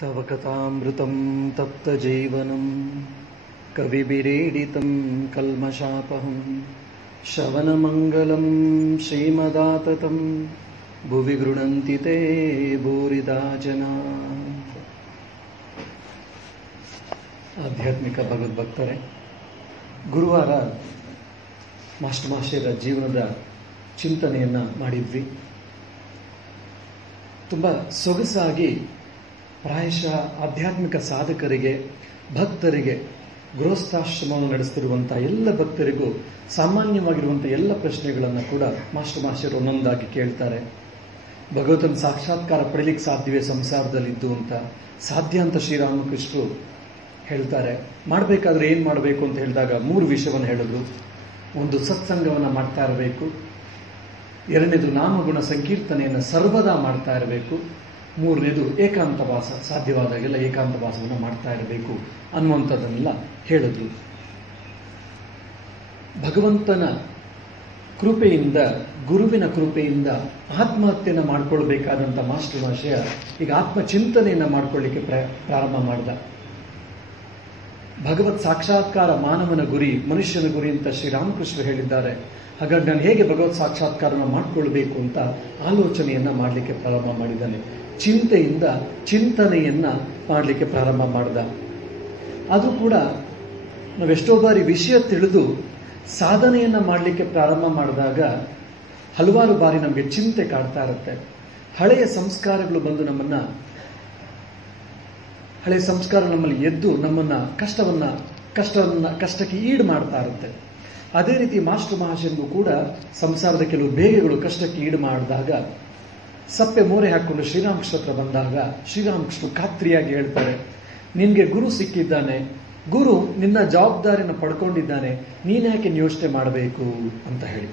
तव कथामृतं तप्तजीवनं कविभिरीडितं कल्मषापहं श्रवणमङ्गलं श्रीमदाततं भुवि गृह्णन्ति ते भूरिदा जना. ಆಧ್ಯಾತ್ಮಿಕ ಭಗವದ್ಭಕ್ತರೇ, ಗುರುವಾರ ಮಾಸ್ಟರ್ ಜೀವನದ ಚಿಂತನೆಯನ್ನು ಮಾಡಿದ್ವಿ. ತುಂಬ ಸೊಗಸಾಗಿ ಪ್ರಾಯಶಃ ಆಧ್ಯಾತ್ಮಿಕ ಸಾಧಕರಿಗೆ, ಭಕ್ತರಿಗೆ, ಗೃಹಸ್ಥಾಶ್ರಮವನ್ನು ನಡೆಸ್ತಿರುವಂಥ ಎಲ್ಲ ಭಕ್ತರಿಗೂ ಸಾಮಾನ್ಯವಾಗಿರುವಂಥ ಎಲ್ಲ ಪ್ರಶ್ನೆಗಳನ್ನು ಕೂಡ ಮಾಸ್ಟರ್ ಒಂದೊಂದಾಗಿ ಕೇಳ್ತಾರೆ. ಭಗವಂತನ ಸಾಕ್ಷಾತ್ಕಾರ ಪಡೀಲಿಕ್ಕೆ ಸಾಧ್ಯವೇ ಸಂಸಾರದಲ್ಲಿದ್ದು ಅಂತ? ಸಾಧ್ಯ ಅಂತ ಶ್ರೀರಾಮಕೃಷ್ಣರು ಹೇಳ್ತಾರೆ. ಮಾಡಬೇಕಾದ್ರೆ ಏನು ಮಾಡಬೇಕು ಅಂತ ಹೇಳಿದಾಗ 3 ವಿಷಯವನ್ನು ಹೇಳಿದ್ರು. ಒಂದು, ಸತ್ಸಂಗವನ್ನು ಮಾಡ್ತಾ ಇರಬೇಕು. ಎರಡನೇದು, ನಾಮಗುಣ ಸಂಕೀರ್ತನೆಯನ್ನು ಸರ್ವದಾ ಮಾಡ್ತಾ ಇರಬೇಕು. ಮೂರನೇದು, ಏಕಾಂತವಾಸ, ಸಾಧ್ಯವಾದಾಗೆಲ್ಲ ಏಕಾಂತವಾಸವನ್ನು ಮಾಡ್ತಾ ಇರಬೇಕು ಅನ್ನುವಂಥದ್ದನ್ನೆಲ್ಲ ಹೇಳಿದ್ರು. ಭಗವಂತನ ಕೃಪೆಯಿಂದ, ಗುರುವಿನ ಕೃಪೆಯಿಂದ ಆತ್ಮಹತ್ಯೆಯನ್ನು ಮಾಡಿಕೊಳ್ಬೇಕಾದಂಥ ಮಾಸ್ಟರ್ ಈಗ ಆತ್ಮಚಿಂತನೆಯನ್ನು ಮಾಡಿಕೊಳ್ಳಿಕ್ಕೆ ಪ್ರಾರಂಭ ಮಾಡಿದ. ಭಗವತ್ ಸಾಕ್ಷಾತ್ಕಾರ ಮಾನವನ ಗುರಿ, ಮನುಷ್ಯನ ಗುರಿ ಅಂತ ಶ್ರೀರಾಮಕೃಷ್ಣರು ಹೇಳಿದ್ದಾರೆ. ಹಾಗಾಗಿ ನಾನು ಹೇಗೆ ಭಗವತ್ ಸಾಕ್ಷಾತ್ಕಾರನ ಮಾಡಿಕೊಳ್ಬೇಕು ಅಂತ ಆಲೋಚನೆಯನ್ನ ಮಾಡಲಿಕ್ಕೆ ಪ್ರಾರಂಭ ಮಾಡಿದ್ದಾನೆ. ಚಿಂತೆಯಿಂದ ಚಿಂತನೆಯನ್ನ ಮಾಡಲಿಕ್ಕೆ ಪ್ರಾರಂಭ ಮಾಡಿದ. ಅದು ಕೂಡ ನಾವೆಷ್ಟೋ ಬಾರಿ ವಿಷಯ ತಿಳಿದು ಸಾಧನೆಯನ್ನ ಮಾಡಲಿಕ್ಕೆ ಪ್ರಾರಂಭ ಮಾಡಿದಾಗ ಹಲವಾರು ಬಾರಿ ನಮಗೆ ಚಿಂತೆ ಕಾಡ್ತಾ ಇರುತ್ತೆ. ಹಳೆಯ ಸಂಸ್ಕಾರಗಳು ಬಂದು ಹಳೆಯ ಸಂಸ್ಕಾರ ನಮ್ಮಲ್ಲಿ ಎದ್ದು ನಮ್ಮನ್ನ ಕಷ್ಟಕ್ಕೆ ಈಡು ಮಾಡ್ತಾ ಇರುತ್ತೆ. ಅದೇ ರೀತಿ ಮಾಸ್ಟರ್ ಮಹಾಶಯನಿಗೂ ಕೂಡ ಸಂಸಾರದ ಕೆಲವು ಬೇಗೆಗಳು ಕಷ್ಟಕ್ಕೆ ಈಡು ಮಾಡಿದಾಗ ಸಪ್ಪೆ ಮೋರೆ ಹಾಕೊಂಡು ಶ್ರೀರಾಮಕೃಷ್ಣ ಹತ್ರ ಬಂದಾಗ ಶ್ರೀರಾಮಕೃಷ್ಣ ಖಾತ್ರಿಯಾಗಿ ಹೇಳ್ತಾರೆ, ನಿನ್ಗೆ ಗುರು ಸಿಕ್ಕಿದ್ದಾನೆ, ಗುರು ನಿನ್ನ ಜವಾಬ್ದಾರಿಯನ್ನು ಪಡ್ಕೊಂಡಿದ್ದಾನೆ, ನೀನ್ಯಾಕೆ ಯೋಚನೆ ಮಾಡಬೇಕು ಅಂತ ಹೇಳಿ.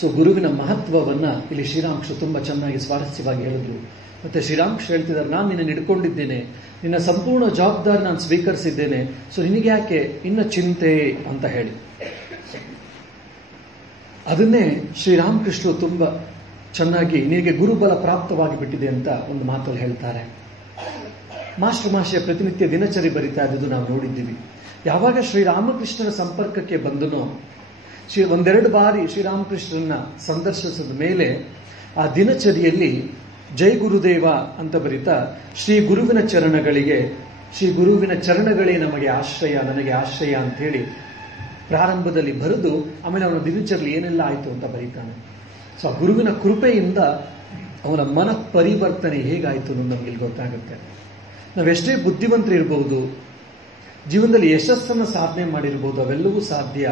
ಸೊ ಗುರುವಿನ ಮಹತ್ವವನ್ನ ಇಲ್ಲಿ ಶ್ರೀರಾಮಕೃಷ್ಣ ತುಂಬಾ ಚೆನ್ನಾಗಿ ಸ್ವಾರಸ್ಯವಾಗಿ ಹೇಳಿದ್ರು. ಮತ್ತೆ ಶ್ರೀರಾಮಕೃಷ್ಣ ಹೇಳ್ತಿದ್ದಾರೆ, ನಾನು ನಿನ್ನ ಹಿಡ್ಕೊಂಡಿದ್ದೇನೆ, ನಿನ್ನ ಸಂಪೂರ್ಣ ಜವಾಬ್ದಾರಿ ನಾನು ಸ್ವೀಕರಿಸಿದ್ದೇನೆ, ಸೊ ನಿನಗೆ ಯಾಕೆ ಇನ್ನ ಚಿಂತೆ ಅಂತ ಹೇಳಿ. ಅದನ್ನೇ ಶ್ರೀರಾಮಕೃಷ್ಣರು ತುಂಬಾ ಚೆನ್ನಾಗಿ ನಿನಗೆ ಗುರುಬಲ ಪ್ರಾಪ್ತವಾಗಿ ಬಿಟ್ಟಿದೆ ಅಂತ ಒಂದು ಮಾತಲ್ಲಿ ಹೇಳ್ತಾರೆ. ಮಾಸ್ಟರ್ ಮಹಾಶಯ ಪ್ರತಿನಿತ್ಯ ದಿನಚರಿ ಬರಿತಾ ಇದ್ದು ನಾವು ನೋಡಿದ್ದೀವಿ. ಯಾವಾಗ ಶ್ರೀರಾಮಕೃಷ್ಣರ ಸಂಪರ್ಕಕ್ಕೆ ಬಂದನೋ, ಒಂದೆರಡು ಬಾರಿ ಶ್ರೀರಾಮಕೃಷ್ಣರನ್ನ ಸಂದರ್ಶಿಸಿದ ಮೇಲೆ ಆ ದಿನಚರಿಯಲ್ಲಿ ಜೈ ಗುರುದೇವ ಅಂತ ಬರಿತಾ ಶ್ರೀ ಗುರುವಿನ ಚರಣಗಳೇ ನಮಗೆ ಆಶ್ರಯ, ನನಗೆ ಆಶ್ರಯ ಅಂತ ಹೇಳಿ ಪ್ರಾರಂಭದಲ್ಲಿ ಬರೆದು ಆಮೇಲೆ ಅವನ ದಿನಚರಿ ಏನೆಲ್ಲ ಆಯಿತು ಅಂತ ಬರೀತಾನೆ. ಸೊ ಆ ಗುರುವಿನ ಕೃಪೆಯಿಂದ ಅವನ ಮನ ಪರಿವರ್ತನೆ ಹೇಗಾಯಿತು ಅನ್ನೋದು ನಮಗೆ ಇಲ್ಲಿ ಗೊತ್ತಾಗುತ್ತೆ. ನಾವೆಷ್ಟೇ ಬುದ್ಧಿವಂತರಿರ್ಬಹುದು, ಜೀವನದಲ್ಲಿ ಯಶಸ್ಸನ್ನು ಸಾಧನೆ ಮಾಡಿರ್ಬೋದು, ಅವೆಲ್ಲವೂ ಸಾಧ್ಯ.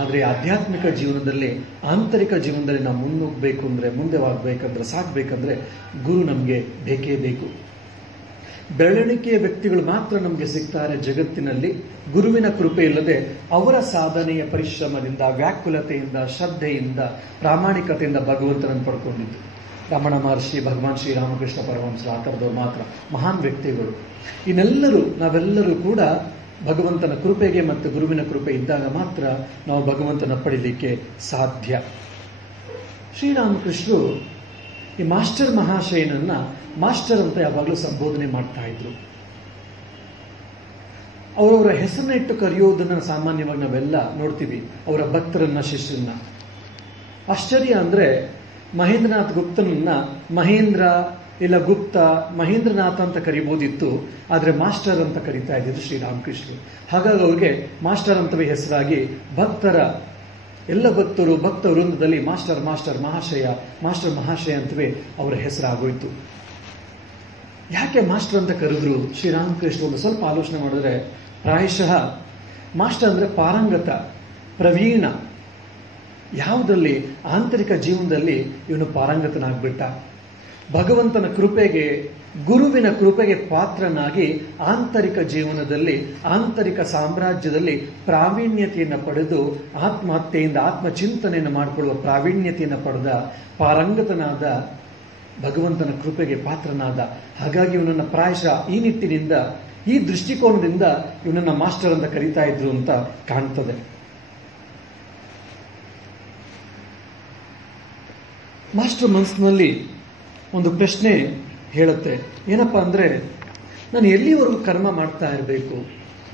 ಆದರೆ ಆಧ್ಯಾತ್ಮಿಕ ಜೀವನದಲ್ಲಿ, ಆಂತರಿಕ ಜೀವನದಲ್ಲಿ ನಾವು ಮುನ್ನುಗ್ಗಬೇಕು ಅಂದ್ರೆ, ಮುಂದೆ ಸಾಗಬೇಕಂದ್ರೆ ಗುರು ನಮಗೆ ಬೇಕೇ ಬೇಕು. ಬೆರಳೆಣಿಕೆಯ ವ್ಯಕ್ತಿಗಳು ಮಾತ್ರ ನಮಗೆ ಸಿಗ್ತಾರೆ ಜಗತ್ತಿನಲ್ಲಿ. ಗುರುವಿನ ಕೃಪೆ ಇಲ್ಲದೆ ಅವರ ಸಾಧನೆಯ ಪರಿಶ್ರಮದಿಂದ, ವ್ಯಾಕುಲತೆಯಿಂದ, ಶ್ರದ್ಧೆಯಿಂದ, ಪ್ರಾಮಾಣಿಕತೆಯಿಂದ ಭಗವಂತನನ್ನು ಪಡ್ಕೊಂಡಿದ್ದು ರಮಣ ಮಹರ್ಷಿ, ಭಗವಾನ್ ಶ್ರೀರಾಮಕೃಷ್ಣ ಪರಮಹಂಸರು, ಆ ಥರದವ್ರು ಮಾತ್ರ ಮಹಾನ್ ವ್ಯಕ್ತಿಗಳು. ನಾವೆಲ್ಲರೂ ಕೂಡ ಭಗವಂತನ ಕೃಪೆಗೆ ಮತ್ತು ಗುರುವಿನ ಕೃಪೆ ಇದ್ದಾಗ ಮಾತ್ರ ನಾವು ಭಗವಂತನ ಪಡೀಲಿಕ್ಕೆ ಸಾಧ್ಯ. ಶ್ರೀರಾಮಕೃಷ್ಣರು ಈ ಮಾಸ್ಟರ್ ಮಹಾಶಯನನ್ನ ಮಾಸ್ಟರ್ ಅಂತ ಯಾವಾಗಲೂ ಸಂಬೋಧನೆ ಮಾಡ್ತಾ ಇದ್ರು. ಅವರವರ ಹೆಸರನ್ನ ಇಟ್ಟು ಕರೆಯೋದನ್ನ ಸಾಮಾನ್ಯವಾಗಿ ನಾವೆಲ್ಲ ನೋಡ್ತೀವಿ, ಅವರ ಭಕ್ತರನ್ನ, ಶಿಷ್ಯರನ್ನ. ಆಶ್ಚರ್ಯ ಅಂದ್ರೆ ಮಹೇಂದ್ರನಾಥ್ ಗುಪ್ತನನ್ನ ಮಹೇಂದ್ರ ಇಲ್ಲ ಗುಪ್ತ, ಮಹೇಂದ್ರನಾಥ ಅಂತ ಕರಿಬೋದಿತ್ತು, ಆದ್ರೆ ಮಾಸ್ಟರ್ ಅಂತ ಕರೀತಾ ಇದ್ದಿದ್ರು ಶ್ರೀರಾಮಕೃಷ್ಣರು. ಹಾಗಾಗಿ ಅವ್ರಿಗೆ ಮಾಸ್ಟರ್ ಅಂತವೇ ಹೆಸರಾಗಿ ಎಲ್ಲ ಭಕ್ತ ವೃಂದದಲ್ಲಿ ಮಾಸ್ಟರ್ ಮಹಾಶಯ ಅಂತವೇ ಅವರ ಹೆಸರಾಗೋಯ್ತು. ಯಾಕೆ ಮಾಸ್ಟರ್ ಅಂತ ಕರೆದ್ರು ಶ್ರೀರಾಮಕೃಷ್ಣ? ಒಂದು ಸ್ವಲ್ಪ ಆಲೋಚನೆ ಮಾಡಿದ್ರೆ ಪ್ರಾಯಶಃ ಮಾಸ್ಟರ್ ಅಂದ್ರೆ ಪಾರಂಗತ, ಪ್ರವೀಣ. ಯಾವುದರಲ್ಲಿ? ಆಂತರಿಕ ಜೀವನದಲ್ಲಿ ಇವನು ಪಾರಂಗತನಾಗ್ಬಿಟ್ಟ. ಭಗವಂತನ ಕೃಪೆಗೆ, ಗುರುವಿನ ಕೃಪೆಗೆ ಪಾತ್ರನಾಗಿ ಆಂತರಿಕ ಜೀವನದಲ್ಲಿ, ಆಂತರಿಕ ಸಾಮ್ರಾಜ್ಯದಲ್ಲಿ ಪ್ರಾವೀಣ್ಯತೆಯನ್ನು ಪಡೆದು ಆತ್ಮಹತ್ಯೆಯಿಂದ ಆತ್ಮಚಿಂತನೆಯನ್ನು ಮಾಡಿಕೊಳ್ಳುವ ಪ್ರಾವೀಣ್ಯತೆಯನ್ನು ಪಡೆದ ಪಾರಂಗತನಾದ, ಭಗವಂತನ ಕೃಪೆಗೆ ಪಾತ್ರನಾದ. ಹಾಗಾಗಿ ಇವನನ್ನ ಪ್ರಾಯಶಃ ಈ ನಿಟ್ಟಿನಿಂದ, ಈ ದೃಷ್ಟಿಕೋನದಿಂದ ಇವನನ್ನ ಮಾಸ್ಟರ್ ಅಂತ ಕರೀತಾ ಇದ್ರು ಅಂತ ಕಾಣ್ತದೆ. ಮಾಸ್ಟರ್ ಮನಸ್ಸಿನಲ್ಲಿ ಒಂದು ಪ್ರಶ್ನೆ ಹೇಳುತ್ತೆ. ಏನಪ್ಪಾ ಅಂದ್ರೆ, ನಾನು ಎಲ್ಲಿವರೆಗೂ ಕರ್ಮ ಮಾಡ್ತಾ ಇರಬೇಕು?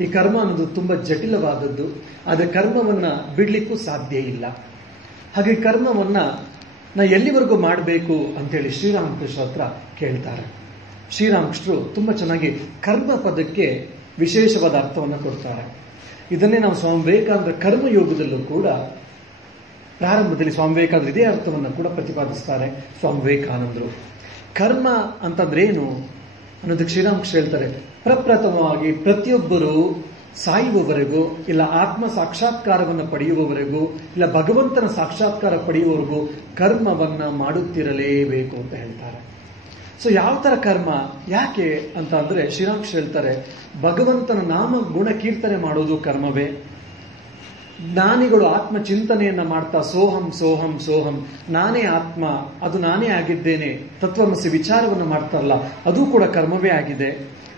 ಈ ಕರ್ಮ ಅನ್ನೋದು ತುಂಬಾ ಜಟಿಲವಾದದ್ದು. ಆದರೆ ಕರ್ಮವನ್ನ ಬಿಡ್ಲಿಕ್ಕೂ ಸಾಧ್ಯ ಇಲ್ಲ. ಹಾಗೆ ಕರ್ಮವನ್ನ ನಾ ಎಲ್ಲಿವರೆಗೂ ಮಾಡಬೇಕು ಅಂತೇಳಿ ಶ್ರೀರಾಮಕೃಷ್ಣ ಹತ್ರ ಕೇಳ್ತಾರೆ. ಶ್ರೀರಾಮಕೃಷ್ಣರು ತುಂಬಾ ಚೆನ್ನಾಗಿ ಕರ್ಮ ಪದಕ್ಕೆ ವಿಶೇಷವಾದ ಅರ್ಥವನ್ನು ಕೊಡ್ತಾರೆ. ಇದನ್ನೇ ನಾವು ಸ್ವಾಮಿ ವಿವೇಕಾನಂದರ ಕರ್ಮಯೋಗದಲ್ಲೂ ಕೂಡ ಪ್ರಾರಂಭದಲ್ಲಿ ಸ್ವಾಮಿ ವಿವೇಕಾನಂದರು ಇದೇ ಅರ್ಥವನ್ನು ಕೂಡ ಪ್ರತಿಪಾದಿಸ್ತಾರೆ. ಸ್ವಾಮಿ ವಿವೇಕಾನಂದರು ಕರ್ಮ ಅಂತಂದ್ರೆ ಏನು ಅನ್ನೋದಕ್ಕೆ ಶ್ರೀರಾಮಕೃಷ್ಣ ಹೇಳ್ತಾರೆ, ಪ್ರಪ್ರಥಮವಾಗಿ ಪ್ರತಿಯೊಬ್ಬರು ಸಾಯುವವರೆಗೂ, ಇಲ್ಲ ಆತ್ಮ ಸಾಕ್ಷಾತ್ಕಾರವನ್ನು ಪಡೆಯುವವರೆಗೂ, ಇಲ್ಲ ಭಗವಂತನ ಸಾಕ್ಷಾತ್ಕಾರ ಪಡೆಯುವವರೆಗೂ ಕರ್ಮವನ್ನ ಮಾಡುತ್ತಿರಲೇಬೇಕು ಅಂತ ಹೇಳ್ತಾರೆ. ಸೊ ಯಾವ ತರ ಕರ್ಮ, ಯಾಕೆ ಅಂತ ಅಂದ್ರೆ ಶ್ರೀರಾಮಕೃಷ್ಣ ಹೇಳ್ತಾರೆ, ಭಗವಂತನ ನಾಮ ಗುಣ ಕೀರ್ತನೆ ಮಾಡೋದು ಕರ್ಮವೇ. ಜ್ಞಾನಿಗಳು ಆತ್ಮ ಚಿಂತನೆಯನ್ನ ಮಾಡ್ತಾ ಸೋಹಂ ಸೋಹಂ ಸೋಹಂ, ನಾನೇ ಆತ್ಮ, ಅದು ನಾನೇ ಆಗಿದ್ದೇನೆ, ತತ್ವಮಸಿ ವಿಚಾರವನ್ನು ಮಾಡ್ತಾರಲ್ಲ, ಅದು ಕೂಡ ಕರ್ಮವೇ ಆಗಿದೆ.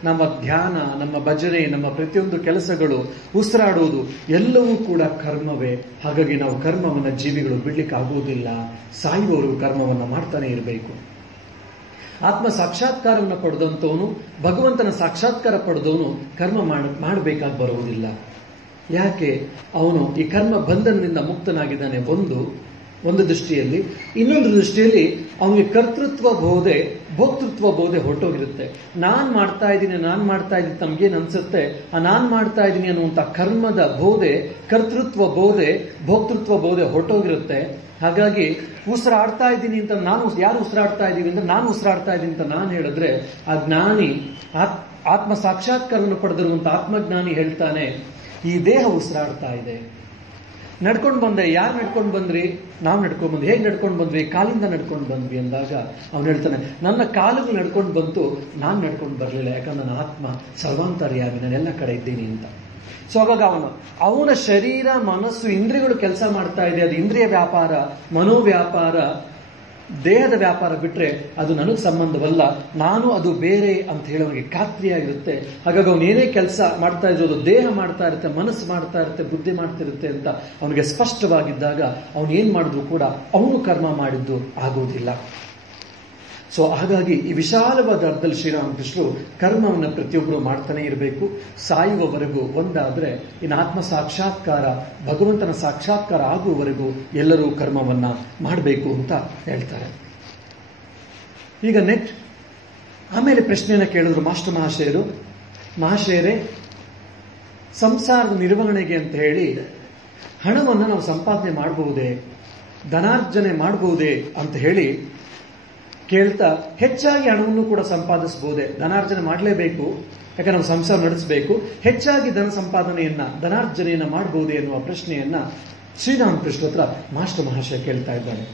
ನಮ್ಮ ಧ್ಯಾನ, ನಮ್ಮ ಭಜನೆ, ನಮ್ಮ ಪ್ರತಿಯೊಂದು ಕೆಲಸಗಳು, ಉಸಿರಾಡುವುದು ಎಲ್ಲವೂ ಕೂಡ ಕರ್ಮವೇ. ಹಾಗಾಗಿ ನಾವು ಕರ್ಮವನ್ನ ಜೀವಿಗಳು ಬಿಡ್ಲಿಕ್ಕೆ ಆಗುವುದಿಲ್ಲ. ಸಾಯುವವರು ಕರ್ಮವನ್ನ ಮಾಡ್ತಾನೆ ಇರಬೇಕು. ಆತ್ಮ ಸಾಕ್ಷಾತ್ಕಾರವನ್ನು ಪಡೆದಂತವನು, ಭಗವಂತನ ಸಾಕ್ಷಾತ್ಕಾರ ಪಡೆದವನು ಕರ್ಮ ಮಾಡಬೇಕಾಗಿ ಬರುವುದಿಲ್ಲ. ಯಾಕೆ? ಅವನು ಈ ಕರ್ಮ ಬಂಧನದಿಂದ ಮುಕ್ತನಾಗಿದ್ದಾನೆ ಒಂದು ದೃಷ್ಟಿಯಲ್ಲಿ. ಇನ್ನೊಂದು ದೃಷ್ಟಿಯಲ್ಲಿ ಅವನಿಗೆ ಕರ್ತೃತ್ವ ಬೋಧೆ, ಭೋಕ್ತೃತ್ವ ಬೋಧೆ ಹೊರಟೋಗಿರುತ್ತೆ. ನಾನ್ ಮಾಡ್ತಾ ಇದ್ದೀನಿ ತಮ್ಗೇನು ಅನ್ಸುತ್ತೆ, ಆ ನಾನ್ ಮಾಡ್ತಾ ಇದ್ದೀನಿ ಅನ್ನುವಂಥ ಕರ್ಮದ ಬೋಧೆ, ಕರ್ತೃತ್ವ ಬೋಧೆ, ಭೋಕ್ತೃತ್ವ ಬೋಧೆ ಹೊರಟೋಗಿರುತ್ತೆ. ಹಾಗಾಗಿ ಉಸಿರಾಡ್ತಾ ಇದ್ದೀನಿ ಅಂತ ಯಾರು ಉಸಿರಾಡ್ತಾ ಇದ್ದೀವಿ ಅಂದ್ರೆ ನಾನು ಉಸಿರಾಡ್ತಾ ಇದ್ದೀನಿ ಅಂತ ನಾನು ಹೇಳಿದ್ರೆ, ಆ ಜ್ಞಾನಿ, ಆತ್ಮ ಸಾಕ್ಷಾತ್ಕಾರವನ್ನು ಪಡೆದಿರುವಂತ ಆತ್ಮಜ್ಞಾನಿ ಹೇಳ್ತಾನೆ, ಈ ದೇಹ ಉಸಿರಾಡ್ತಾ ಇದೆ. ನಡ್ಕೊಂಡು ಬಂದೆ, ಯಾರು ನಡ್ಕೊಂಡು ಬಂದ್ರಿ? ನಾವು ನಡ್ಕೊಂಡು ಬಂದ್ವಿ. ಹೇಗೆ ನಡ್ಕೊಂಡು ಬಂದ್ವಿ? ಕಾಲಿಂದ ನಡ್ಕೊಂಡು ಬಂದ್ವಿ ಅಂದಾಗ ಅವನು ಹೇಳ್ತಾನೆ, ನನ್ನ ಕಾಲುಗಳು ನಡ್ಕೊಂಡು ಬಂತು, ನಾನು ನಡ್ಕೊಂಡು ಬರಲಿಲ್ಲ, ಯಾಕಂದ್ರೆ ನನ್ನ ಆತ್ಮ ಸರ್ವಾಂತರ್ಯಾಮಿ, ನಾನು ಎಲ್ಲ ಕಡೆ ಇದ್ದೀನಿ ಅಂತ. ಸೊ ಆವಾಗ ಅವನ ಶರೀರ, ಮನಸ್ಸು, ಇಂದ್ರಿಯಗಳು ಕೆಲಸ ಮಾಡ್ತಾ ಇದೆ. ಅದು ಇಂದ್ರಿಯ ವ್ಯಾಪಾರ, ಮನೋವ್ಯಾಪಾರ, ದೇಹದ ವ್ಯಾಪಾರ ಬಿಟ್ರೆ ಅದು ನನಗೆ ಸಂಬಂಧವಲ್ಲ, ನಾನು ಅದು ಬೇರೆ ಅಂತ ಹೇಳೋನಿಗೆ ಖಾತ್ರಿಯಾಗಿರುತ್ತೆ. ಹಾಗಾಗಿ ಅವನು ಏನೇ ಕೆಲಸ ಮಾಡ್ತಾ ಇರೋದು, ದೇಹ ಮಾಡ್ತಾ ಇರುತ್ತೆ, ಮನಸ್ಸು ಮಾಡ್ತಾ ಇರುತ್ತೆ, ಬುದ್ಧಿ ಮಾಡ್ತಿರುತ್ತೆ ಅಂತ ಅವನಿಗೆ ಸ್ಪಷ್ಟವಾಗಿದ್ದಾಗ ಅವನು ಏನ್ ಮಾಡಿದ್ರು ಕೂಡ ಅವನು ಕರ್ಮ ಮಾಡಿದ್ದು ಆಗುವುದಿಲ್ಲ. ಸೊ ಹಾಗಾಗಿ ಈ ವಿಶಾಲವಾದ ಅರ್ಥದಲ್ಲಿ ಶ್ರೀರಾಮಕೃಷ್ಣರು ಕರ್ಮವನ್ನು ಪ್ರತಿಯೊಬ್ಬರು ಮಾಡ್ತಾನೆ ಇರಬೇಕು, ಸಾಯುವವರೆಗೂ. ಒಂದಾದ್ರೆ ಇನ್ನು ಆತ್ಮ ಸಾಕ್ಷಾತ್ಕಾರ, ಭಗವಂತನ ಸಾಕ್ಷಾತ್ಕಾರ ಆಗುವವರೆಗೂ ಎಲ್ಲರೂ ಕರ್ಮವನ್ನ ಮಾಡಬೇಕು ಅಂತ ಹೇಳ್ತಾರೆ. ಈಗ ಆಮೇಲೆ ಪ್ರಶ್ನೆಯನ್ನ ಕೇಳಿದ್ರು ಮಾಸ್ಟರ್ ಮಹಾಶಯರೇ, ಸಂಸಾರದ ನಿರ್ವಹಣೆಗೆ ಅಂತ ಹೇಳಿ ಹಣವನ್ನು ನಾವು ಸಂಪಾದನೆ ಮಾಡಬಹುದೇ, ಧನಾರ್ಜನೆ ಮಾಡಬಹುದೇ ಅಂತ ಹೇಳಿ ಕೇಳ್ತಾ, ಹೆಚ್ಚಾಗಿ ಹಣವನ್ನು ಕೂಡ ಸಂಪಾದಿಸಬಹುದೇ? ಧನಾರ್ಜನೆ ಮಾಡಲೇಬೇಕು, ಯಾಕಂದ್ರೆ ನಾವು ಸಂಸಾರ ನಡೆಸಬೇಕು. ಹೆಚ್ಚಾಗಿ ಧನಾರ್ಜನೆಯನ್ನ ಮಾಡಬಹುದೇ ಎನ್ನುವ ಪ್ರಶ್ನೆಯನ್ನ ಶ್ರೀರಾಮಕೃಷ್ಣ ಹತ್ರ ಮಾಸ್ಟರ್ ಮಹಾಶಯ ಕೇಳ್ತಾ ಇದ್ದಾನೆ.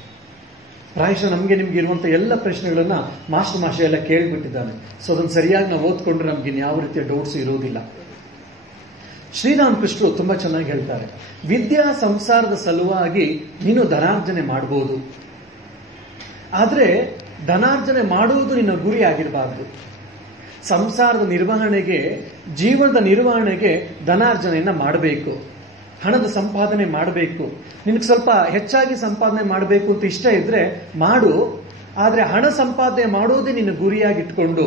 ಪ್ರಾಯಶಃ ನಿಮ್ಗೆ ಇರುವಂತ ಎಲ್ಲ ಪ್ರಶ್ನೆಗಳನ್ನ ಮಾಸ್ಟರ್ ಮಹಾಶಯ ಎಲ್ಲ ಕೇಳಿಬಿಟ್ಟಿದ್ದಾನೆ. ಸೊ ಅದನ್ನು ಸರಿಯಾಗಿ ನಾವು ಓದ್ಕೊಂಡ್ರೆ ನಮ್ಗೆ ಯಾವ ರೀತಿಯ ಡೌಟ್ಸ್ ಇರೋದಿಲ್ಲ. ಶ್ರೀರಾಮಕೃಷ್ಣರು ತುಂಬಾ ಚೆನ್ನಾಗಿ ಹೇಳ್ತಾರೆ, ವಿದ್ಯಾ ಸಂಸಾರದ ಸಲುವಾಗಿ ನೀನು ಧನಾರ್ಜನೆ ಮಾಡಬಹುದು, ಆದ್ರೆ ಧನಾರ್ಜನೆ ಮಾಡುವುದು ನಿನ್ನ ಗುರಿ ಆಗಿರಬಾರ್ದು. ಸಂಸಾರದ ನಿರ್ವಹಣೆಗೆ, ಜೀವನದ ನಿರ್ವಹಣೆಗೆ ಧನಾರ್ಜನೆಯನ್ನ ಮಾಡಬೇಕು, ಹಣದ ಸಂಪಾದನೆ ಮಾಡಬೇಕು. ನಿನಗೆ ಸ್ವಲ್ಪ ಹೆಚ್ಚಾಗಿ ಸಂಪಾದನೆ ಮಾಡಬೇಕು ಅಂತ ಇಷ್ಟ ಇದ್ರೆ ಮಾಡು, ಆದ್ರೆ ಹಣ ಸಂಪಾದನೆ ಮಾಡೋದೇ ನಿನ್ನ ಗುರಿಯಾಗಿಟ್ಕೊಂಡು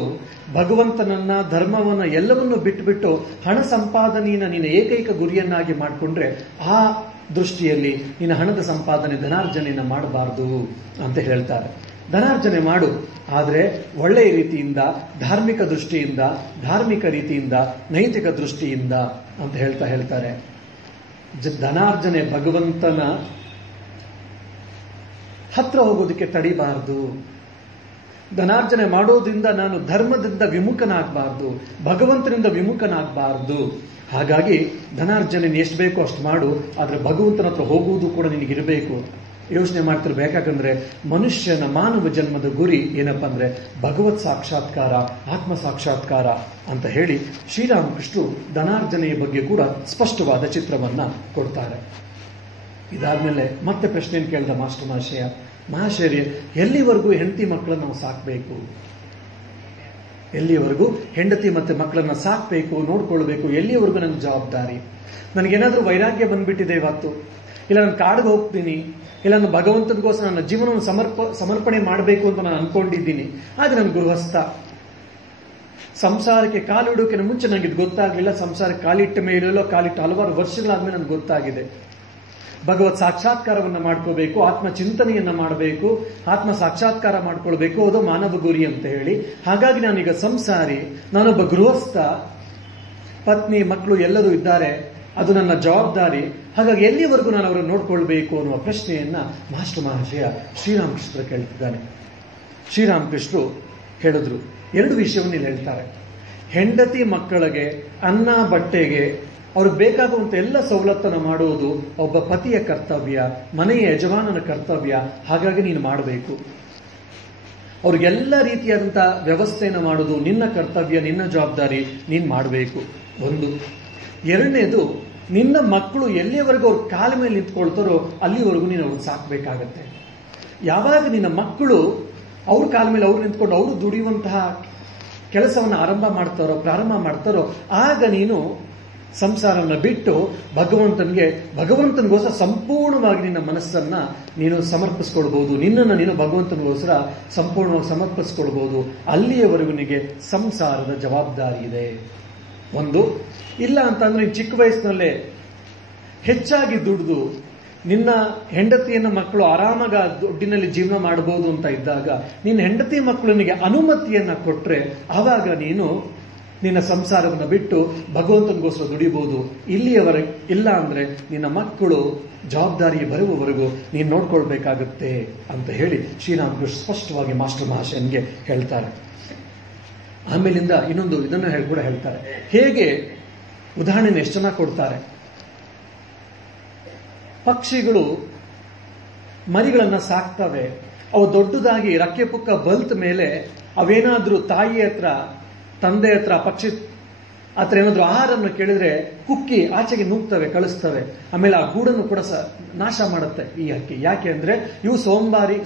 ಭಗವಂತನನ್ನ, ಧರ್ಮವನ್ನ ಎಲ್ಲವನ್ನೂ ಬಿಟ್ಟುಬಿಟ್ಟು ಹಣ ಸಂಪಾದನೆಯನ್ನ ನಿನ್ನ ಏಕೈಕ ಗುರಿಯನ್ನಾಗಿ ಮಾಡಿಕೊಂಡ್ರೆ ಆ ದೃಷ್ಟಿಯಲ್ಲಿ ನಿನ್ನ ಹಣದ ಸಂಪಾದನೆ, ಧನಾರ್ಜನೆಯನ್ನ ಮಾಡಬಾರದು ಅಂತ ಹೇಳ್ತಾರೆ. ಧನಾರ್ಜನೆ ಮಾಡು, ಆದರೆ ಒಳ್ಳೆಯ ರೀತಿಯಿಂದ, ಧಾರ್ಮಿಕ ದೃಷ್ಟಿಯಿಂದ, ಧಾರ್ಮಿಕ ರೀತಿಯಿಂದ, ನೈತಿಕ ದೃಷ್ಟಿಯಿಂದ ಅಂತ ಹೇಳ್ತಾರೆ. ಧನಾರ್ಜನೆ ಭಗವಂತನ ಹತ್ರ ಹೋಗೋದಕ್ಕೆ ತಡಿಬಾರದು. ಧನಾರ್ಜನೆ ಮಾಡೋದ್ರಿಂದ ನಾನು ಧರ್ಮದಿಂದ ವಿಮುಖನಾಗಬಾರ್ದು, ಭಗವಂತನಿಂದ ವಿಮುಖನಾಗಬಾರ್ದು. ಹಾಗಾಗಿ ಧನಾರ್ಜನೆ ಎಷ್ಟು ಬೇಕೋ ಅಷ್ಟು ಮಾಡು, ಆದ್ರೆ ಭಗವಂತನ ಹತ್ರ ಹೋಗುವುದು ಕೂಡ ನಿನಗಿರಬೇಕು. ಯೋಚನೆ ಮಾಡ್ತಿರ್ಬೇಕು. ಯಾಕಂದ್ರೆ ಮನುಷ್ಯನ ಮಾನವ ಜನ್ಮದ ಗುರಿ ಏನಪ್ಪಾ ಅಂದ್ರೆ ಭಗವತ್ ಸಾಕ್ಷಾತ್ಕಾರ, ಆತ್ಮ ಸಾಕ್ಷಾತ್ಕಾರ ಅಂತ ಹೇಳಿ ಶ್ರೀರಾಮಕೃಷ್ಣರು ಧನಾರ್ಜನೆಯ ಬಗ್ಗೆ ಕೂಡ ಸ್ಪಷ್ಟವಾದ ಚಿತ್ರವನ್ನ ಕೊಡ್ತಾರೆ. ಇದಾದ್ಮೇಲೆ ಮತ್ತೆ ಪ್ರಶ್ನೆಯನ್ನು ಕೇಳಿದ ಮಾಸ್ಟರ್ ಮಹಾಶಯ, ಎಲ್ಲಿವರೆಗೂ ಹೆಂಡತಿ ಮಕ್ಕಳನ್ನ ನಾವು ಸಾಕಬೇಕು? ಎಲ್ಲಿವರೆಗೂ ಹೆಂಡತಿ ಮತ್ತೆ ಮಕ್ಕಳನ್ನ ಸಾಕಬೇಕು, ನೋಡ್ಕೊಳ್ಬೇಕು? ಎಲ್ಲಿವರೆಗೂ ನನ್ನ ಜವಾಬ್ದಾರಿ? ನನಗೇನಾದ್ರೂ ವೈರಾಗ್ಯ ಬಂದ್ಬಿಟ್ಟಿದೆ ಇವತ್ತು, ಇಲ್ಲ ನಾನು ಕಾಡಿಗೆ ಹೋಗ್ತೀನಿ, ಇಲ್ಲ ನಾನು ಭಗವಂತನಿಗೋಸ್ಕರ ನನ್ನ ಜೀವನವನ್ನು ಸಮರ್ಪಣೆ ಮಾಡಬೇಕು ಅಂತ ನಾನು ಅನ್ಕೊಂಡಿದ್ದೀನಿ, ಆದ್ರೆ ನನ್ನ ಗೃಹಸ್ಥ. ಸಂಸಾರಕ್ಕೆ ಕಾಲಿಡೋಕೆ ಮುಂಚೆ ನನಗೆ ಇದು ಗೊತ್ತಾಗಲಿಲ್ಲ. ಸಂಸಾರಕ್ಕೆ ಕಾಲಿಟ್ಟ ಮೇಲೆಲ್ಲೋ ಕಾಲಿಟ್ಟ ಹಲವಾರು ವರ್ಷಗಳಾದ್ಮೇಲೆ ನನಗೆ ಗೊತ್ತಾಗಿದೆ. ಭಗವತ್ ಸಾಕ್ಷಾತ್ಕಾರವನ್ನು ಮಾಡ್ಕೋಬೇಕು, ಆತ್ಮ ಚಿಂತನೆಯನ್ನ ಮಾಡಬೇಕು, ಆತ್ಮ ಸಾಕ್ಷಾತ್ಕಾರ ಮಾಡ್ಕೊಳ್ಬೇಕು, ಅದು ಮಾನವ ಗುರಿ ಅಂತ ಹೇಳಿ. ಹಾಗಾಗಿ ನಾನೀಗ ಸಂಸಾರಿ, ನಾನೊಬ್ಬ ಗೃಹಸ್ಥ, ಪತ್ನಿ ಮಕ್ಕಳು ಎಲ್ಲರೂ ಇದ್ದಾರೆ, ಅದು ನನ್ನ ಜವಾಬ್ದಾರಿ. ಹಾಗಾಗಿ ಎಲ್ಲಿವರೆಗೂ ನಾನು ಅವರನ್ನು ನೋಡ್ಕೊಳ್ಬೇಕು ಅನ್ನುವ ಪ್ರಶ್ನೆಯನ್ನ ಮಾಸ್ಟರ್ ಮಹಾಶಯ ಶ್ರೀರಾಮಕೃಷ್ಣರು ಕೇಳ್ತಿದ್ದಾನೆ. ಶ್ರೀರಾಮಕೃಷ್ಣರು ಹೇಳಿದ್ರು, 2 ವಿಷಯವನ್ನು ಇಲ್ಲಿ ಹೇಳ್ತಾರೆ. ಹೆಂಡತಿ ಮಕ್ಕಳಿಗೆ ಅನ್ನ ಬಟ್ಟೆಗೆ ಅವ್ರಿಗೆ ಬೇಕಾಗುವಂತ ಎಲ್ಲ ಸವಲತ್ತನ್ನು ಮಾಡುವುದು ಒಬ್ಬ ಪತಿಯ ಕರ್ತವ್ಯ, ಮನೆಯ ಯಜಮಾನನ ಕರ್ತವ್ಯ. ಹಾಗಾಗಿ ನೀನು ಮಾಡಬೇಕು. ಅವ್ರಿಗೆಲ್ಲ ರೀತಿಯಾದಂತಹ ವ್ಯವಸ್ಥೆಯನ್ನು ಮಾಡೋದು ನಿನ್ನ ಕರ್ತವ್ಯ, ನಿನ್ನ ಜವಾಬ್ದಾರಿ, ನೀನು ಮಾಡಬೇಕು. 1. 2ನೇದು, ನಿನ್ನ ಮಕ್ಕಳು ಎಲ್ಲಿಯವರೆಗೂ ಅವ್ರ ಕಾಲ ಮೇಲೆ ನಿಂತ್ಕೊಳ್ತಾರೋ ಅಲ್ಲಿವರೆಗೂ ನೀನು ಅವ್ರಿಗೆ ಸಾಕಬೇಕಾಗತ್ತೆ. ಯಾವಾಗ ನಿನ್ನ ಮಕ್ಕಳು ಅವ್ರ ಕಾಲ ಮೇಲೆ ಅವ್ರು ನಿಂತ್ಕೊಂಡು ಅವರು ದುಡಿಯುವಂತಹ ಕೆಲಸವನ್ನು ಪ್ರಾರಂಭ ಮಾಡ್ತಾರೋ ಆಗ ನೀನು ಸಂಸಾರವನ್ನು ಬಿಟ್ಟು ಭಗವಂತನಿಗೋಸ್ಕರ ಸಂಪೂರ್ಣವಾಗಿ ನಿನ್ನ ಮನಸ್ಸನ್ನ ನೀನು ಸಮರ್ಪಿಸ್ಕೊಳ್ಬಹುದು. ನಿನ್ನನ್ನು ನೀನು ಭಗವಂತನಿಗೋಸ್ಕರ ಸಂಪೂರ್ಣವಾಗಿ ಸಮರ್ಪಿಸ್ಕೊಳ್ಬಹುದು. ಅಲ್ಲಿಯವರೆಗೂ ನಿನಗೆ ಸಂಸಾರದ ಜವಾಬ್ದಾರಿ ಇದೆ. 1. ಇಲ್ಲ ಅಂತಂದ್ರೆ ಚಿಕ್ಕ ವಯಸ್ಸಿನಲ್ಲೇ ಹೆಚ್ಚಾಗಿ ದುಡಿದು ನಿನ್ನ ಹೆಂಡತಿಯನ್ನ ಮಕ್ಕಳು ಆರಾಮಾಗ ದುಡ್ಡಿನಲ್ಲಿ ಜೀವನ ಮಾಡಬಹುದು ಅಂತ ಇದ್ದಾಗ ನಿನ್ನ ಹೆಂಡತಿ ಮಕ್ಕಳು ನಿನಗೆ ಅನುಮತಿಯನ್ನ ಕೊಟ್ರೆ ಆವಾಗ ನೀನು ನಿನ್ನ ಸಂಸಾರವನ್ನು ಬಿಟ್ಟು ಭಗವಂತನಿಗೋಸ್ಕರ ದುಡಿಬಹುದು. ಇಲ್ಲಿಯವರೆಗೆ ಇಲ್ಲ ಅಂದ್ರೆ ನಿನ್ನ ಮಕ್ಕಳು ಜವಾಬ್ದಾರಿ ಬರುವವರೆಗೂ ನೀನು ನೋಡ್ಕೊಳ್ಬೇಕಾಗುತ್ತೆ ಅಂತ ಹೇಳಿ ಶ್ರೀರಾಮಕೃಷ್ಣ ಸ್ಪಷ್ಟವಾಗಿ ಮಾಸ್ಟರ್ ಮಹಾಶಯನ್ಗೆ ಹೇಳ್ತಾರೆ. ಆಮೇಲಿಂದ ಇನ್ನೊಂದು ಇದನ್ನು ಕೂಡ ಹೇಳ್ತಾರೆ. ಹೇಗೆ ಉದಾಹರಣೆನ ಎಷ್ಟು ಜನ ಕೊಡ್ತಾರೆ. ಪಕ್ಷಿಗಳು ಮರಿಗಳನ್ನ ಸಾಕ್ತವೆ. ಅವು ದೊಡ್ಡದಾಗಿ ರಕ್ಕೆ ಪುಕ್ಕ ಬಲ್ತ ಮೇಲೆ ಅವೇನಾದ್ರೂ ತಾಯಿ ಹತ್ರ ತಂದೆ ಹತ್ರ ಪಕ್ಷಿ ಹತ್ರ ಏನಾದ್ರೂ ಆಹಾರವನ್ನು ಕೇಳಿದ್ರೆ ಕುಕ್ಕಿ ಆಚೆಗೆ ನೂಗ್ತವೆ, ಕಳಿಸ್ತವೆ. ಆಮೇಲೆ ಆ ಗೂಡನ್ನು ಕೂಡ ನಾಶ ಮಾಡುತ್ತೆ ಈ ಹಕ್ಕಿ. ಯಾಕೆ ಅಂದ್ರೆ ಇವು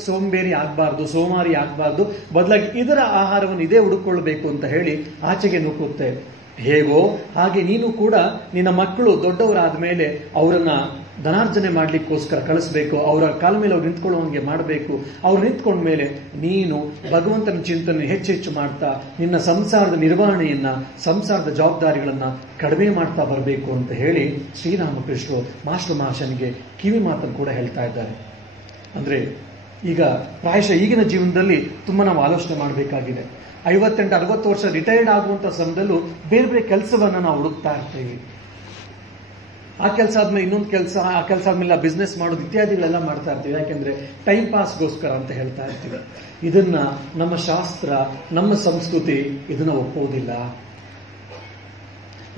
ಸೋಂಬೇರಿ ಆಗ್ಬಾರ್ದು, ಸೋಮಾರಿ ಆಗ್ಬಾರ್ದು, ಬದಲಾಗಿ ಇದರ ಆಹಾರವನ್ನು ಇದೇ ಹುಡುಕೊಳ್ಳಬೇಕು ಅಂತ ಹೇಳಿ ಆಚೆಗೆ ನೂಕುತ್ತೆ. ಹೇಗೋ ಹಾಗೆ ನೀನು ಕೂಡ ನಿನ್ನ ಮಕ್ಕಳು ದೊಡ್ಡವರಾದ ಮೇಲೆ ಅವರನ್ನ ಧನಾರ್ಜನೆ ಮಾಡ್ಲಿಕ್ಕೋಸ್ಕರ ಕಳಿಸ್ಬೇಕು, ಅವರ ಕಾಲ ಮೇಲೆ ಅವ್ರು ನಿಂತ್ಕೊಳ್ಳುವಂಗೆ ಮಾಡಬೇಕು. ಅವ್ರು ನಿಂತ್ಕೊಂಡ ಮೇಲೆ ನೀನು ಭಗವಂತನ ಚಿಂತನೆ ಹೆಚ್ಚೆಚ್ಚು ಮಾಡ್ತಾ ನಿನ್ನ ಸಂಸಾರದ ನಿರ್ವಹಣೆಯನ್ನ, ಸಂಸಾರದ ಜವಾಬ್ದಾರಿಗಳನ್ನ ಕಡಿಮೆ ಮಾಡ್ತಾ ಬರಬೇಕು ಅಂತ ಹೇಳಿ ಶ್ರೀರಾಮಕೃಷ್ಣರು ಮಾಸ್ಟರ್ ಮಹಾಶಯನಿಗೆ ಕಿವಿ ಮಾತನ್ನು ಕೂಡ ಹೇಳ್ತಾ ಇದ್ದಾರೆ. ಅಂದ್ರೆ ಈಗ ಪ್ರಾಯಶಃ ಈಗಿನ ಜೀವನದಲ್ಲಿ ತುಂಬಾ ನಾವು ಆಲೋಚನೆ ಮಾಡಬೇಕಾಗಿದೆ. 58-60 ವರ್ಷ ರಿಟೈರ್ಡ್ ಆಗುವಂತ ಸಮಯದಲ್ಲೂ ಬೇರೆ ಬೇರೆ ಕೆಲಸವನ್ನ ನಾವು ಹುಡುಕ್ತಾ ಇರ್ತೀವಿ. ಆ ಕೆಲಸ ಆದ್ಮೇಲೆ ಇನ್ನೊಂದು ಕೆಲಸ, ಆ ಕೆಲಸ ಆದ್ಮೇಲೆ ಬಿಸ್ನೆಸ್ ಮಾಡೋದು ಇತ್ಯಾದಿಗಳೆಲ್ಲ ಮಾಡ್ತಾ ಇರ್ತೀವಿ. ಯಾಕೆಂದ್ರೆ ಟೈಮ್ ಪಾಸ್ಗೋಸ್ಕರ ಅಂತ ಹೇಳ್ತಾ ಇರ್ತೀವಿ. ಇದನ್ನ ನಮ್ಮ ಶಾಸ್ತ್ರ, ನಮ್ಮ ಸಂಸ್ಕೃತಿ ಇದನ್ನ ಒಪ್ಪೋದಿಲ್ಲ.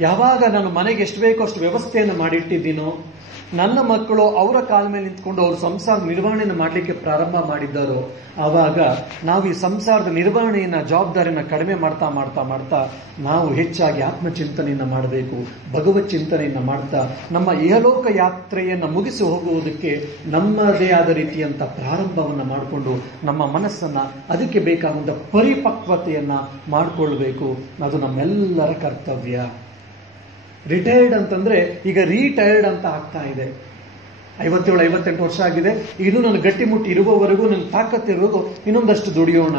ಯಾವಾಗ ನಾನು ಮನೆಗೆ ಎಷ್ಟು ಬೇಕೋ ಅಷ್ಟು ವ್ಯವಸ್ಥೆಯನ್ನು ಮಾಡಿಟ್ಟಿದ್ದೀನೋ, ನನ್ನ ಮಕ್ಕಳು ಅವರ ಕಾಲ ಮೇಲೆ ನಿಂತ್ಕೊಂಡು ಅವ್ರ ಸಂಸಾರದ ನಿರ್ವಹಣೆಯನ್ನು ಮಾಡಲಿಕ್ಕೆ ಪ್ರಾರಂಭ ಮಾಡಿದ್ದಾರೋ ಆವಾಗ ನಾವು ಈ ಸಂಸಾರದ ನಿರ್ವಹಣೆಯನ್ನ, ಜವಾಬ್ದಾರಿಯನ್ನ ಕಡಿಮೆ ಮಾಡ್ತಾ ಮಾಡ್ತಾ ಮಾಡ್ತಾ ನಾವು ಹೆಚ್ಚಾಗಿ ಆತ್ಮಚಿಂತನೆಯನ್ನ ಮಾಡಬೇಕು, ಭಗವತ್ ಚಿಂತನೆಯನ್ನ ಮಾಡ್ತಾ ನಮ್ಮ ಇಹಲೋಕ ಯಾತ್ರೆಯನ್ನ ಮುಗಿಸಿ ಹೋಗುವುದಕ್ಕೆ ನಮ್ಮದೇ ಆದ ರೀತಿಯಂತ ಪ್ರಾರಂಭವನ್ನ ಮಾಡಿಕೊಂಡು ನಮ್ಮ ಮನಸ್ಸನ್ನ ಅದಕ್ಕೆ ಬೇಕಾದಂತ ಪರಿಪಕ್ವತೆಯನ್ನ ಮಾಡಿಕೊಳ್ಬೇಕು. ಅದು ನಮ್ಮೆಲ್ಲರ ಕರ್ತವ್ಯ. ರಿಟೈರ್ಡ್ ಅಂತಂದ್ರೆ ಈಗ ರೀಟೈರ್ಡ್ ಅಂತ ಆಗ್ತಾ ಇದೆ. 57-58 ವರ್ಷ ಆಗಿದೆ, ಇನ್ನೂ ನಾನು ಗಟ್ಟಿಮುಟ್ಟಿ ಇರುವವರೆಗೂ ನನ್ನ ತಾಕತ್ತಿರೋದು ಇನ್ನೊಂದಷ್ಟು ದುಡಿಯೋಣ,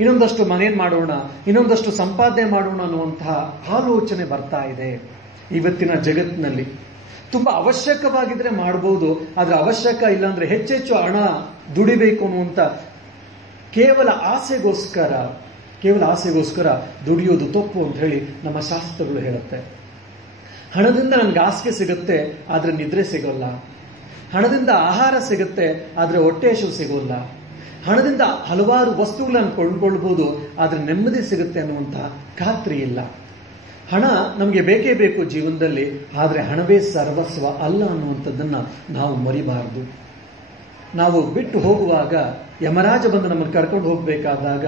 ಇನ್ನೊಂದಷ್ಟು ಮನೇನ್ ಮಾಡೋಣ, ಇನ್ನೊಂದಷ್ಟು ಸಂಪಾದನೆ ಮಾಡೋಣ ಅನ್ನುವಂತಹ ಆಲೋಚನೆ ಬರ್ತಾ ಇದೆ ಇವತ್ತಿನ ಜಗತ್ತಿನಲ್ಲಿ. ತುಂಬಾ ಅವಶ್ಯಕವಾಗಿದ್ರೆ ಮಾಡಬಹುದು, ಆದ್ರೆ ಅವಶ್ಯಕ ಇಲ್ಲಾಂದ್ರೆ ಹೆಚ್ಚೆಚ್ಚು ಹಣ ದುಡಿಬೇಕು ಅನ್ನುವಂತ ಕೇವಲ ಆಸೆಗೋಸ್ಕರ ದುಡಿಯೋದು ತಪ್ಪು ಅಂತ ಹೇಳಿ ನಮ್ಮ ಶಾಸ್ತ್ರಗಳು ಹೇಳುತ್ತೆ. ಹಣದಿಂದ ನನ್ಗೆ ಹಾಸಿಗೆ ಸಿಗುತ್ತೆ, ಆದ್ರೆ ನಿದ್ರೆ ಸಿಗೋಲ್ಲ. ಹಣದಿಂದ ಆಹಾರ ಸಿಗುತ್ತೆ, ಆದ್ರೆ ಹೊಟ್ಟೆ ಹಸಿವು ಸಿಗೋಲ್ಲ. ಹಣದಿಂದ ಹಲವಾರು ವಸ್ತುಗಳನ್ನು ಕೊಂಡ್ಕೊಳ್ಬಹುದು, ಆದ್ರೆ ನೆಮ್ಮದಿ ಸಿಗುತ್ತೆ ಅನ್ನುವಂತಹ ಖಾತ್ರಿ ಇಲ್ಲ. ಹಣ ನಮಗೆ ಬೇಕೇ ಬೇಕು ಜೀವನದಲ್ಲಿ, ಆದ್ರೆ ಹಣವೇ ಸರ್ವಸ್ವ ಅಲ್ಲ ಅನ್ನುವಂಥದ್ದನ್ನ ನಾವು ಮರಿಬಾರದು. ನಾವು ಬಿಟ್ಟು ಹೋಗುವಾಗ ಯಮರಾಜ ಬಂದು ನಮ್ಮನ್ನು ಕರ್ಕೊಂಡು ಹೋಗಬೇಕಾದಾಗ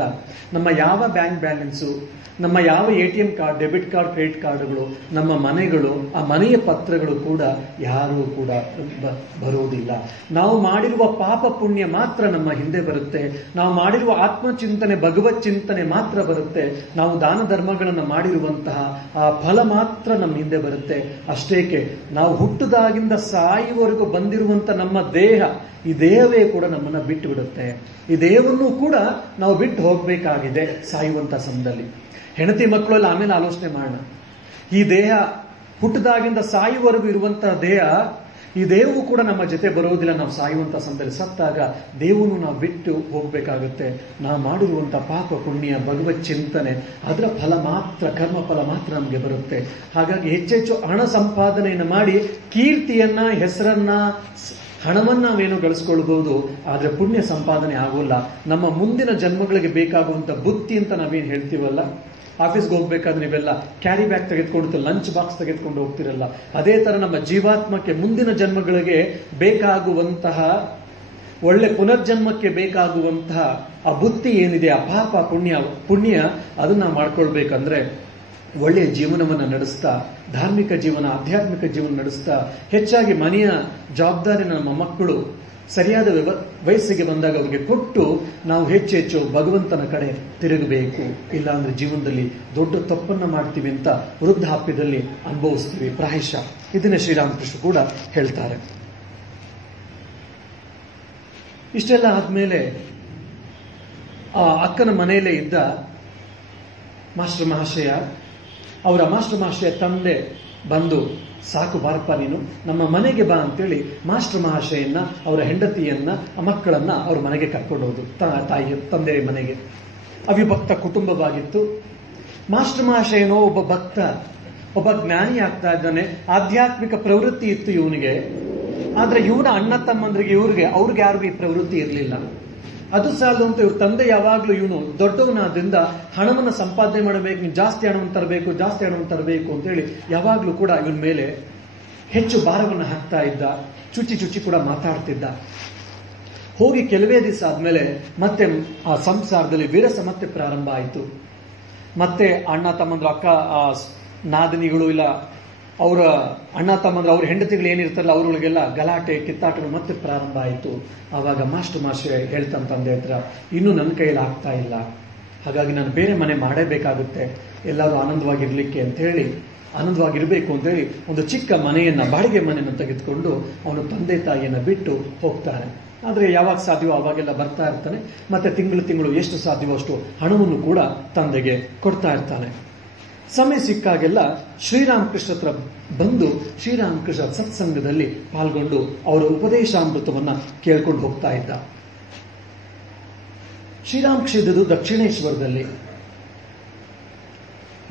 ನಮ್ಮ ಯಾವ ಬ್ಯಾಂಕ್ ಬ್ಯಾಲೆನ್ಸು, ನಮ್ಮ ಯಾವ ATM card, debit card, credit ಕಾರ್ಡ್ಗಳು, ನಮ್ಮ ಮನೆಗಳು, ಆ ಮನೆಯ ಪತ್ರಗಳು ಕೂಡ ಯಾರೂ ಕೂಡ ಬರುವುದಿಲ್ಲ. ನಾವು ಮಾಡಿರುವ ಪಾಪ ಪುಣ್ಯ ಮಾತ್ರ ನಮ್ಮ ಹಿಂದೆ ಬರುತ್ತೆ. ನಾವು ಮಾಡಿರುವ ಆತ್ಮಚಿಂತನೆ, ಭಗವತ್ ಚಿಂತನೆ ಮಾತ್ರ ಬರುತ್ತೆ. ನಾವು ದಾನ ಧರ್ಮಗಳನ್ನು ಮಾಡಿರುವಂತಹ ಆ ಫಲ ಮಾತ್ರ ನಮ್ಮ ಹಿಂದೆ ಬರುತ್ತೆ. ಅಷ್ಟೇಕೆ ನಾವು ಹುಟ್ಟದಾಗಿಂದ ಸಾಯುವವರೆಗೂ ಬಂದಿರುವಂತ ನಮ್ಮ ದೇಹ, ಈ ದೇಹವೇ ಕೂಡ ನಮ್ಮನ್ನ ಬಿಟ್ಟು ಬಿಡುತ್ತೆ. ಈ ದೇಹವನ್ನು ಕೂಡ ನಾವು ಬಿಟ್ಟು ಹೋಗಬೇಕಾಗಿದೆ ಸಾಯುವಂತ ಸಮಯದಲ್ಲಿ. ಹೆಂಡತಿ ಮಕ್ಕಳೆಲ್ಲ ಆಮೇಲೆ ಆಲೋಚನೆ ಮಾಡೋಣ. ಈ ದೇಹ ಹುಟ್ಟದಾಗಿಂದ ಸಾಯುವವರೆಗೂ ಇರುವಂತಹ ದೇಹ, ಈ ದೇಹವು ಕೂಡ ನಮ್ಮ ಜೊತೆ ಬರೋದಿಲ್ಲ. ನಾವು ಸಾಯುವಂತ ಸಮಯದಲ್ಲಿ ಸತ್ತಾಗ ದೇವನು ನಾವು ಬಿಟ್ಟು ಹೋಗ್ಬೇಕಾಗುತ್ತೆ. ನಾವು ಮಾಡಿರುವಂತಹ ಪಾಪ ಪುಣ್ಯ, ಭಗವತ್ ಚಿಂತನೆ, ಅದರ ಫಲ ಮಾತ್ರ, ಕರ್ಮ ಫಲ ಮಾತ್ರ ನಮಗೆ ಬರುತ್ತೆ. ಹಾಗಾಗಿ ಹೆಚ್ಚೆಚ್ಚು ಹಣ ಸಂಪಾದನೆಯನ್ನು ಮಾಡಿ ಕೀರ್ತಿಯನ್ನ, ಹೆಸರನ್ನ, ಹಣವನ್ನ ನಾವೇನೋ ಗಳಿಸ್ಕೊಳ್ಬಹುದು, ಆದ್ರೆ ಪುಣ್ಯ ಸಂಪಾದನೆ ಆಗೋಲ್ಲ. ನಮ್ಮ ಮುಂದಿನ ಜನ್ಮಗಳಿಗೆ ಬೇಕಾಗುವಂತ ಬುದ್ಧಿ ಅಂತ ನಾವೇನು ಹೇಳ್ತೀವಲ್ಲ, ಆಫೀಸ್ಗೆ ಹೋಗ್ಬೇಕಾದ್ರೆ ನೀವೆಲ್ಲ ಕ್ಯಾರಿ ಬ್ಯಾಗ್ ತೆಗೆದುಕೊಂಡು ಲಂಚ್ ಬಾಕ್ಸ್ ತೆಗೆದುಕೊಂಡು ಹೋಗ್ತಿರಲ್ಲ, ಅದೇ ತರ ನಮ್ಮ ಜೀವಾತ್ಮಕ್ಕೆ ಮುಂದಿನ ಜನ್ಮಗಳಿಗೆ ಬೇಕಾಗುವಂತಹ, ಒಳ್ಳೆ ಪುನರ್ಜನ್ಮಕ್ಕೆ ಬೇಕಾಗುವಂತಹ ಆ ಬುದ್ಧಿ ಏನಿದೆ, ಆ ಪಾಪ ಪುಣ್ಯ ಅದನ್ನ ಮಾಡ್ಕೊಳ್ಬೇಕಂದ್ರೆ ಒಳ್ಳೆಯ ಜೀವನವನ್ನ ನಡೆಸ್ತಾ, ಧಾರ್ಮಿಕ ಜೀವನ, ಆಧ್ಯಾತ್ಮಿಕ ಜೀವನ ನಡೆಸ್ತಾ, ಹೆಚ್ಚಾಗಿ ಮನೆಯ ಜವಾಬ್ದಾರಿ ನಮ್ಮ ಮಕ್ಕಳು ಸರಿಯಾದ ವಯಸ್ಸಿಗೆ ಬಂದಾಗ ಅವರಿಗೆ ಕೊಟ್ಟು ನಾವು ಹೆಚ್ಚೆಚ್ಚು ಭಗವಂತನ ಕಡೆ ತಿರುಗಬೇಕು. ಇಲ್ಲಾಂದ್ರೆ ಜೀವನದಲ್ಲಿ ದೊಡ್ಡ ತಪ್ಪನ್ನ ಮಾಡ್ತೀವಿ ಅಂತ ವೃದ್ಧಾಪ್ಯದಲ್ಲಿ ಅನುಭವಿಸ್ತೀವಿ ಪ್ರಾಯಶಃ. ಇದನ್ನೇ ಶ್ರೀರಾಮಕೃಷ್ಣ ಕೂಡ ಹೇಳ್ತಾರೆ. ಇಷ್ಟೆಲ್ಲ ಆದ್ಮೇಲೆ ಆ ಅಕ್ಕನ ಮನೆಯಲ್ಲೇ ಇದ್ದ ಮಾಸ್ಟರ್ ಮಹಾಶಯ, ಅವರ ಮಾಸ್ಟರ್ ಮಹಾಶಯ ತಂದೆ ಬಂದು, ಸಾಕು ಬಾರಪ್ಪ ನೀನು ನಮ್ಮ ಮನೆಗೆ ಬಾ ಅಂತೇಳಿ ಮಾಸ್ಟರ್ ಮಹಾಶಯನ್ನ, ಅವರ ಹೆಂಡತಿಯನ್ನ, ಮಕ್ಕಳನ್ನ ಅವ್ರ ಮನೆಗೆ ಕರ್ಕೊಂಡು ಹೋದ್ರು. ತಾಯಿಯ ತಂದೆಯ ಮನೆಗೆ. ಅವಿಭಕ್ತ ಕುಟುಂಬವಾಗಿತ್ತು. ಮಾಸ್ಟರ್ ಮಹಾಶಯನೋ ಒಬ್ಬ ಭಕ್ತ, ಒಬ್ಬ ಜ್ಞಾನಿ ಆಗ್ತಾ ಇದ್ದಾನೆ. ಆಧ್ಯಾತ್ಮಿಕ ಪ್ರವೃತ್ತಿ ಇತ್ತು ಇವನಿಗೆ. ಆದ್ರೆ ಇವನ ಅಣ್ಣ ತಮ್ಮಂದ್ರಿಗೆ ಅವ್ರಿಗೆ ಯಾರಿಗೂ ಈ ಪ್ರವೃತ್ತಿ ಇರಲಿಲ್ಲ. ಅದು ಸಾಲದು ಅಂತ ಇವ್ರ ತಂದೆ ಯಾವಾಗ್ಲೂ ಇವನು ದೊಡ್ಡವನಾದ್ರಿಂದ ಹಣವನ್ನು ಸಂಪಾದನೆ ಮಾಡಬೇಕು, ನೀನು ಜಾಸ್ತಿ ಹಣವನ್ನು ತರಬೇಕು ಅಂತೇಳಿ ಯಾವಾಗ್ಲೂ ಕೂಡ ಇವನ ಮೇಲೆ ಹೆಚ್ಚು ಭಾರವನ್ನು ಹಾಕ್ತಾ ಇದ್ದ. ಚುಚ್ಚಿ ಕೂಡ ಮಾತಾಡ್ತಿದ್ದ. ಹೋಗಿ ಕೆಲವೇ ದಿವಸ ಆದ್ಮೇಲೆ ಮತ್ತೆ ಆ ಸಂಸಾರದಲ್ಲಿ ವಿರಸ ಮತ್ತೆ ಪ್ರಾರಂಭ ಆಯಿತು. ಮತ್ತೆ ಅಣ್ಣ ತಮ್ಮಂದ್ರು, ಅಕ್ಕ ನಾದಿನಿಗಳು, ಇಲ್ಲ ಅವರ ಅಣ್ಣ ತಮ್ಮಂದ್ರೆ, ಅವ್ರ ಹೆಂಡತಿಗಳು ಏನಿರ್ತಾರಲ್ಲ ಅವ್ರಗಳಿಗೆಲ್ಲ ಗಲಾಟೆ ಕಿತ್ತಾಟಗಳು ಮತ್ತೆ ಪ್ರಾರಂಭ ಆಯಿತು. ಆವಾಗ ಮಾಸ್ಟರ್ ಮಾಸ್ಟರ್ ಹೇಳ್ತಾನೆ ತಂದೆ ಹತ್ರ, ಇನ್ನೂ ನನ್ನ ಕೈಯಲ್ಲಿ ಆಗ್ತಾ ಇಲ್ಲ, ಹಾಗಾಗಿ ನಾನು ಬೇರೆ ಮನೆ ಮಾಡಬೇಕಾಗುತ್ತೆ ಎಲ್ಲರೂ ಆನಂದವಾಗಿರ್ಲಿಕ್ಕೆ ಅಂತ ಹೇಳಿ, ಆನಂದವಾಗಿರ್ಬೇಕು ಅಂತ ಹೇಳಿ ಒಂದು ಚಿಕ್ಕ ಮನೆಯನ್ನ, ಬಾಡಿಗೆ ಮನೆಯನ್ನು ತೆಗೆದುಕೊಂಡು ಅವನು ತಂದೆ ತಾಯಿಯನ್ನ ಬಿಟ್ಟು ಹೋಗ್ತಾನೆ. ಆದ್ರೆ ಯಾವಾಗ ಸಾಧ್ಯವೋ ಅವಾಗೆಲ್ಲ ಬರ್ತಾ ಇರ್ತಾನೆ. ಮತ್ತೆ ತಿಂಗಳು ಎಷ್ಟು ಸಾಧ್ಯವೋ ಅಷ್ಟು ಹಣವನ್ನು ಕೂಡ ತಂದೆಗೆ ಕೊಡ್ತಾ ಇರ್ತಾನೆ. ಸಮಯ ಸಿಕ್ಕಾಗೆಲ್ಲ ಶ್ರೀರಾಮಕೃಷ್ಣ ಹತ್ರ ಬಂದು ಶ್ರೀರಾಮಕೃಷ್ಣ ಸತ್ಸಂಗದಲ್ಲಿ ಪಾಲ್ಗೊಂಡು ಅವರ ಉಪದೇಶಾಮೃತವನ್ನ ಕೇಳ್ಕೊಂಡು ಹೋಗ್ತಾ ಇದ್ದ. ಶ್ರೀರಾಮಕೃಷ್ಣ ಇದ್ದದ್ದು ದಕ್ಷಿಣೇಶ್ವರದಲ್ಲಿ,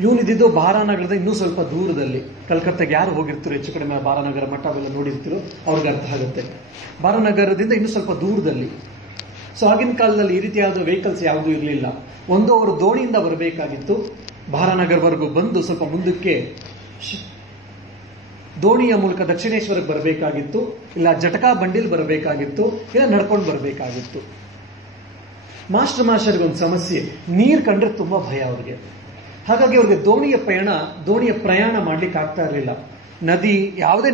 ಇವನಿದ್ದು ಬಾರಾನಗರದ ಇನ್ನೂ ಸ್ವಲ್ಪ ದೂರದಲ್ಲಿ. ಕಲ್ಕತ್ತಾಗೆ ಯಾರು ಹೋಗಿರ್ತೀರೋ ಹೆಚ್ಚು ಕಡಿಮೆ ಬಾರಾನಗರ ಮಠ ಅವೆಲ್ಲ ನೋಡಿರ್ತೀರೋ ಅವ್ರಿಗೆ ಅರ್ಥ ಆಗುತ್ತೆ. ಬಾರಾನಗರದಿಂದ ಇನ್ನೂ ಸ್ವಲ್ಪ ದೂರದಲ್ಲಿ. ಸೊ ಆಗಿನ ಕಾಲದಲ್ಲಿ ಈ ರೀತಿಯಾದ ವೆಹಿಕಲ್ಸ್ ಯಾವುದೂ ಇರಲಿಲ್ಲ. ಒಂದು ಅವರು ದೋಣಿಯಿಂದ ಬರಬೇಕಾಗಿತ್ತು, ಬಾರಾನಗರವರೆಗೂ ಬಂದು ಸ್ವಲ್ಪ ಮುಂದಕ್ಕೆ ದೋಣಿಯ ಮೂಲಕ ದಕ್ಷಿಣೇಶ್ವರಕ್ಕೆ ಬರಬೇಕಾಗಿತ್ತು, ಇಲ್ಲ ಜಟಕಾ ಬಂಡಿಲ್ ಬರಬೇಕಾಗಿತ್ತು, ಇಲ್ಲ ನಡ್ಕೊಂಡು ಬರಬೇಕಾಗಿತ್ತು. ಮಾಸ್ಟರ್ ಮಾಸ್ಟರ್ಗೆ ಒಂದು ಸಮಸ್ಯೆ, ನೀರು ಕಂಡ್ರೆ ತುಂಬಾ ಭಯ ಅವ್ರಿಗೆ. ಹಾಗಾಗಿ ಅವ್ರಿಗೆ ದೋಣಿಯ ಪ್ರಯಾಣ ಮಾಡ್ಲಿಕ್ಕೆ ಆಗ್ತಾ ಇರಲಿಲ್ಲ. ನದಿ, ಯಾವುದೇ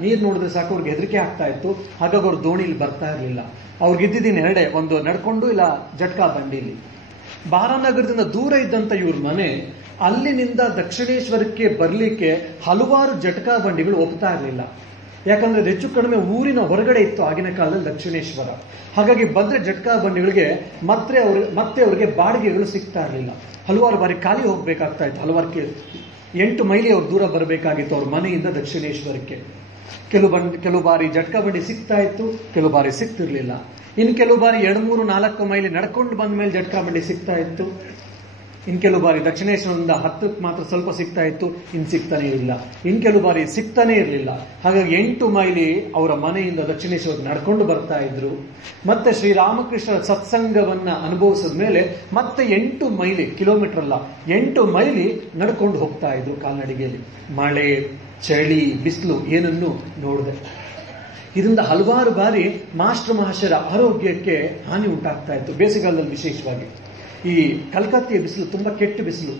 ನೀರು ನೋಡಿದ್ರೆ ಸಾಕು ಅವ್ರಿಗೆ ಹೆದರಿಕೆ ಆಗ್ತಾ ಇತ್ತು. ಹಾಗಾಗಿ ಅವ್ರು ದೋಣಿಲಿ ಬರ್ತಾ ಇರಲಿಲ್ಲ. ಅವ್ರಿಗಿದ್ದಿದ್ದೀನಿ ಎರಡೇ, ಒಂದು ನಡ್ಕೊಂಡು ಇಲ್ಲ ಜಟ್ಕಾ ಬಂಡಿಲಿ. ಬಾರಾನಗರದಿಂದ ದೂರ ಇದ್ದಂತ ಇವ್ರ ಮನೆ, ಅಲ್ಲಿನಿಂದ ದಕ್ಷಿಣೇಶ್ವರಕ್ಕೆ ಬರ್ಲಿಕ್ಕೆ ಹಲವಾರು ಜಟಕಾ ಬಂಡಿಗಳು ಒಪ್ತಾ ಇರಲಿಲ್ಲ. ಯಾಕಂದ್ರೆ ಹೆಚ್ಚು ಕಡಿಮೆ ಊರಿನ ಹೊರಗಡೆ ಇತ್ತು ಆಗಿನ ಕಾಲದಲ್ಲಿ ದಕ್ಷಿಣೇಶ್ವರ. ಹಾಗಾಗಿ ಬಂದ್ರೆ ಜಟ್ಕಾ ಬಂಡಿಗಳಿಗೆ ಮತ್ತೆ ಅವ್ರಿಗೆ ಬಾಡಿಗೆಗಳು ಸಿಗ್ತಾ ಇರಲಿಲ್ಲ. ಹಲವಾರು ಬಾರಿ ಖಾಲಿ ಹೋಗ್ಬೇಕಾಗ್ತಾ ಇತ್ತು. 8 ಮೈಲಿ ಅವ್ರು ದೂರ ಬರಬೇಕಾಗಿತ್ತು ಅವ್ರ ಮನೆಯಿಂದ ದಕ್ಷಿಣೇಶ್ವರಕ್ಕೆ. ಕೆಲವು ಬಾರಿ ಜಟ್ಕಾ ಬಂಡಿ ಸಿಗ್ತಾ ಇತ್ತು, ಕೆಲವು ಬಾರಿ ಸಿಗ್ತಿರ್ಲಿಲ್ಲ. ಇನ್ನು ಕೆಲವು ಬಾರಿ 2, 3, 4 ಮೈಲಿ ನಡ್ಕೊಂಡು ಬಂದ ಮೇಲೆ ಜಟ್ಕಾ ಬಂಡಿ ಸಿಗ್ತಾ ಇತ್ತು. ಇನ್ ಕೆಲವು ಬಾರಿ ದಕ್ಷಿಣೇಶ್ವರದಿಂದ 10ಕ್ಕೆ ಮಾತ್ರ ಸ್ವಲ್ಪ ಸಿಗ್ತಾ ಇತ್ತು, ಇನ್ನು ಸಿಗ್ತಾನೆ ಇರಲಿಲ್ಲ. ಇನ್ ಕೆಲವು ಬಾರಿ ಸಿಗ್ತಾನೆ ಇರಲಿಲ್ಲ. ಹಾಗಾಗಿ 8 ಮೈಲಿ ಅವರ ಮನೆಯಿಂದ ದಕ್ಷಿಣೇಶ್ವರ ನಡ್ಕೊಂಡು ಬರ್ತಾ ಇದ್ರು. ಮತ್ತೆ ಶ್ರೀರಾಮಕೃಷ್ಣ ಸತ್ಸಂಗವನ್ನ ಅನುಭವಿಸಿದ ಮೇಲೆ ಮತ್ತೆ 8 ಮೈಲಿ, ಕಿಲೋಮೀಟರ್ ಅಲ್ಲ 8 ಮೈಲಿ ನಡ್ಕೊಂಡು ಹೋಗ್ತಾ ಇದ್ರು ಕಾಲ್ನಡಿಗೆಯಲ್ಲಿ. ಮಳೆ, ಚಳಿ, ಬಿಸಿಲು ಏನನ್ನು ನೋಡಿದೆ. ಇದರಿಂದ ಹಲವಾರು ಬಾರಿ ಮಾಸ್ಟರ್ ಮಹಾಶಯರ ಆರೋಗ್ಯಕ್ಕೆ ಹಾನಿ ಉಂಟಾಗ್ತಾ ಇತ್ತು. ಬೇಸಿಗೆಗಾಲದಲ್ಲಿ ವಿಶೇಷವಾಗಿ ಈ ಕಲ್ಕತ್ತೆಯ ಬಿಸಿಲು ತುಂಬಾ ಕೆಟ್ಟ ಬಿಸಿಲು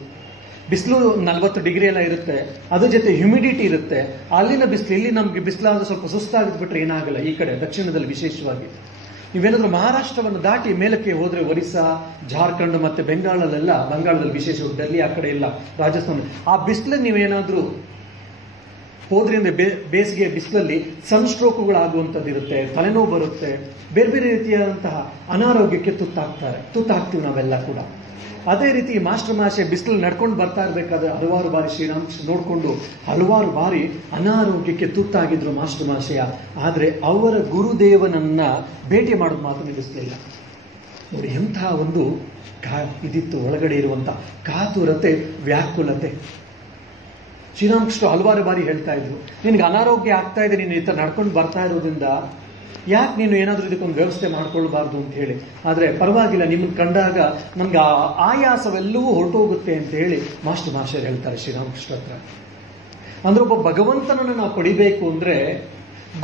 40 ಡಿಗ್ರಿ ಎಲ್ಲ ಇರುತ್ತೆ. ಅದ್ರ ಜೊತೆ ಹ್ಯುಮಿಡಿಟಿ ಇರುತ್ತೆ. ಅಲ್ಲಿನ ಬಿಸಿಲು, ಇಲ್ಲಿ ನಮ್ಗೆ ಬಿಸಿಲಾದ್ರೆ ಸ್ವಲ್ಪ ಸುಸ್ತಾಗಿದ್ ಬಿಟ್ರೆ ಏನಾಗಲ್ಲ. ಈ ಕಡೆ ದಕ್ಷಿಣದಲ್ಲಿ ವಿಶೇಷವಾಗಿ ನೀವೇನಾದ್ರೂ ಮಹಾರಾಷ್ಟ್ರವನ್ನು ದಾಟಿ ಮೇಲಕ್ಕೆ ಹೋದ್ರೆ ಒರಿಸ್ಸಾ, ಜಾರ್ಖಂಡ್ ಮತ್ತೆ ಬಂಗಾಳದಲ್ಲಿ ವಿಶೇಷವಾಗಿ ಡೆಲ್ಲಿ ಆ ಕಡೆ ಇಲ್ಲ, ರಾಜಸ್ಥಾನ, ಆ ಬಿಸಿಲಲ್ಲಿ ನೀವೇನಾದ್ರೂ ಹೋದ್ರಿಂದ ಬೇಸಿಗೆ ಬಿಸಿಲಲ್ಲಿ ಸನ್ಸ್ಟ್ರೋಕ್ಗಳಾಗುವಂಥದ್ದು ಇರುತ್ತೆ, ತಲೆನೋವು ಬರುತ್ತೆ, ಬೇರೆ ಬೇರೆ ರೀತಿಯಾದಂತಹ ಅನಾರೋಗ್ಯಕ್ಕೆ ತುತ್ತಾಗ್ತೀವಿ ನಾವೆಲ್ಲ ಕೂಡ. ಅದೇ ರೀತಿ ಮಾಸ್ಟರ್ ಮಾಷೆ ಬಿಸಿಲಲ್ಲಿ ನಡ್ಕೊಂಡು ಬರ್ತಾ ಇರಬೇಕಾದ್ರೆ ಹಲವಾರು ಬಾರಿ ಶ್ರೀರಾಮಕೃಷ್ಣ ನೋಡಿಕೊಂಡು ಹಲವಾರು ಬಾರಿ ಅನಾರೋಗ್ಯಕ್ಕೆ ತುತ್ತಾಗಿದ್ರು ಮಾಸ್ಟರ್ ಮಾಷೆಯ. ಆದರೆ ಅವರ ಗುರುದೇವನನ್ನ ಭೇಟಿ ಮಾಡೋದು ಮಾತ್ರ ನಿಲ್ಲಿಸಲಿಲ್ಲ. ನೋಡಿ, ಎಂತಹ ಒಂದು ಇದಿತ್ತು ಒಳಗಡೆ ಇರುವಂತಹ ಕಾತುರತೆ, ವ್ಯಾಕುಲತೆ. ಶ್ರೀರಾಮಕೃಷ್ಣ ಹಲವಾರು ಬಾರಿ ಹೇಳ್ತಾ ಇದ್ರು, ನಿನ್ಗೆ ಅನಾರೋಗ್ಯ ಆಗ್ತಾ ಇದೆ, ನೀನು ಈ ತರ ನಡ್ಕೊಂಡು ಬರ್ತಾ ಇರೋದ್ರಿಂದ ಯಾಕೆ ನೀನು ಏನಾದ್ರೂ ಇದಕ್ಕೊಂದು ವ್ಯವಸ್ಥೆ ಮಾಡ್ಕೊಳ್ಬಾರ್ದು ಅಂತ ಹೇಳಿ. ಆದ್ರೆ ಪರವಾಗಿಲ್ಲ, ನಿಮ್ಮನ್ನು ಕಂಡಾಗ ನಮ್ಗೆ ಆಯಾಸವೆಲ್ಲವೂ ಹೊರಟೋಗುತ್ತೆ ಅಂತ ಹೇಳಿ ಮಾಸ್ಟರ್ ಮಾಷರ್ ಹೇಳ್ತಾರೆ ಶ್ರೀರಾಮಕೃಷ್ಣ ಹತ್ರ. ಅಂದ್ರೆ ಒಬ್ಬ ಭಗವಂತನನ್ನು ನಾವು ಪಡಿಬೇಕು ಅಂದ್ರೆ,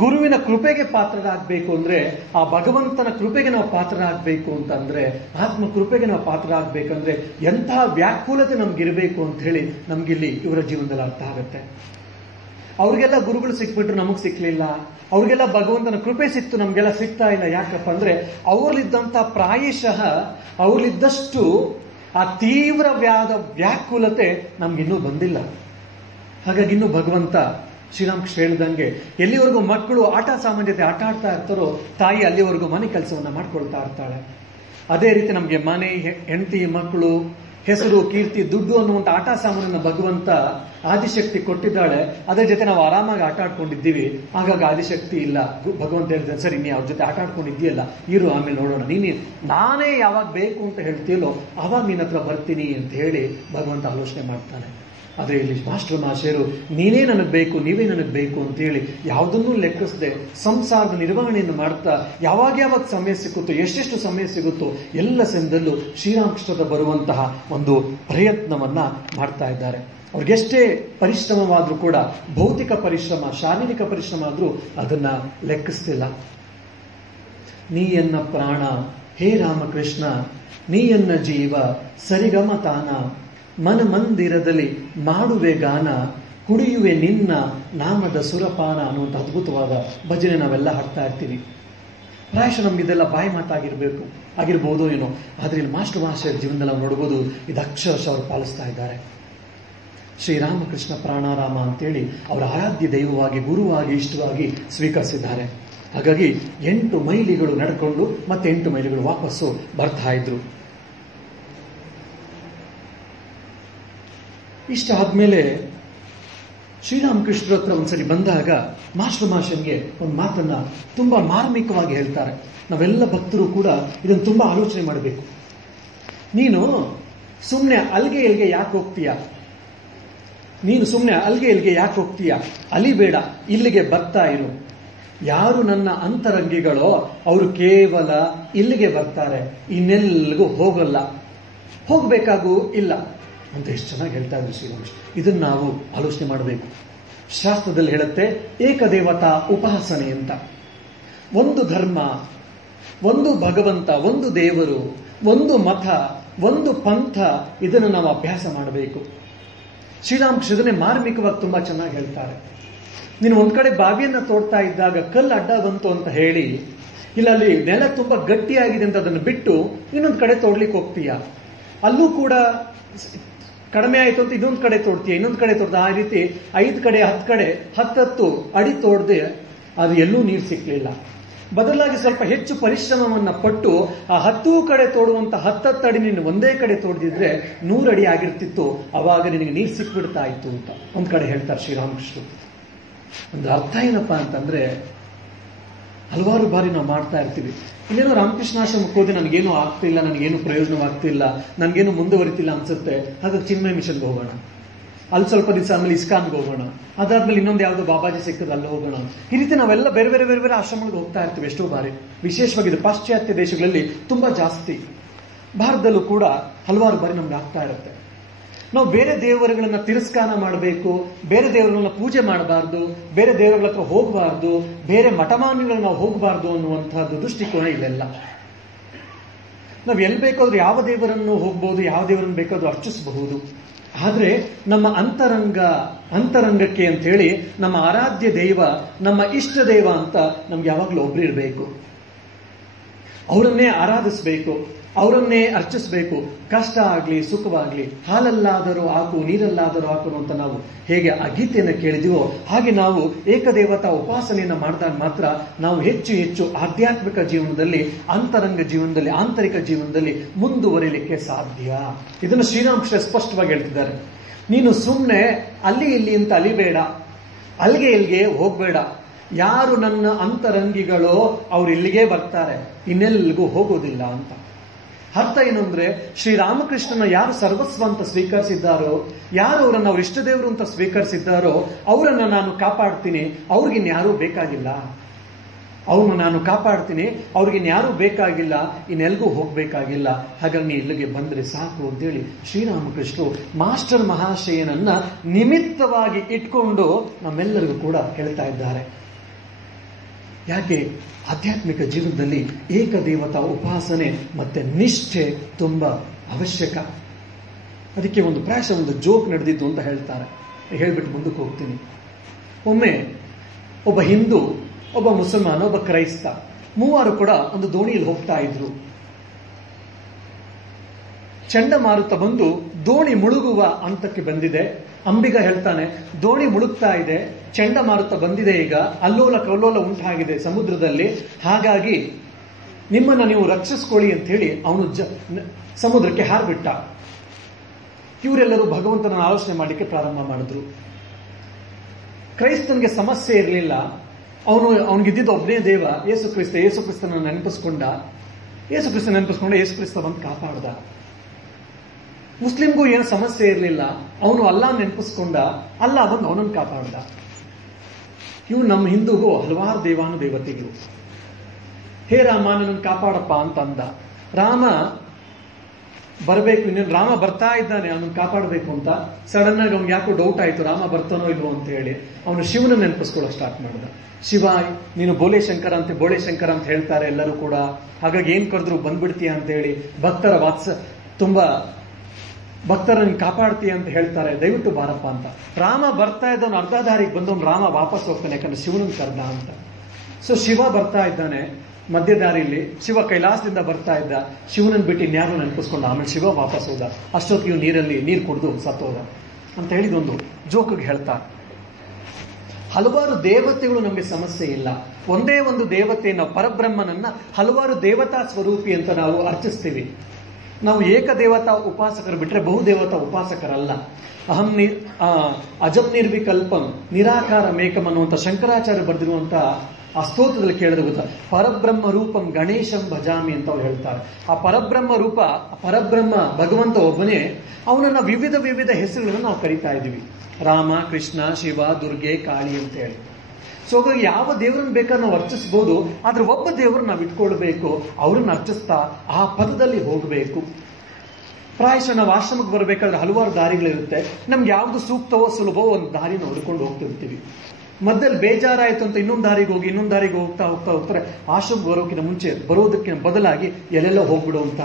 ಗುರುವಿನ ಕೃಪೆಗೆ ಪಾತ್ರರಾಗಬೇಕು ಅಂದ್ರೆ, ಆ ಭಗವಂತನ ಕೃಪೆಗೆ ನಾವು ಪಾತ್ರರಾಗಬೇಕು ಅಂತಂದ್ರೆ, ಆತ್ಮ ಕೃಪೆಗೆ ನಾವು ಪಾತ್ರರಾಗಬೇಕಂದ್ರೆ ಎಂತಹ ವ್ಯಾಕುಲತೆ ನಮ್ಗಿರ್ಬೇಕು ಅಂತ ಹೇಳಿ ನಮ್ಗಿಲ್ಲಿ ಇವರ ಜೀವನದಲ್ಲಿ ಅರ್ಥ ಆಗುತ್ತೆ. ಅವ್ರಿಗೆಲ್ಲ ಗುರುಗಳು ಸಿಕ್ಬಿಟ್ರು, ನಮಗ್ ಸಿಕ್ಲಿಲ್ಲ. ಅವ್ರಿಗೆಲ್ಲ ಭಗವಂತನ ಕೃಪೆ ಸಿಕ್ತು, ನಮ್ಗೆಲ್ಲ ಸಿಗ್ತಾ ಇಲ್ಲ. ಯಾಕಪ್ಪ ಅಂದ್ರೆ ಅವ್ರಲ್ಲಿದ್ದಂತ ಪ್ರಾಯಶಃ ಅವ್ರಲ್ಲಿದ್ದಷ್ಟು ಆ ತೀವ್ರವಾದ ವ್ಯಾಕುಲತೆ ನಮ್ಗಿನ್ನೂ ಬಂದಿಲ್ಲ. ಹಾಗಾಗಿ ಇನ್ನೂ ಭಗವಂತ ಶ್ರೀರಾಮಕೃಷ್ಣ ಹೇಳಿದಂಗೆ ಎಲ್ಲಿವರೆಗೂ ಮಕ್ಕಳು ಆಟ ಸಾಮಾನ್ಯತೆ ಆಟ ಆಡ್ತಾ ಇರ್ತಾರೋ ತಾಯಿ ಅಲ್ಲಿವರೆಗೂ ಮನೆ ಕೆಲಸವನ್ನ ಮಾಡ್ಕೊಳ್ತಾ ಇರ್ತಾಳೆ. ಅದೇ ರೀತಿ ನಮ್ಗೆ ಮನೆ, ಹೆಂಡತಿ, ಮಕ್ಕಳು, ಹೆಸರು, ಕೀರ್ತಿ, ದುಡ್ಡು ಅನ್ನುವಂಥ ಆಟ ಸಾಮಾನನ್ನ ಭಗವಂತ ಆದಿಶಕ್ತಿ ಕೊಟ್ಟಿದ್ದಾಳೆ. ಅದ್ರ ಜೊತೆ ನಾವು ಆರಾಮಾಗಿ ಆಟ ಆಡ್ಕೊಂಡಿದ್ದೀವಿ. ಹಾಗಾಗಿ ಆದಿಶಕ್ತಿ ಇಲ್ಲ. ಭಗವಂತ ಹೇಳಿದ್ರೆ, ಸರಿ ನೀ ಅವ್ರ ಜೊತೆ ಆಟ ಆಡ್ಕೊಂಡಿದ್ದೀಯಲ್ಲ, ಇರು, ಆಮೇಲೆ ನೋಡೋಣ, ನಾನೇ ಯಾವಾಗ ಬೇಕು ಅಂತ ಹೇಳ್ತೀಯಲ್ಲೋ ಅವಾಗ ನಿನ್ನ ಹತ್ರ ಬರ್ತೀನಿ ಅಂತ ಹೇಳಿ ಭಗವಂತ ಆಲೋಚನೆ ಮಾಡ್ತಾನೆ. ಆದ್ರೆ ಇಲ್ಲಿ ಮಾಸ್ಟರ್ ಮಾಷೇರು ನೀನೇ ನನಗೆ ಬೇಕು, ನೀವೇ ನನಗೆ ಬೇಕು ಅಂತ ಹೇಳಿ ಯಾವುದನ್ನೂ ಲೆಕ್ಕಿಸದೆ ಸಂಸಾರದ ನಿರ್ವಹಣೆಯನ್ನು ಮಾಡ್ತಾ ಯಾವಾಗ ಸಮಯ ಸಿಗುತ್ತೋ, ಎಷ್ಟೆಷ್ಟು ಸಮಯ ಸಿಗುತ್ತೋ ಎಲ್ಲ ಸಮಯದಲ್ಲೂ ಶ್ರೀರಾಮಕೃಷ್ಣದ ಬರುವಂತಹ ಒಂದು ಪ್ರಯತ್ನವನ್ನ ಮಾಡ್ತಾ ಇದ್ದಾರೆ. ಅವ್ರಿಗೆಷ್ಟೇ ಪರಿಶ್ರಮವಾದ್ರೂ ಕೂಡ, ಭೌತಿಕ ಪರಿಶ್ರಮ, ಶಾರೀರಿಕ ಪರಿಶ್ರಮ ಆದ್ರೂ ಅದನ್ನ ಲೆಕ್ಕಿಸ್ತಿಲ್ಲ. ನೀಯನ್ನ ಪ್ರಾಣ ಹೇ ರಾಮಕೃಷ್ಣ, ನೀಯನ್ನ ಜೀವ ಸರಿಗಮ ತಾನ, ಮನ ಮಂದಿರದಲ್ಲಿ ಮಾಡುವೆ ಗಾನ, ಕುಡಿಯುವೆ ನಿನ್ನ ನಾಮದ ಸುರಪಾನ ಅನ್ನುವಂಥ ಅದ್ಭುತವಾದ ಭಜನೆ ನಾವೆಲ್ಲ ಹಾಡ್ತಾ ಇರ್ತೀವಿ. ಪ್ರಾಯಶಃ ನಮ್ಗಿದೆಲ್ಲ ಬಾಯಿ ಆಗಿರ್ಬೋದು ಏನೋ. ಆದ್ರೆ ಇಲ್ಲಿ ಮಾಸ್ಟರ್ ಮಾಷರ್ ಜೀವನದಲ್ಲಿ ನಾವು ನೋಡ್ಬೋದು, ಇದು ಅಕ್ಷರಶಃ ಅವರು ಪಾಲಿಸ್ತಾ ಇದ್ದಾರೆ. ಶ್ರೀರಾಮಕೃಷ್ಣ ಪ್ರಾಣಾರಾಮ ಅಂತೇಳಿ ಅವರ ಆರಾಧ್ಯ ದೈವವಾಗಿ, ಗುರುವಾಗಿ, ಇಷ್ಟವಾಗಿ ಸ್ವೀಕರಿಸಿದ್ದಾರೆ. ಹಾಗಾಗಿ 8 ಮೈಲಿಗಳು ನಡ್ಕೊಂಡು ಮತ್ತೆ 8 ಮೈಲಿಗಳು ವಾಪಸ್ಸು ಬರ್ತಾ ಇದ್ರು. ಇಷ್ಟ ಆದ್ಮೇಲೆ ಶ್ರೀರಾಮಕೃಷ್ಣರ ಹತ್ರ ಒಂದ್ಸರಿ ಬಂದಾಗ ಮಾಸ್ಟರ್ ಮಾಷನ್ಗೆ ಒಂದು ಮಾತನ್ನ ತುಂಬಾ ಮಾರ್ಮಿಕವಾಗಿ ಹೇಳ್ತಾರೆ. ನಾವೆಲ್ಲ ಭಕ್ತರು ಕೂಡ ಇದನ್ನು ತುಂಬಾ ಆಲೋಚನೆ ಮಾಡಬೇಕು. ನೀನು ಸುಮ್ಮನೆ ಅಲ್ಗೆ ಇಲ್ಗೆ ಯಾಕೆ ಹೋಗ್ತೀಯ? ಅಲಿಬೇಡ, ಇಲ್ಲಿಗೆ ಬರ್ತಾ ಇರು. ಯಾರು ನನ್ನ ಅಂತರಂಗಿಗಳೋ ಅವರು ಕೇವಲ ಇಲ್ಲಿಗೆ ಬರ್ತಾರೆ, ಇನ್ನೆಲ್ಲಿಗೂ ಹೋಗಲ್ಲ, ಹೋಗ್ಬೇಕಾಗೂ ಇಲ್ಲ ಅಂತ ಎಷ್ಟು ಚೆನ್ನಾಗಿ ಹೇಳ್ತಾ ಇದ್ರು ಶ್ರೀರಾಮಕೃಷ್ಣ. ಇದನ್ನು ನಾವು ಆಲೋಚನೆ ಮಾಡಬೇಕು. ಶಾಸ್ತ್ರದಲ್ಲಿ ಹೇಳುತ್ತೆ ಏಕದೇವತಾ ಉಪಾಸನೆ ಅಂತ. ಒಂದು ಧರ್ಮ, ಒಂದು ಭಗವಂತ, ಒಂದು ದೇವರು, ಒಂದು ಮತ, ಒಂದು ಪಂಥ, ಇದನ್ನು ನಾವು ಅಭ್ಯಾಸ ಮಾಡಬೇಕು. ಶ್ರೀರಾಮಕೃಷ್ಣ ಇದನ್ನೇ ಮಾರ್ಮಿಕವಾಗಿ ತುಂಬಾ ಚೆನ್ನಾಗಿ ಹೇಳ್ತಾರೆ. ನೀನು ಒಂದ್ ಕಡೆ ಬಾವಿಯನ್ನ ತೋಡ್ತಾ ಇದ್ದಾಗ ಕಲ್ಲು ಅಡ್ಡ ಬಂತು ಅಂತ ಹೇಳಿ, ಇಲ್ಲ ಅಲ್ಲಿ ನೆಲ ತುಂಬಾ ಗಟ್ಟಿಯಾಗಿದೆ ಅಂತ ಅದನ್ನು ಬಿಟ್ಟು ಇನ್ನೊಂದು ಕಡೆ ತೋಡ್ಲಿಕ್ಕೆ ಹೋಗ್ತೀಯ. ಅಲ್ಲೂ ಕೂಡ ಕಡಿಮೆ ಆಯ್ತು ಅಂತ ಇನ್ನೊಂದು ಕಡೆ ತೋಡ್ತೀಯ, ಇನ್ನೊಂದು ಕಡೆ ತೋಡ್ದ. ಆ ರೀತಿ 5 ಕಡೆ 10 ಕಡೆ 10 ಅಡಿ ತೋಡದೆ ಅದು ಎಲ್ಲೂ ನೀರು ಸಿಕ್ಲಿಲ್ಲ. ಬದಲಾಗಿ ಸ್ವಲ್ಪ ಹೆಚ್ಚು ಪರಿಶ್ರಮವನ್ನ ಪಟ್ಟು ಆ 10 ಕಡೆ ತೋಡುವಂತ 10 ಅಡಿ ನೀನು ಒಂದೇ ಕಡೆ ತೋಡ್ದಿದ್ರೆ 100 ಅಡಿ ಆಗಿರ್ತಿತ್ತು. ಅವಾಗ ನಿನಗೆ ನೀರು ಸಿಕ್ಬಿಡ್ತಾ ಇತ್ತು ಅಂತ ಒಂದ್ ಕಡೆ ಹೇಳ್ತಾರೆ ಶ್ರೀರಾಮಕೃಷ್ಣ. ಒಂದು ಅರ್ಥ ಏನಪ್ಪಾ ಅಂತಂದ್ರೆ, ಹಲವಾರು ಬಾರಿ ನಾವು ಮಾಡ್ತಾ ಇರ್ತೀವಿ, ಇಲ್ಲೇನೋ ರಾಮಕೃಷ್ಣಾಶ್ರಮಕ್ಕೆ ಹೋದ್ರೆ ನನಗೇನು ಆಗ್ತಿಲ್ಲ, ನನಗೇನು ಪ್ರಯೋಜನವಾಗ್ತಿಲ್ಲ, ನನಗೇನು ಮುಂದುವರಿತಿಲ್ಲ ಅನ್ಸುತ್ತೆ, ಹಾಗಾಗಿ ಚಿನ್ಮಯ ಮಿಷನ್ಗೆ ಹೋಗೋಣ, ಅಲ್ಲಿ ಸ್ವಲ್ಪ ದಿವಸ ಆಮೇಲೆ ಇಸ್ಕಾನ್ಗೆ ಹೋಗೋಣ, ಅದಾದ್ಮೇಲೆ ಇನ್ನೊಂದು ಯಾವ್ದೋ ಬಾಬಾಜಿ ಸಿಕ್ಕದ ಅಲ್ಲಿ ಹೋಗೋಣ. ಈ ರೀತಿ ನಾವೆಲ್ಲ ಬೇರೆ ಬೇರೆ ಬೇರೆ ಬೇರೆ ಆಶ್ರಮಗಳಿಗೆ ಹೋಗ್ತಾ ಇರ್ತೀವಿ ಎಷ್ಟೋ ಬಾರಿ. ವಿಶೇಷವಾಗಿ ಇದು ಪಾಶ್ಚಾತ್ಯ ದೇಶಗಳಲ್ಲಿ ತುಂಬಾ ಜಾಸ್ತಿ. ಭಾರತದಲ್ಲೂ ಕೂಡ ಹಲವಾರು ಬಾರಿ ನಮ್ಗೆ ಆಗ್ತಾ ಇರುತ್ತೆ. ನಾವು ಬೇರೆ ದೇವರುಗಳನ್ನ ತಿರಸ್ಕಾರ ಮಾಡಬೇಕು, ಬೇರೆ ದೇವರುಗಳನ್ನ ಪೂಜೆ ಮಾಡಬಾರ್ದು, ಬೇರೆ ದೇವರುಗಳ ಹತ್ರ ಹೋಗಬಾರ್ದು, ಬೇರೆ ಮಠಮಾನ್ಯಗಳನ್ನ ನಾವು ಹೋಗಬಾರ್ದು ಅನ್ನುವಂತಹದ್ದು ದೃಷ್ಟಿಕೋನ ಇಲ್ಲೆಲ್ಲ. ನಾವು ಎಲ್ಲಿ ಬೇಕಾದ್ರೂ ಯಾವ ದೇವರನ್ನು ಹೋಗ್ಬೋದು, ಯಾವ ದೇವರನ್ನು ಬೇಕಾದ್ರೂ ಅರ್ಚಿಸಬಹುದು. ಆದ್ರೆ ನಮ್ಮ ಅಂತರಂಗಕ್ಕೆ ಅಂತ ಹೇಳಿ ನಮ್ಮ ಆರಾಧ್ಯ ದೈವ, ನಮ್ಮ ಇಷ್ಟ ದೈವ ಅಂತ ನಮ್ಗೆ ಯಾವಾಗಲೂ ಒಬ್ರು ಇರಬೇಕು. ಅವರನ್ನೇ ಆರಾಧಿಸಬೇಕು. ಅವರನ್ನೇ ಅರ್ಚಿಸಬೇಕು. ಕಷ್ಟ ಆಗ್ಲಿ ಸುಖವಾಗ್ಲಿ ಹಾಲಲ್ಲಾದರೂ ಹಾಕು ನೀರಲ್ಲಾದರೂ ಹಾಕು ಅಂತ ನಾವು ಹೇಗೆ ಆ ಗೀತೆಯನ್ನು ಕೇಳಿದೀವೋ ಹಾಗೆ ನಾವು ಏಕದೇವತಾ ಉಪಾಸನೆಯನ್ನು ಮಾಡಿದಾಗ ಮಾತ್ರ ನಾವು ಹೆಚ್ಚು ಹೆಚ್ಚು ಆಧ್ಯಾತ್ಮಿಕ ಜೀವನದಲ್ಲಿ, ಅಂತರಂಗ ಜೀವನದಲ್ಲಿ, ಆಂತರಿಕ ಜೀವನದಲ್ಲಿ ಮುಂದುವರಿಲಿಕ್ಕೆ ಸಾಧ್ಯ. ಇದನ್ನು ಶ್ರೀರಾಮಕೃಷ್ಣ ಸ್ಪಷ್ಟವಾಗಿ ಹೇಳ್ತಿದ್ದಾರೆ. ನೀನು ಸುಮ್ಮನೆ ಅಲ್ಲಿ ಇಲ್ಲಿ ಅಂತ ಅಲಿಬೇಡ, ಅಲ್ಲಿಗೆ ಇಲ್ಲಿಗೆ ಹೋಗ್ಬೇಡ. ಯಾರು ನನ್ನ ಅಂತರಂಗಿಗಳೋ ಅವ್ರು ಇಲ್ಲಿಗೆ ಬರ್ತಾರೆ, ಇನ್ನೆಲ್ಲಿಗೂ ಹೋಗೋದಿಲ್ಲ ಅಂತ. ಅರ್ಥ ಏನು ಅಂದ್ರೆ, ಶ್ರೀರಾಮಕೃಷ್ಣನ ಯಾರು ಸರ್ವಸ್ವ ಅಂತ ಸ್ವೀಕರಿಸಿದ್ದಾರೋ, ಯಾರು ಅವರನ್ನು ಅವ್ರ ಇಷ್ಟದೇವರು ಅಂತ ಸ್ವೀಕರಿಸಿದ್ದಾರೋ ಅವರನ್ನು ನಾನು ಕಾಪಾಡ್ತೀನಿ, ಅವ್ರಿಗಿನ್ಯಾರೂ ಬೇಕಾಗಿಲ್ಲ. ಅವ್ರನ್ನ ನಾನು ಕಾಪಾಡ್ತೀನಿ, ಅವ್ರಿಗಿನ್ಯಾರೂ ಬೇಕಾಗಿಲ್ಲ, ಇನ್ನೆಲ್ಗೂ ಹೋಗ್ಬೇಕಾಗಿಲ್ಲ. ಹಾಗಾಗಿ ನೀ ಇಲ್ಲಿಗೆ ಬಂದ್ರೆ ಸಾಕು ಅಂತೇಳಿ ಶ್ರೀರಾಮಕೃಷ್ಣರು ಮಾಸ್ಟರ್ ಮಹಾಶಯನನ್ನ ನಿಮಿತ್ತವಾಗಿ ಇಟ್ಕೊಂಡು ನಮ್ಮೆಲ್ಲರಿಗೂ ಕೂಡ ಹೇಳ್ತಾ ಇದ್ದಾರೆ. ಯಾಕೆ? ಆಧ್ಯಾತ್ಮಿಕ ಜೀವನದಲ್ಲಿ ಏಕದೇವತಾ ಉಪಾಸನೆ ಮತ್ತೆ ನಿಷ್ಠೆ ತುಂಬಾ ಅವಶ್ಯಕ. ಅದಕ್ಕೆ ಪ್ರಾಯಶಃ ಒಂದು ಜೋಕ್ ನಡೆದಿದ್ದು ಅಂತ ಹೇಳ್ತಾರೆ. ಹೇಳ್ಬಿಟ್ಟು ಮುಂದಕ್ಕೆ ಹೋಗ್ತೀನಿ. ಒಮ್ಮೆ ಒಬ್ಬ ಹಿಂದೂ, ಒಬ್ಬ ಮುಸಲ್ಮಾನ, ಒಬ್ಬ ಕ್ರೈಸ್ತ, ಮೂವರು ಕೂಡ ಒಂದು ದೋಣಿಯಲ್ಲಿ ಹೋಗ್ತಾ ಇದ್ರು. ಚಂಡಮಾರುತ ಬಂದು ದೋಣಿ ಮುಳುಗುವ ಹಂತಕ್ಕೆ ಬಂದಿದೆ. ಅಂಬಿಗ ಹೇಳ್ತಾನೆ, ದೋಣಿ ಮುಳುಗ್ತಾ ಇದೆ, ಚಂಡಮಾರುತ ಬಂದಿದೆ, ಈಗ ಅಲ್ಲೋಲ ಕಲ್ಲೋಲ ಉಂಟಾಗಿದೆ ಸಮುದ್ರದಲ್ಲಿ, ಹಾಗಾಗಿ ನಿಮ್ಮನ್ನ ನೀವು ರಕ್ಷಿಸ್ಕೊಳ್ಳಿ ಅಂತ ಹೇಳಿ ಅವನು ಸಮುದ್ರಕ್ಕೆ ಹಾರ್ಬಿಟ್ಟ. ಇವರೆಲ್ಲರೂ ಭಗವಂತನ ಆಲೋಚನೆ ಮಾಡಲಿಕ್ಕೆ ಪ್ರಾರಂಭ ಮಾಡಿದ್ರು. ಕ್ರೈಸ್ತನಿಗೆ ಸಮಸ್ಯೆ ಇರಲಿಲ್ಲ. ಅವನಿಗಿದ್ದಿದ್ದ ಒಬ್ಬನೇ ದೇವ ಯೇಸು ಕ್ರಿಸ್ತ. ಯೇಸು ಕ್ರಿಸ್ತನ ನೆನಪಿಸ್ಕೊಂಡ, ಯೇಸು ಕ್ರಿಸ್ತ ಬಂದು ಕಾಪಾಡ್ದ. ಮುಸ್ಲಿಂಗೂ ಏನು ಸಮಸ್ಯೆ ಇರಲಿಲ್ಲ. ಅವನು ಅಲ್ಲಾ ನೆನಪಿಸ್ಕೊಂಡ, ಅಲ್ಲಾ ಬಂದು ಅವನನ್ನು ಕಾಪಾಡ್ದ. ಇವು ನಮ್ಮ ಹಿಂದೂಗೂ ಹಲವಾರು ದೇವಾನುದೇವತೆಗಳು. ಹೇ ರಾಮ ನನ್ನ ಕಾಪಾಡಪ್ಪ ಅಂತ ಅಂದ. ರಾಮ ಬರಬೇಕು, ಇನ್ನೇನು ರಾಮ ಬರ್ತಾ ಇದ್ದಾನೆ, ಅವನನ್ನು ಕಾಪಾಡಬೇಕು ಅಂತ. ಸಡನ್ ಆಗಿ ಅವ್ನಿಗೆ ಯಾಕೋ ಡೌಟ್ ಆಯ್ತು, ರಾಮ ಬರ್ತಾನೋ ಇಲ್ವೋ ಅಂತ ಹೇಳಿ ಅವನು ಶಿವನ ನೆನಪಿಸ್ಕೊಳ್ಳೋಕೆ ಸ್ಟಾರ್ಟ್ ಮಾಡಿದ. ಶಿವ, ನೀನು ಬೋಳೆ ಶಂಕರ ಅಂತ ಹೇಳ್ತಾರೆ ಎಲ್ಲರೂ ಕೂಡ, ಹಾಗಾಗಿ ಏನ್ ಕರೆದ್ರು ಬಂದ್ಬಿಡ್ತೀಯ ಅಂತ ಹೇಳಿ ತುಂಬಾ ಭಕ್ತರನ್ನು ಕಾಪಾಡ್ತೀಯ ಅಂತ ಹೇಳ್ತಾರೆ, ದಯವಿಟ್ಟು ಬಾರಪ್ಪ ಅಂತ. ರಾಮ ಬರ್ತಾ ಇದ್ದವನು ಅರ್ಧ ದಾರಿಗೆ ಬಂದವನು ರಾಮ ವಾಪಸ್ ಹೋಗ್ತಾನೆ, ಯಾಕಂದ್ರೆ ಶಿವನನ್ನು ಕರೆದ ಅಂತ. ಸೊ ಶಿವ ಬರ್ತಾ ಇದ್ದಾನೆ ಮಧ್ಯ ದಾರಿಯಲ್ಲಿ. ಶಿವ ಕೈಲಾಸದಿಂದ ಬರ್ತಾ ಇದ್ದ, ಶಿವನನ್ನು ಬಿಟ್ಟು ಇನ್ಯಾರು ನೆನಪಿಸ್ಕೊಂಡ. ಆಮೇಲೆ ಶಿವ ವಾಪಸ್ ಹೋದ. ಅಷ್ಟೊತ್ತಿಗೆ ನೀರು ಕುಡಿದು ಸತ್ತೋದ ಅಂತ ಹೇಳಿದೊಂದು ಜೋಕಿಗೆ ಹೇಳ್ತಾ. ಹಲವಾರು ದೇವತೆಗಳು ನಮಗೆ ಸಮಸ್ಯೆ ಇಲ್ಲ. ಒಂದೇ ಒಂದು ದೇವತೆಯನ್ನು, ಪರಬ್ರಹ್ಮನನ್ನ ಹಲವಾರು ದೇವತಾ ಸ್ವರೂಪಿ ಅಂತ ನಾವು ಅರ್ಚಿಸ್ತೀವಿ. ನಾವು ಏಕದೇವತಾ ಉಪಾಸಕರು ಬಿಟ್ರೆ ಬಹುದೇವತಾ ಉಪಾಸಕರಲ್ಲ. ಅಜಂ ನಿರ್ವಿಕಲ್ಪಂ ನಿರಾಕಾರ ಮೇಕಂ ಅನ್ನುವಂಥ ಶಂಕರಾಚಾರ್ಯ ಬರೆದಿರುವಂತ ಆ ಸ್ತೋತ್ರದಲ್ಲಿ ಕೇಳಿದ್ರೆ ಗೊತ್ತಾ, ಪರಬ್ರಹ್ಮ ರೂಪಂ ಗಣೇಶಂ ಭಜಾಮಿ ಅಂತ ಅವ್ರು ಹೇಳ್ತಾರೆ. ಆ ಪರಬ್ರಹ್ಮ ರೂಪ, ಪರಬ್ರಹ್ಮ ಭಗವಂತ ಒಬ್ಬನೇ. ಅವನನ್ನ ವಿವಿಧ ವಿವಿಧ ಹೆಸರುಗಳನ್ನು ನಾವು ಕರಿತಾ ಇದ್ದೀವಿ. ರಾಮ, ಕೃಷ್ಣ, ಶಿವ, ದುರ್ಗೆ, ಕಾಳಿ ಅಂತ ಹೇಳಿ. ಸೊ ಹಾಗಾಗಿ ಯಾವ ದೇವರನ್ನು ಬೇಕಾದ್ರೆ ನಾವು ಅರ್ಚಿಸಬಹುದು, ಆದ್ರೆ ಒಬ್ಬ ದೇವರು ನಾವು ಇಟ್ಕೊಳ್ಬೇಕು, ಅವ್ರನ್ನ ಅರ್ಚಿಸ್ತಾ ಆ ಪದದಲ್ಲಿ ಹೋಗಬೇಕು. ಪ್ರಾಯಶಃ ನಾವು ಆಶ್ರಮಕ್ಕೆ ಬರಬೇಕಾದ್ರೆ ಹಲವಾರು ದಾರಿಗಳಿರುತ್ತೆ. ನಮ್ಗೆ ಯಾವ್ದು ಸೂಕ್ತವೋ ಸುಲಭವೋ ಒಂದು ದಾರಿನ ಹುಡ್ಕೊಂಡು ಹೋಗ್ತಿರ್ತೀವಿ. ಮಧ್ಯದಲ್ಲಿ ಬೇಜಾರಾಯ್ತು ಅಂತ ಇನ್ನೊಂದು ದಾರಿಗೆ ಹೋಗ್ತಾ ಹೋಗ್ತಾರೆ. ಆಶ್ರಮಕ್ಕೆ ಬರೋದಕ್ಕಿಂತ ಬದಲಾಗಿ ಎಲ್ಲೆಲ್ಲೋ ಹೋಗ್ಬಿಡುವಂತ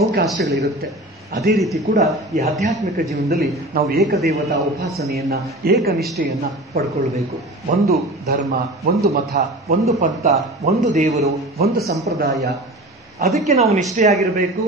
ಅವಕಾಶಗಳಿರುತ್ತೆ. ಅದೇ ರೀತಿ ಕೂಡ ಈ ಆಧ್ಯಾತ್ಮಿಕ ಜೀವನದಲ್ಲಿ ನಾವು ಏಕದೇವತಾ ಉಪಾಸನೆಯನ್ನ, ಏಕನಿಷ್ಠೆಯನ್ನ ಪಡ್ಕೊಳ್ಬೇಕು. ಒಂದು ಧರ್ಮ, ಒಂದು ಮತ, ಒಂದು ಪಂಥ, ಒಂದು ದೇವರು, ಒಂದು ಸಂಪ್ರದಾಯ, ಅದಕ್ಕೆ ನಾವು ನಿಷ್ಠೆಯಾಗಿರಬೇಕು.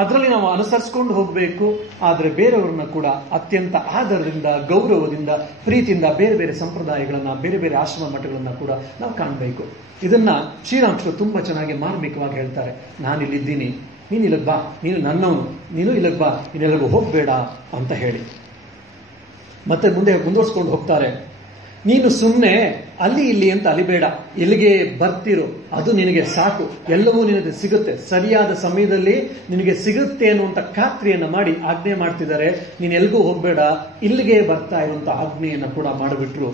ಅದರಲ್ಲಿ ನಾವು ಅನುಸರಿಸ್ಕೊಂಡು ಹೋಗಬೇಕು. ಆದರೆ ಬೇರೆಯವ್ರನ್ನ ಕೂಡ ಅತ್ಯಂತ ಆದರದಿಂದ, ಗೌರವದಿಂದ, ಪ್ರೀತಿಯಿಂದ ಬೇರೆ ಬೇರೆ ಸಂಪ್ರದಾಯಗಳನ್ನ, ಬೇರೆ ಬೇರೆ ಆಶ್ರಮ ಮಠಗಳನ್ನ ಕೂಡ ನಾವು ಕಾಣಬೇಕು. ಇದನ್ನ ಶ್ರೀರಾಮಕೃಷ್ಣ ತುಂಬಾ ಚೆನ್ನಾಗಿ ಮಾರ್ಮಿಕವಾಗಿ ಹೇಳ್ತಾರೆ. ನಾನಿಲ್ಲಿದ್ದೀನಿ, ನೀನು ಇಲ್ಲಿಗೆ ಬಾ, ನೀನು ನನ್ನವನು, ನೀನು ಇಲ್ಲಿಗೆ ಬಾ, ಇನ್ನೆಲ್ಲರಿಗೂ ಹೋಗ್ಬೇಡ ಅಂತ ಹೇಳಿ. ಮತ್ತೆ ಮುಂದುವರ್ಸ್ಕೊಂಡು ಹೋಗ್ತಾರೆ. ನೀನು ಸುಮ್ಮನೆ ಅಲ್ಲಿ ಇಲ್ಲಿ ಅಂತ ಅಲಿಬೇಡ, ಇಲ್ಲಿಗೆ ಬರ್ತಿರೋ, ಅದು ನಿನಗೆ ಸಾಕು, ಎಲ್ಲವೂ ನಿನಗೆ ಸಿಗುತ್ತೆ, ಸರಿಯಾದ ಸಮಯದಲ್ಲಿ ನಿನಗೆ ಸಿಗುತ್ತೆ ಅನ್ನುವಂಥ ಖಾತ್ರಿಯನ್ನ ಮಾಡಿ ಆಜ್ಞೆ ಮಾಡ್ತಿದ್ದಾರೆ. ನೀನು ಎಲ್ಗೂ ಹೋಗ್ಬೇಡ, ಇಲ್ಲಿಗೆ ಬರ್ತಾ ಇರುವಂತ ಆಜ್ಞೆಯನ್ನ ಕೂಡ ಮಾಡಿಬಿಟ್ರು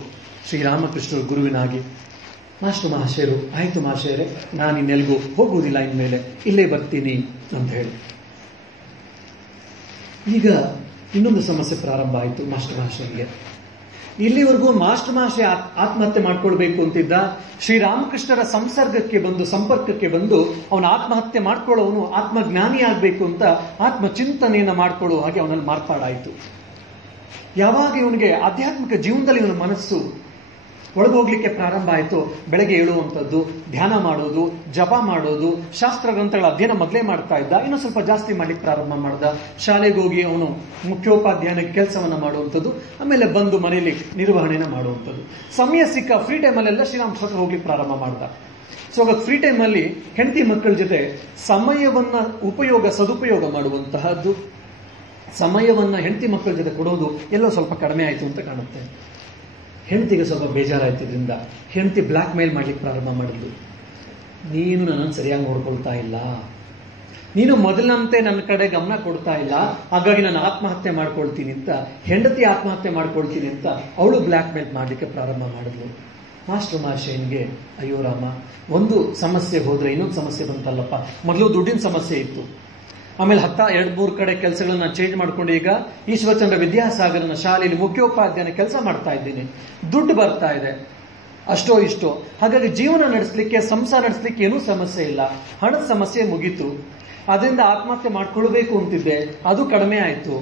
ಶ್ರೀರಾಮಕೃಷ್ಣರು ಗುರುವಿನಾಗಿ. ಮಾಸ್ಟರ್ ಮಹಾಶಯರು, ಆಯ್ತು ಮಹಾಶಯರೇ, ನಾನು ಇನ್ನೆಲ್ಗೂ ಹೋಗುವುದಿಲ್ಲ, ಇನ್ಮೇಲೆ ಇಲ್ಲೇ ಬರ್ತೀನಿ ಅಂತ ಹೇಳಿ. ಈಗ ಇನ್ನೊಂದು ಸಮಸ್ಯೆ ಪ್ರಾರಂಭ ಆಯಿತು ಮಾಸ್ಟರ್ ಮಹಾಶಯರಿಗೆ. ಇಲ್ಲಿವರೆಗೂ ಮಾಸ್ಟರ್ ಮಹಾಶಯ ಆತ್ಮಹತ್ಯೆ ಮಾಡ್ಕೊಳ್ಬೇಕು ಅಂತಿದ್ದ. ಶ್ರೀರಾಮಕೃಷ್ಣರ ಸಂಪರ್ಕಕ್ಕೆ ಬಂದು ಅವನ ಆತ್ಮಹತ್ಯೆ ಮಾಡ್ಕೊಳ್ಳೋವನು ಆತ್ಮಜ್ಞಾನಿ ಆಗ್ಬೇಕು ಅಂತ ಆತ್ಮಚಿಂತನೆಯನ್ನ ಮಾಡ್ಕೊಳ್ಳೋ ಹಾಗೆ ಅವನಲ್ಲಿ ಮಾರ್ಪಾಡಾಯಿತು. ಯಾವಾಗ ಇವನಿಗೆ ಆಧ್ಯಾತ್ಮಿಕ ಜೀವನದಲ್ಲಿ ಇವನ ಮನಸ್ಸು ಒಳಗೆ ಹೋಗ್ಲಿಕ್ಕೆ ಪ್ರಾರಂಭ ಆಯಿತು. ಬೆಳಗ್ಗೆ ಏಳುವಂಥದ್ದು, ಧ್ಯಾನ ಮಾಡೋದು, ಜಪ ಮಾಡೋದು, ಶಾಸ್ತ್ರ ಗ್ರಂಥಗಳ ಅಧ್ಯಯನ ಮೊದಲೇ ಮಾಡ್ತಾ ಇದ್ದ. ಇನ್ನೂ ಸ್ವಲ್ಪ ಜಾಸ್ತಿ ಮಾಡ್ಲಿಕ್ಕೆ ಪ್ರಾರಂಭ ಮಾಡ್ದ. ಶಾಲೆಗೆ ಹೋಗಿ ಅವನು ಮುಖ್ಯೋಪಾಧ್ಯಾಯನಿಗೆ ಕೆಲಸವನ್ನ ಮಾಡುವಂಥದ್ದು, ಆಮೇಲೆ ಬಂದು ಮನೆಯಲ್ಲಿ ನಿರ್ವಹಣೆನ ಮಾಡುವಂಥದ್ದು. ಸಮಯ ಸಿಕ್ಕ ಫ್ರೀ ಟೈಮಲ್ಲೆಲ್ಲ ಶ್ರೀರಾಮಕೃಷ್ಣ ಹೋಗ್ಲಿಕ್ಕೆ ಪ್ರಾರಂಭ ಮಾಡ್ದ. ಸೊ ಆಗ ಫ್ರೀ ಟೈಮಲ್ಲಿ ಹೆಂಡತಿ ಮಕ್ಕಳ ಜೊತೆ ಸಮಯವನ್ನ ಸದುಪಯೋಗ ಮಾಡುವಂತಹದ್ದು, ಸಮಯವನ್ನ ಹೆಂಡತಿ ಮಕ್ಕಳ ಜೊತೆ ಕೊಡೋದು ಎಲ್ಲೋ ಸ್ವಲ್ಪ ಕಡಿಮೆ ಆಯಿತು ಅಂತ ಕಾಣುತ್ತೆ. ಹೆಂಡತಿಗೆ ಸ್ವಲ್ಪ ಬೇಜಾರಾಯ್ತು. ಇದರಿಂದ ಹೆಂಡತಿ ಬ್ಲ್ಯಾಕ್ ಮೇಲ್ ಮಾಡ್ಲಿಕ್ಕೆ ಪ್ರಾರಂಭ ಮಾಡಿದ್ಲು. ನೀನು ನನ್ನನ್ನು ಸರಿಯಾಗಿ ನೋಡ್ಕೊಳ್ತಾ ಇಲ್ಲ, ನೀನು ಮೊದಲಂತೆ ನನ್ನ ಕಡೆ ಗಮನ ಕೊಡ್ತಾ ಇಲ್ಲ, ಹಾಗಾಗಿ ನಾನು ಆತ್ಮಹತ್ಯೆ ಮಾಡ್ಕೊಳ್ತೀನಿ ಅಂತ, ಹೆಂಡತಿ ಆತ್ಮಹತ್ಯೆ ಮಾಡ್ಕೊಳ್ತೀನಿ ಅಂತ ಅವಳು ಬ್ಲ್ಯಾಕ್ ಮೇಲ್ ಮಾಡ್ಲಿಕ್ಕೆ ಪ್ರಾರಂಭ ಮಾಡಿದ್ಲು. ಮಾಸ್ಟರ್ ಮಹಾಶಯನಿಗೆ ಅಯ್ಯೋ ರಾಮ, ಒಂದು ಸಮಸ್ಯೆ ಹೋದ್ರೆ ಇನ್ನೊಂದು ಸಮಸ್ಯೆ ಬಂತಲ್ಲಪ್ಪ. ಮೊದಲು ದುಡ್ಡಿನ ಸಮಸ್ಯೆ ಇತ್ತು, ಆಮೇಲೆ 2-3 ಕಡೆ ಕೆಲಸಗಳನ್ನ ಚೇಂಜ್ ಮಾಡ್ಕೊಂಡು ಈಗ ಈಶ್ವರಚಂದ್ರ ವಿದ್ಯಾಸಾಗರನ ಶಾಲೆಯಲ್ಲಿ ಮುಖ್ಯೋಪಾಧ್ಯಾಯನ ಕೆಲಸ ಮಾಡ್ತಾ ಇದ್ದೀನಿ. ದುಡ್ಡು ಬರ್ತಾ ಇದೆ ಅಷ್ಟೋ ಇಷ್ಟೋ, ಹಾಗಾಗಿ ಜೀವನ ನಡೆಸಲಿಕ್ಕೆ, ಸಂಸಾರ ನಡೆಸಲಿಕ್ಕೆ ಏನೂ ಸಮಸ್ಯೆ ಇಲ್ಲ. ಹಣದ ಸಮಸ್ಯೆ ಮುಗೀತು. ಅದರಿಂದ ಆತ್ಮಹತ್ಯೆ ಮಾಡ್ಕೊಳ್ಬೇಕು ಅಂತಿದ್ದೆ, ಅದು ಕಡಿಮೆ ಆಯ್ತು.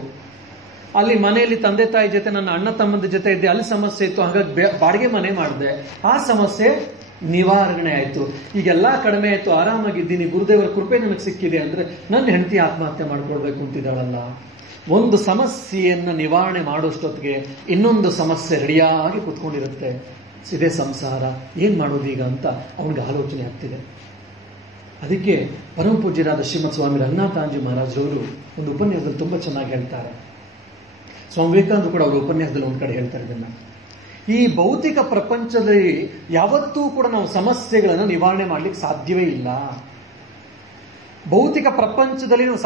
ಅಲ್ಲಿ ಮನೆಯಲ್ಲಿ ತಂದೆ ತಾಯಿ ಜೊತೆ, ನನ್ನ ಅಣ್ಣ ತಮ್ಮದ ಜೊತೆ ಇದ್ದೆ, ಅಲ್ಲಿ ಸಮಸ್ಯೆ ಇತ್ತು, ಹಾಗಾಗಿ ಬಾಡಿಗೆ ಮನೆ ಮಾಡಿದೆ. ಆ ಸಮಸ್ಯೆ ನಿವಾರಣೆ ಆಯ್ತು. ಈಗೆಲ್ಲಾ ಕಡಿಮೆ ಆಯ್ತು, ಆರಾಮಾಗಿದ್ದೀನಿ, ಗುರುದೇವರ ಕೃಪೆ ನನಗೆ ಸಿಕ್ಕಿದೆ ಅಂದ್ರೆ ನನ್ನ ಹೆಂಡತಿ ಆತ್ಮಹತ್ಯೆ ಮಾಡ್ಕೊಳ್ಬೇಕು ಅಂತಿದ್ದಾಳಲ್ಲ. ಒಂದು ಸಮಸ್ಯೆಯನ್ನ ನಿವಾರಣೆ ಮಾಡೋಷ್ಟೊತ್ತಿಗೆ ಇನ್ನೊಂದು ಸಮಸ್ಯೆ ರೆಡಿಯಾಗಿ ಕುತ್ಕೊಂಡಿರುತ್ತೆ. ಇದೇ ಸಂಸಾರ, ಏನ್ ಮಾಡೋದು ಈಗ ಅಂತ ಅವನಿಗೆ ಆಲೋಚನೆ ಆಗ್ತಿದೆ. ಅದಕ್ಕೆ ಪರಮ ಪೂಜ್ಯರಾದ ಶ್ರೀಮತ್ ಸ್ವಾಮಿ ರಂಗನಾಥಾಂಜಿ ಮಹಾರಾಜರವರು ಒಂದು ಉಪನ್ಯಾಸದಲ್ಲಿ ತುಂಬಾ ಚೆನ್ನಾಗಿ ಹೇಳ್ತಾರೆ. ಸ್ವಾಮಿ ವಿವೇಕಾನಂದರು ಕೂಡ ಅವರು ಉಪನ್ಯಾಸದಲ್ಲಿ ಒಂದು ಕಡೆ ಹೇಳ್ತಾರೆ ಇದನ್ನ. ಈ ಭೌತಿಕ ಪ್ರಪಂಚದಲ್ಲಿ ಯಾವತ್ತೂ ಕೂಡ ನಾವು ಸಮಸ್ಯೆಗಳನ್ನು ನಿವಾರಣೆ ಮಾಡ್ಲಿಕ್ಕೆ ಸಾಧ್ಯವೇ ಇಲ್ಲ. ಭೌತಿಕ ಪ್ರಪಂಚದಲ್ಲಿ ನಾವು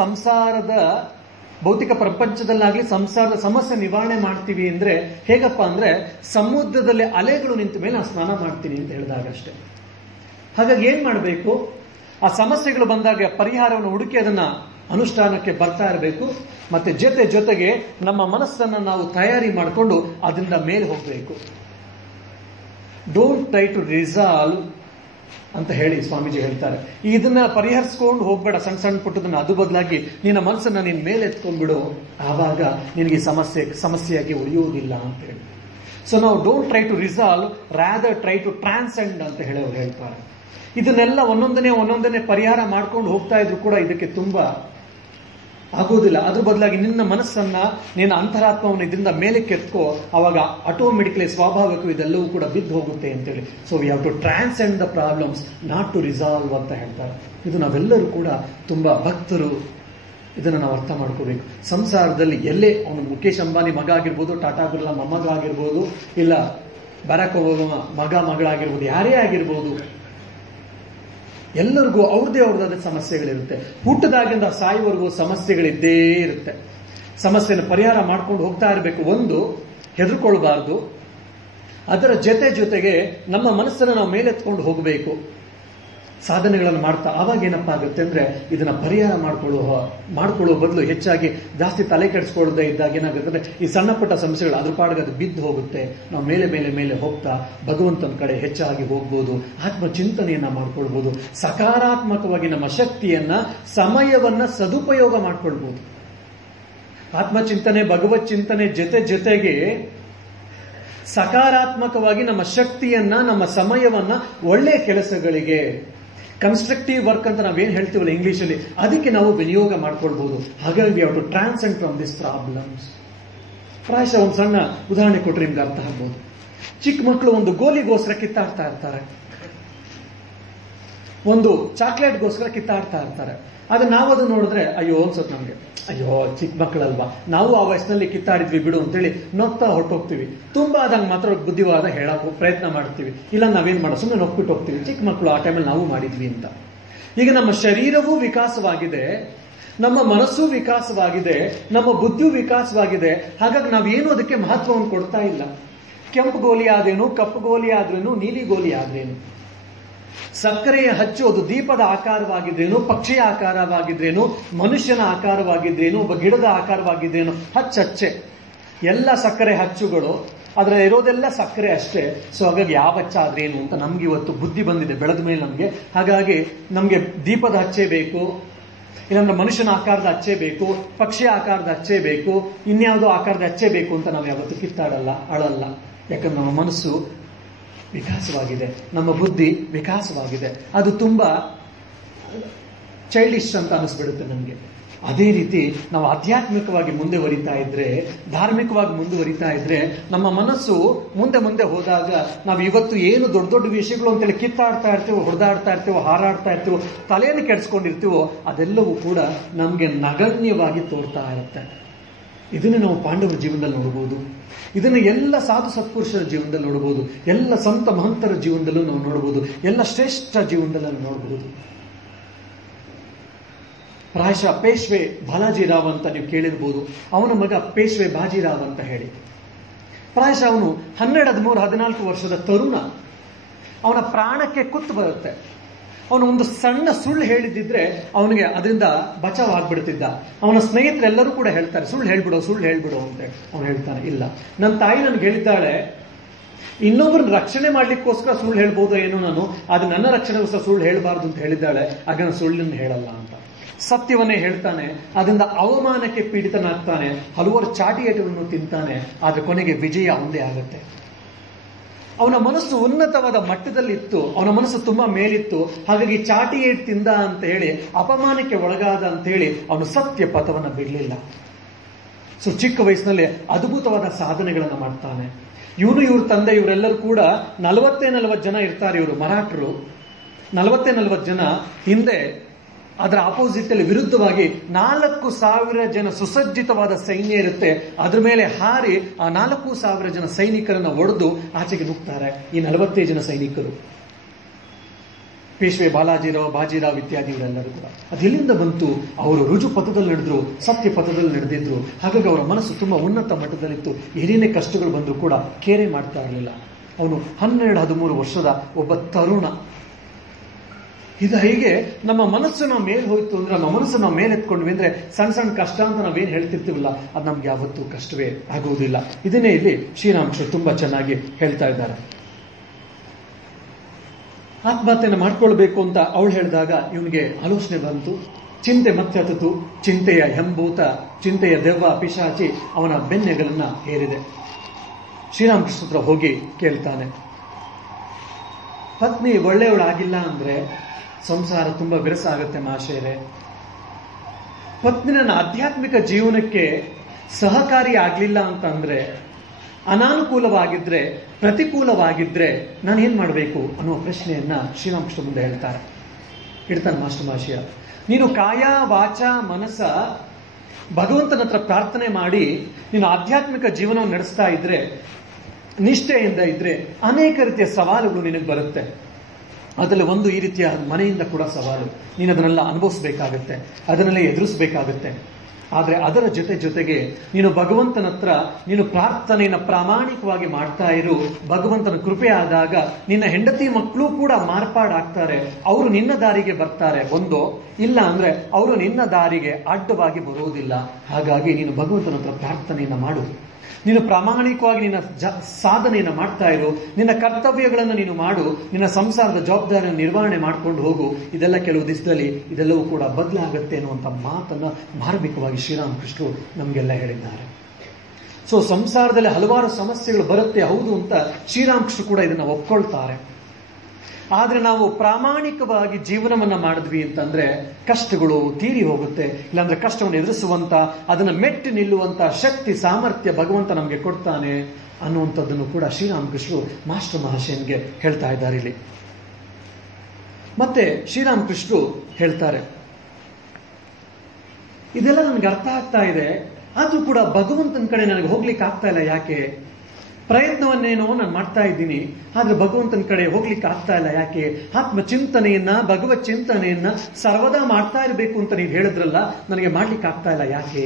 ಭೌತಿಕ ಪ್ರಪಂಚದಲ್ಲಾಗ್ಲಿ ಸಂಸಾರದ ಸಮಸ್ಯೆ ನಿವಾರಣೆ ಮಾಡ್ತೀವಿ ಅಂದ್ರೆ ಹೇಗಪ್ಪ ಅಂದ್ರೆ, ಸಮುದ್ರದಲ್ಲಿ ಅಲೆಗಳು ನಿಂತ ಮೇಲೆ ನಾನು ಸ್ನಾನ ಮಾಡ್ತೀನಿ ಅಂತ ಹೇಳಿದಾಗ ಅಷ್ಟೇ. ಹಾಗಾಗಿ ಏನ್ ಮಾಡಬೇಕು, ಆ ಸಮಸ್ಯೆಗಳು ಬಂದಾಗ ಪರಿಹಾರವನ್ನು ಹುಡುಕಿ ಅದನ್ನ ಅನುಷ್ಠಾನಕ್ಕೆ ಬರ್ತಾ ಇರಬೇಕು. ಮತ್ತೆ ಜೊತೆಗೆ ನಮ್ಮ ಮನಸ್ಸನ್ನ ನಾವು ತಯಾರಿ ಮಾಡಿಕೊಂಡು ಅದರಿಂದ ಮೇಲೆ ಹೋಗಬೇಕು. ಡೋಂಟ್ ಟ್ರೈ ಟು ರಿಸಾಲ್ವ್ ಅಂತ ಹೇಳಿ ಸ್ವಾಮೀಜಿ ಹೇಳ್ತಾರೆ. ಇದನ್ನ ಪರಿಹರಿಸ್ಕೊಂಡು ಹೋಗ್ಬೇಡ ಸಣ್ಣ ಸಣ್ಣ ಪುಟ್ಟದನ್ನ, ಅದು ಬದಲಾಗಿ ನಿನ್ನ ಮನಸ್ಸನ್ನ ನೀನ್ ಮೇಲೆ ಎತ್ಕೊಂಡ್ಬಿಡು, ಆವಾಗ ನಿನಗೆ ಸಮಸ್ಯೆಯಾಗಿ ಉಳಿಯುವುದಿಲ್ಲ ಅಂತ ಹೇಳಿ. ಸೊ ನಾವು don't try to resolve, rather try to transcend ಅಂತ ಹೇಳಿ ಅವ್ರು ಹೇಳ್ತಾರೆ. ಇದನ್ನೆಲ್ಲ ಒಂದೊಂದನೇ ಪರಿಹಾರ ಮಾಡ್ಕೊಂಡು ಹೋಗ್ತಾ ಇದ್ರು ಕೂಡ ಇದಕ್ಕೆ ತುಂಬಾ ಆಗೋದಿಲ್ಲ. ಅದ್ರ ಬದಲಾಗಿ ನಿನ್ನ ಮನಸ್ಸನ್ನ, ನಿನ್ನ ಅಂತರಾತ್ಮವನ್ನು ಇದರಿಂದ ಮೇಲೆ ಕೆತ್ಕೋ, ಅವಾಗ ಆಟೋಮೆಟಿಕ್ಲಿ ಸ್ವಾಭಾವಿಕ ಇದೆಲ್ಲವೂ ಕೂಡ ಬಿದ್ದು ಹೋಗುತ್ತೆ ಅಂತೇಳಿ. So we have to transcend the problems, not to resolve ಅಂತ ಹೇಳ್ತಾರೆ. ಇದು ನಾವೆಲ್ಲರೂ ಕೂಡ ತುಂಬಾ ಭಕ್ತರು ಇದನ್ನ ನಾವು ಅರ್ಥ ಮಾಡ್ಕೋಬೇಕು. ಸಂಸಾರದಲ್ಲಿ ಎಲ್ಲೇ ಅವನು ಮುಖೇಶ್ ಅಂಬಾನಿ ಮಗ ಆಗಿರ್ಬೋದು, ಟಾಟಾ ಬಿರ್ಲಾ ಮೊಮ್ಮಗ ಆಗಿರ್ಬೋದು, ಇಲ್ಲ ಬರಾಕ್ ಒಬಾಮಾ ಮಗಳಾಗಿರ್ಬೋದು, ಯಾರೇ ಆಗಿರ್ಬೋದು, ಎಲ್ಲರಿಗೂ ಅವ್ರದ್ದಾದ ಸಮಸ್ಯೆಗಳಿರುತ್ತೆ. ಹುಟ್ಟದಾಗಿಂದ ಸಾಯುವವರೆಗೂ ಸಮಸ್ಯೆಗಳಿದ್ದೇ ಇರುತ್ತೆ. ಸಮಸ್ಯೆನ ಪರಿಹಾರ ಮಾಡ್ಕೊಂಡು ಹೋಗ್ತಾ ಇರಬೇಕು. ಒಂದು, ಹೆದರ್ಕೊಳ್ಬಾರ್ದು. ಅದರ ಜೊತೆಗೆ ನಮ್ಮ ಮನಸ್ಸನ್ನು ನಾವು ಮೇಲೆತ್ಕೊಂಡು ಹೋಗಬೇಕು, ಸಾಧನೆಗಳನ್ನು ಮಾಡ್ತಾ. ಆವಾಗ ಏನಪ್ಪಾ ಆಗುತ್ತೆ ಅಂದ್ರೆ, ಇದನ್ನ ಪರಿಹಾರ ಮಾಡ್ಕೊಳ್ಳೋ ಬದಲು ಹೆಚ್ಚಾಗಿ ಜಾಸ್ತಿ ತಲೆ ಕೆಡಿಸ್ಕೊಳ್ಳದೆ ಇದ್ದಾಗ ಏನಾಗುತ್ತೆ, ಈ ಸಣ್ಣ ಪುಟ್ಟ ಸಮಸ್ಯೆಗಳು ಅದ್ರ ಪಾಡಿಗೆ ಅದು ಬಿದ್ದು ಹೋಗುತ್ತೆ. ನಾವು ಮೇಲೆ ಹೋಗ್ತಾ ಭಗವಂತನ ಕಡೆ ಹೆಚ್ಚಾಗಿ ಹೋಗ್ಬೋದು, ಆತ್ಮಚಿಂತನೆಯನ್ನ ಮಾಡ್ಕೊಳ್ಬೋದು, ಸಕಾರಾತ್ಮಕವಾಗಿ ನಮ್ಮ ಶಕ್ತಿಯನ್ನ, ಸಮಯವನ್ನ ಸದುಪಯೋಗ ಮಾಡ್ಕೊಳ್ಬೋದು. ಆತ್ಮಚಿಂತನೆ, ಭಗವತ್ ಚಿಂತನೆ ಜೊತೆಗೆ ಸಕಾರಾತ್ಮಕವಾಗಿ ನಮ್ಮ ಶಕ್ತಿಯನ್ನ, ನಮ್ಮ ಸಮಯವನ್ನ ಒಳ್ಳೆಯ ಕೆಲಸಗಳಿಗೆ, ಕನ್ಸ್ಟ್ರಕ್ಟಿವ್ ವರ್ಕ್ ಅಂತ ನಾವೇನ್ ಹೇಳ್ತೀವಲ್ಲ ಇಂಗ್ಲಿಷಲ್ಲಿ, ಅದಕ್ಕೆ ನಾವು ವಿನಿಯೋಗ ಮಾಡ್ಕೊಳ್ಬಹುದು. ಹಾಗಾಗಿ we have to transcend from this problems. ಪ್ರಾಯಶಃ ಒಂದು ಸಣ್ಣ ಉದಾಹರಣೆ ಕೊಟ್ಟರೆ ನಿಮ್ಗೆ ಅರ್ಥ ಆಗ್ಬೋದು. ಚಿಕ್ಕ ಮಕ್ಕಳು ಒಂದು ಗೋಲಿಗೋಸ್ಕರ ಕಿತ್ತಾಡ್ತಾ ಇರ್ತಾರೆ, ಒಂದು ಚಾಕ್ಲೇಟ್ಗೋಸ್ಕರ ಕಿತ್ತಾಡ್ತಾ ಇರ್ತಾರೆ. ಆದ್ರೆ ನಾವು ಅದು ನೋಡಿದ್ರೆ ಅಯ್ಯೋ ಅನ್ಸುತ್ತೆ ನಮ್ಗೆ, ಅಯ್ಯೋ ಚಿಕ್ಕ ಮಕ್ಕಳಲ್ವಾ, ನಾವು ಆ ವಯಸ್ಸಿನಲ್ಲಿ ಕಿತ್ತಾಡಿದ್ವಿ ಬಿಡು ಅಂತೇಳಿ ನೊಕ್ತಾ ಹೊರಟೋಗ್ತೀವಿ. ತುಂಬಾ ಆದಂಗೆ ಮಾತ್ರ ಬುದ್ಧಿವಾದ ಹೇಳಕ್ಕೆ ಪ್ರಯತ್ನ ಮಾಡ್ತೀವಿ. ಇಲ್ಲ ನಾವೇನ್ ಮಾಡೋ, ಸುಮ್ಮನೆ ನೊಕ್ಬಿಟ್ಟು ಹೋಗ್ತೀವಿ, ಚಿಕ್ಕ ಮಕ್ಕಳು ಆ ಟೈಮಲ್ಲಿ ನಾವು ಮಾಡಿದ್ವಿ ಅಂತ. ಈಗ ನಮ್ಮ ಶರೀರವೂ ವಿಕಾಸವಾಗಿದೆ, ನಮ್ಮ ಮನಸ್ಸು ವಿಕಾಸವಾಗಿದೆ, ನಮ್ಮ ಬುದ್ಧಿಯೂ ವಿಕಾಸವಾಗಿದೆ. ಹಾಗಾಗಿ ನಾವೇನು ಅದಕ್ಕೆ ಮಹತ್ವವನ್ನು ಕೊಡ್ತಾ ಇಲ್ಲ. ಕೆಂಪು ಗೋಲಿ ಆದ್ರೇನು, ಕಪ್ಪು ಗೋಲಿ ಆದ್ರೇನು, ನೀಲಿ ಗೋಲಿ ಆದ್ರೇನು, ಸಕ್ಕರೆಯ ಹಚ್ಚು ಅದು ದೀಪದ ಆಕಾರವಾಗಿದ್ರೇನು, ಪಕ್ಷಿಯ ಆಕಾರವಾಗಿದ್ರೇನು, ಮನುಷ್ಯನ ಆಕಾರವಾಗಿದ್ರೇನು, ಒಬ್ಬ ಗಿಡದ ಆಕಾರವಾಗಿದ್ರೇನು, ಹಚ್ಚೆ ಎಲ್ಲ ಸಕ್ಕರೆ ಹಚ್ಚುಗಳು, ಅದರ ಇರೋದೆಲ್ಲ ಸಕ್ಕರೆ ಅಷ್ಟೇ. ಸೊ ಹಾಗಾಗಿ ಯಾವ ಹಚ್ಚ ಆದ್ರೇನು ಅಂತ ನಮ್ಗೆ ಇವತ್ತು ಬುದ್ಧಿ ಬಂದಿದೆ ಬೆಳೆದ ಮೇಲೆ ನಮ್ಗೆ. ಹಾಗಾಗಿ ನಮ್ಗೆ ದೀಪದ ಹಚ್ಚೆ ಬೇಕು, ಇಲ್ಲಾಂದ್ರೆ ಮನುಷ್ಯನ ಆಕಾರದ ಹಚ್ಚೆ ಬೇಕು, ಪಕ್ಷಿಯ ಆಕಾರದ ಹಚ್ಚೆ ಬೇಕು, ಇನ್ಯಾವುದೋ ಆಕಾರದ ಹಚ್ಚೆ ಬೇಕು ಅಂತ ನಾವು ಯಾವತ್ತು ಕಿತ್ತಾಡಲ್ಲ, ಅಳಲ್ಲ. ಯಾಕಂದ್ರೆ ನಮ್ಮ ಮನಸ್ಸು ವಿಕಾಸವಾಗಿದೆ, ನಮ್ಮ ಬುದ್ಧಿ ವಿಕಾಸವಾಗಿದೆ. ಅದು ತುಂಬಾ ಚೈಲ್ಡಿಶ್ ಅಂತ ಅನಿಸ್ಬಿಡುತ್ತೆ ನಮಗೆ. ಅದೇ ರೀತಿ ನಾವು ಆಧ್ಯಾತ್ಮಿಕವಾಗಿ ಮುಂದುವರಿತಾ ಇದ್ರೆ, ಧಾರ್ಮಿಕವಾಗಿ ಮುಂದುವರಿತಾ ಇದ್ರೆ, ನಮ್ಮ ಮನಸ್ಸು ಮುಂದೆ ಮುಂದೆ ಹೋದಾಗ ನಾವು ಇವತ್ತು ಏನು ದೊಡ್ಡ ದೊಡ್ಡ ವಿಷಯಗಳು ಅಂತೇಳಿ ಕಿತ್ತಾಡ್ತಾ ಇರ್ತೀವೋ, ಹೊಡೆದಾಡ್ತಾ ಇರ್ತೀವೋ, ಹಾರಾಡ್ತಾ ಇರ್ತೀವೋ, ತಲೆಯನ್ನು ಕೆಡಿಸ್ಕೊಂಡಿರ್ತೀವೋ, ಅದೆಲ್ಲವೂ ಕೂಡ ನಮಗೆ ನಗಣ್ಯವಾಗಿ ತೋರ್ತಾ ಇರುತ್ತೆ. ಇದನ್ನು ನಾವು ಪಾಂಡವರ ಜೀವನದಲ್ಲಿ ನೋಡಬಹುದು. ಇದನ್ನು ಎಲ್ಲ ಸಾಧು ಸತ್ಪುರುಷರ ಜೀವನದಲ್ಲಿ ನೋಡಬಹುದು, ಎಲ್ಲ ಸಂತ ಮಹಂತರ ಜೀವನದಲ್ಲೂ ನಾವು ನೋಡಬಹುದು, ಎಲ್ಲ ಶ್ರೇಷ್ಠ ಜೀವನದಲ್ಲೂ ನೋಡಬಹುದು. ಪ್ರಾಯಶಃ ಪೇಶ್ವೆ ಬಾಲಾಜಿರಾವ್ ಅಂತ ನೀವು ಕೇಳಿರ್ಬೋದು. ಅವನ ಮಗ ಪೇಶ್ವೆ ಬಾಜಿರಾವ್ ಅಂತ ಹೇಳಿ. ಪ್ರಾಯಶಃ ಅವನು 12, 13, 14 ವರ್ಷದ ತರುಣ. ಅವನ ಪ್ರಾಣಕ್ಕೆ ಕುತ್ತು ಬರುತ್ತೆ. ಅವನು ಒಂದು ಸಣ್ಣ ಸುಳ್ಳು ಹೇಳಿದ್ದಿದ್ರೆ ಅವನಿಗೆ ಅದರಿಂದ ಬಚಾವ್ ಆಗ್ಬಿಡ್ತಿದ್ದ. ಅವನ ಸ್ನೇಹಿತರೆಲ್ಲರೂ ಕೂಡ ಹೇಳ್ತಾರೆ, ಸುಳ್ಳು ಹೇಳ್ಬಿಡು ಅಂತ. ಅವನು ಹೇಳ್ತಾನೆ, ಇಲ್ಲ, ನನ್ನ ತಾಯಿ ನನಗೆ ಹೇಳಿದ್ದಾಳೆ, ಇನ್ನೊಬ್ಬರನ್ನ ರಕ್ಷಣೆ ಮಾಡ್ಲಿಕ್ಕೋಸ್ಕರ ಸುಳ್ಳು ಹೇಳ್ಬೋದು ಏನೋ ನಾನು, ಅದು ನನ್ನ ರಕ್ಷಣೆಗೋಸ್ಕರ ಸುಳ್ಳು ಹೇಳಬಾರ್ದು ಅಂತ ಹೇಳಿದ್ದಾಳೆ. ಆಗ ನಾನು ಸುಳ್ಳನ್ನು ಹೇಳಲ್ಲ ಅಂತ ಸತ್ಯವನ್ನೇ ಹೇಳ್ತಾನೆ. ಅದರಿಂದ ಅವಮಾನಕ್ಕೆ ಪೀಡಿತನಾಗ್ತಾನೆ, ಹಲವಾರು ಚಾಟಿಯೇಟುಗಳನ್ನು ತಿಂತಾನೆ. ಆದ್ರೆ ಕೊನೆಗೆ ವಿಜಯ ಒಂದೇ ಆಗುತ್ತೆ. ಅವನ ಮನಸ್ಸು ಉನ್ನತವಾದ ಮಟ್ಟದಲ್ಲಿತ್ತು, ಅವನ ಮನಸ್ಸು ತುಂಬಾ ಮೇಲಿತ್ತು. ಹಾಗಾಗಿ ಚಾಟಿಯೇಟ್ ತಿಂದ ಅಂತ ಹೇಳಿ, ಅಪಮಾನಕ್ಕೆ ಒಳಗಾದ ಅಂತ ಹೇಳಿ ಅವನು ಸತ್ಯ ಪಥವನ್ನು ಬಿಡಲಿಲ್ಲ. ಸೊ ಚಿಕ್ಕ ವಯಸ್ಸಿನಲ್ಲಿ ಅದ್ಭುತವಾದ ಸಾಧನೆಗಳನ್ನು ಮಾಡ್ತಾನೆ. ಇವ್ರ ತಂದೆ ಇವರೆಲ್ಲರೂ ಕೂಡ 40 ಜನ ಇರ್ತಾರೆ. ಇವರು ಮರಾಠರು 40 ಜನ. ಹಿಂದೆ ಅದರ ಆಪೋಸಿಟ್ ಅಲ್ಲಿ ವಿರುದ್ಧವಾಗಿ 4,000 ಜನ ಸುಸಜ್ಜಿತವಾದ ಸೈನ್ಯ ಇರುತ್ತೆ. ಅದ್ರ ಮೇಲೆ ಹಾರಿ ಆ 4,000 ಜನ ಸೈನಿಕರನ್ನ ಒಡೆದು ಆಚೆಗೆ ನುಗ್ತಾರೆ ಈ 45 ಜನ ಸೈನಿಕರು. ಪೇಶ್ವೆ ಬಾಜಿರಾವ್ ಇತ್ಯಾದಿ ಇವರೆಲ್ಲರೂ ಕೂಡ. ಅದೆಲ್ಲಿಂದ ಬಂತು? ಅವರು ರುಜು ಪಥದಲ್ಲಿ ನಡೆದ್ರು, ಸತ್ಯ ಪಥದಲ್ಲಿ ನಡೆದಿದ್ರು. ಹಾಗಾಗಿ ಅವರ ಮನಸ್ಸು ತುಂಬಾ ಉನ್ನತ ಮಟ್ಟದಲ್ಲಿತ್ತು. ಏನೇನೇ ಕಷ್ಟಗಳು ಬಂದರೂ ಕೂಡ ಕೇರೆ ಮಾಡ್ತಾ ಇರಲಿಲ್ಲ. ಅವನು 12, 13 ವರ್ಷದ ಒಬ್ಬ ತರುಣ. ಇದು ಹೀಗೆ ನಮ್ಮ ಮನಸ್ಸು ನಾವು ಮೇಲೆ ಹೋಯ್ತು ಅಂದ್ರೆ, ನಮ್ಮ ಮನಸ್ಸು ನಾವು ಮೇಲೆ ಎತ್ಕೊಂಡ್ವಿ ಅಂದ್ರೆ, ಸಣ್ಣ ಸಣ್ಣ ಕಷ್ಟ ಅಂತ ನಾವೇನು ಹೇಳ್ತಿರ್ತೀವಲ್ಲ, ಅದು ನಮ್ಗೆ ಯಾವತ್ತೂ ಕಷ್ಟವೇ ಆಗುವುದಿಲ್ಲ. ಇದನ್ನೇ ಇಲ್ಲಿ ಶ್ರೀರಾಮಕೃಷ್ಣ ತುಂಬಾ ಚೆನ್ನಾಗಿ ಹೇಳ್ತಾ ಇದ್ದಾರೆ. ಆತ್ಮಹತ್ಯೆಯನ್ನು ಮಾಡ್ಕೊಳ್ಬೇಕು ಅಂತ ಅವಳು ಹೇಳಿದಾಗ ಇವನಿಗೆ ಆಲೋಚನೆ ಬಂತು. ಚಿಂತೆ ಮತ್ತೆ ಹತ್ತಿತು. ಚಿಂತೆಯ ಹೆಂಬೂತ, ಚಿಂತೆಯ ದೆವ್ವ ಪಿಶಾಚಿ ಅವನ ಬೆನ್ನೆಗಳನ್ನ ಹೇರಿದೆ. ಶ್ರೀರಾಮಕೃಷ್ಣ ಹತ್ರ ಹೋಗಿ ಕೇಳ್ತಾನೆ, ಪತ್ನಿ ಒಳ್ಳೆಯವಳಾಗಿಲ್ಲ ಅಂದ್ರೆ ಸಂಸಾರ ತುಂಬಾ ವಿರಸ ಆಗುತ್ತೆ ಮಹಾಶಯರೇ. ಪತ್ನಿ ನನ್ನ ಆಧ್ಯಾತ್ಮಿಕ ಜೀವನಕ್ಕೆ ಸಹಕಾರಿ ಆಗ್ಲಿಲ್ಲ ಅಂತಂದ್ರೆ, ಅನಾನುಕೂಲವಾಗಿದ್ರೆ, ಪ್ರತಿಕೂಲವಾಗಿದ್ರೆ ನಾನು ಏನ್ ಮಾಡಬೇಕು ಅನ್ನುವ ಪ್ರಶ್ನೆಯನ್ನ ಶ್ರೀರಾಮಕೃಷ್ಣ ಮುಂದೆ ಇಡ್ತಾನೆ ಮಾಸ್ಟರ್ ಮಹಾಶಯ. ನೀನು ಕಾಯ ವಾಚ ಮನಸ್ಸ ಭಗವಂತನ ಹತ್ರ ಪ್ರಾರ್ಥನೆ ಮಾಡಿ ನೀನು ಆಧ್ಯಾತ್ಮಿಕ ಜೀವನವನ್ನು ನಡೆಸ್ತಾ ಇದ್ರೆ, ನಿಷ್ಠೆಯಿಂದ ಇದ್ರೆ, ಅನೇಕ ರೀತಿಯ ಸವಾಲುಗಳು ನಿನಗೆ ಬರುತ್ತೆ. ಅದರಲ್ಲಿ ಒಂದು ಈ ರೀತಿಯ ಮನೆಯಿಂದ ಕೂಡ ಸವಾಲು. ನೀನು ಅದನ್ನೆಲ್ಲ ಅನುಭವಿಸಬೇಕಾಗತ್ತೆ, ಅದನ್ನೆಲ್ಲ ಎದುರಿಸಬೇಕಾಗತ್ತೆ. ಆದರೆ ಅದರ ಜೊತೆಗೆ ನೀನು ಭಗವಂತನ ಹತ್ರ ನೀನು ಪ್ರಾರ್ಥನೆಯನ್ನು ಪ್ರಾಮಾಣಿಕವಾಗಿ ಮಾಡ್ತಾ ಇರು. ಭಗವಂತನ ಕೃಪೆ ಆದಾಗ ನಿನ್ನ ಹೆಂಡತಿ ಮಕ್ಕಳು ಕೂಡ ಮಾರ್ಪಾಡಾಗ್ತಾರೆ. ಅವರು ನಿನ್ನ ದಾರಿಗೆ ಬರ್ತಾರೆ. ಒಂದೋ ಇಲ್ಲ ಅಂದ್ರೆ ಅವರು ನಿನ್ನ ದಾರಿಗೆ ಅಡ್ಡವಾಗಿ ಬರುವುದಿಲ್ಲ. ಹಾಗಾಗಿ ನೀನು ಭಗವಂತನ ಹತ್ರ ಪ್ರಾರ್ಥನೆಯನ್ನು ಮಾಡು. ನೀನು ಪ್ರಾಮಾಣಿಕವಾಗಿ ನಿನ್ನ ಸಾಧನೆಯನ್ನು ಮಾಡ್ತಾ ಇರು. ನಿನ್ನ ಕರ್ತವ್ಯಗಳನ್ನು ನೀನು ಮಾಡು. ನಿನ್ನ ಸಂಸಾರದ ಜವಾಬ್ದಾರಿಯನ್ನು ನಿರ್ವಹಣೆ ಮಾಡ್ಕೊಂಡು ಹೋಗು. ಇದೆಲ್ಲ ಕೆಲವು ದಿವಸದಲ್ಲಿ ಇದೆಲ್ಲವೂ ಕೂಡ ಬದಲಾಗುತ್ತೆ ಅನ್ನುವಂಥ ಮಾತನ್ನ ಮಾರ್ಮಿಕವಾಗಿ ಶ್ರೀರಾಮಕೃಷ್ಣರು ನಮಗೆಲ್ಲ ಹೇಳಿದ್ದಾರೆ. ಸೊ ಸಂಸಾರದಲ್ಲಿ ಹಲವಾರು ಸಮಸ್ಯೆಗಳು ಬರುತ್ತೆ, ಹೌದು ಅಂತ ಶ್ರೀರಾಮಕೃಷ್ಣ ಕೂಡ ಇದನ್ನ ಒಪ್ಕೊಳ್ತಾರೆ. ಆದ್ರೆ ನಾವು ಪ್ರಾಮಾಣಿಕವಾಗಿ ಜೀವನವನ್ನ ಮಾಡಿದ್ವಿ ಅಂತಂದ್ರೆ ಕಷ್ಟಗಳು ತೀರಿ ಹೋಗುತ್ತೆ. ಇಲ್ಲಾಂದ್ರೆ ಕಷ್ಟವನ್ನು ಎದುರಿಸುವಂತ, ಅದನ್ನ ಮೆಟ್ಟಿ ನಿಲ್ಲುವಂತ ಶಕ್ತಿ ಸಾಮರ್ಥ್ಯ ಭಗವಂತ ನಮಗೆ ಕೊಡ್ತಾನೆ ಅನ್ನುವಂಥದ್ದನ್ನು ಕೂಡ ಶ್ರೀರಾಮಕೃಷ್ಣರು ಮಾಸ್ಟರ್ ಮಹಾಶಯನ್ಗೆ ಹೇಳ್ತಾ ಇದ್ದಾರೆ ಇಲ್ಲಿ. ಮತ್ತೆ ಶ್ರೀರಾಮಕೃಷ್ಣರು ಹೇಳ್ತಾರೆ, ಇದೆಲ್ಲ ನನಗೆ ಅರ್ಥ ಆಗ್ತಾ ಇದೆ, ಆದ್ರೂ ಕೂಡ ಭಗವಂತನ ಕಡೆ ನನಗೆ ಹೋಗ್ಲಿಕ್ಕೆ ಆಗ್ತಾ ಇಲ್ಲ. ಯಾಕೆ? ಪ್ರಯತ್ನವನ್ನೇನೋ ನಾನು ಮಾಡ್ತಾ ಇದ್ದೀನಿ, ಆದ್ರೆ ಭಗವಂತನ ಕಡೆ ಹೋಗ್ಲಿಕ್ಕೆ ಆಗ್ತಾ ಇಲ್ಲ. ಯಾಕೆ? ಆತ್ಮಚಿಂತನೆಯನ್ನ, ಭಗವತ್ ಚಿಂತನೆಯನ್ನ ಸರ್ವದಾ ಮಾಡ್ತಾ ಇರಬೇಕು ಅಂತ ನೀವು ಹೇಳಿದ್ರಲ್ಲ, ನನಗೆ ಮಾಡ್ಲಿಕ್ಕೆ ಆಗ್ತಾ ಇಲ್ಲ. ಯಾಕೆ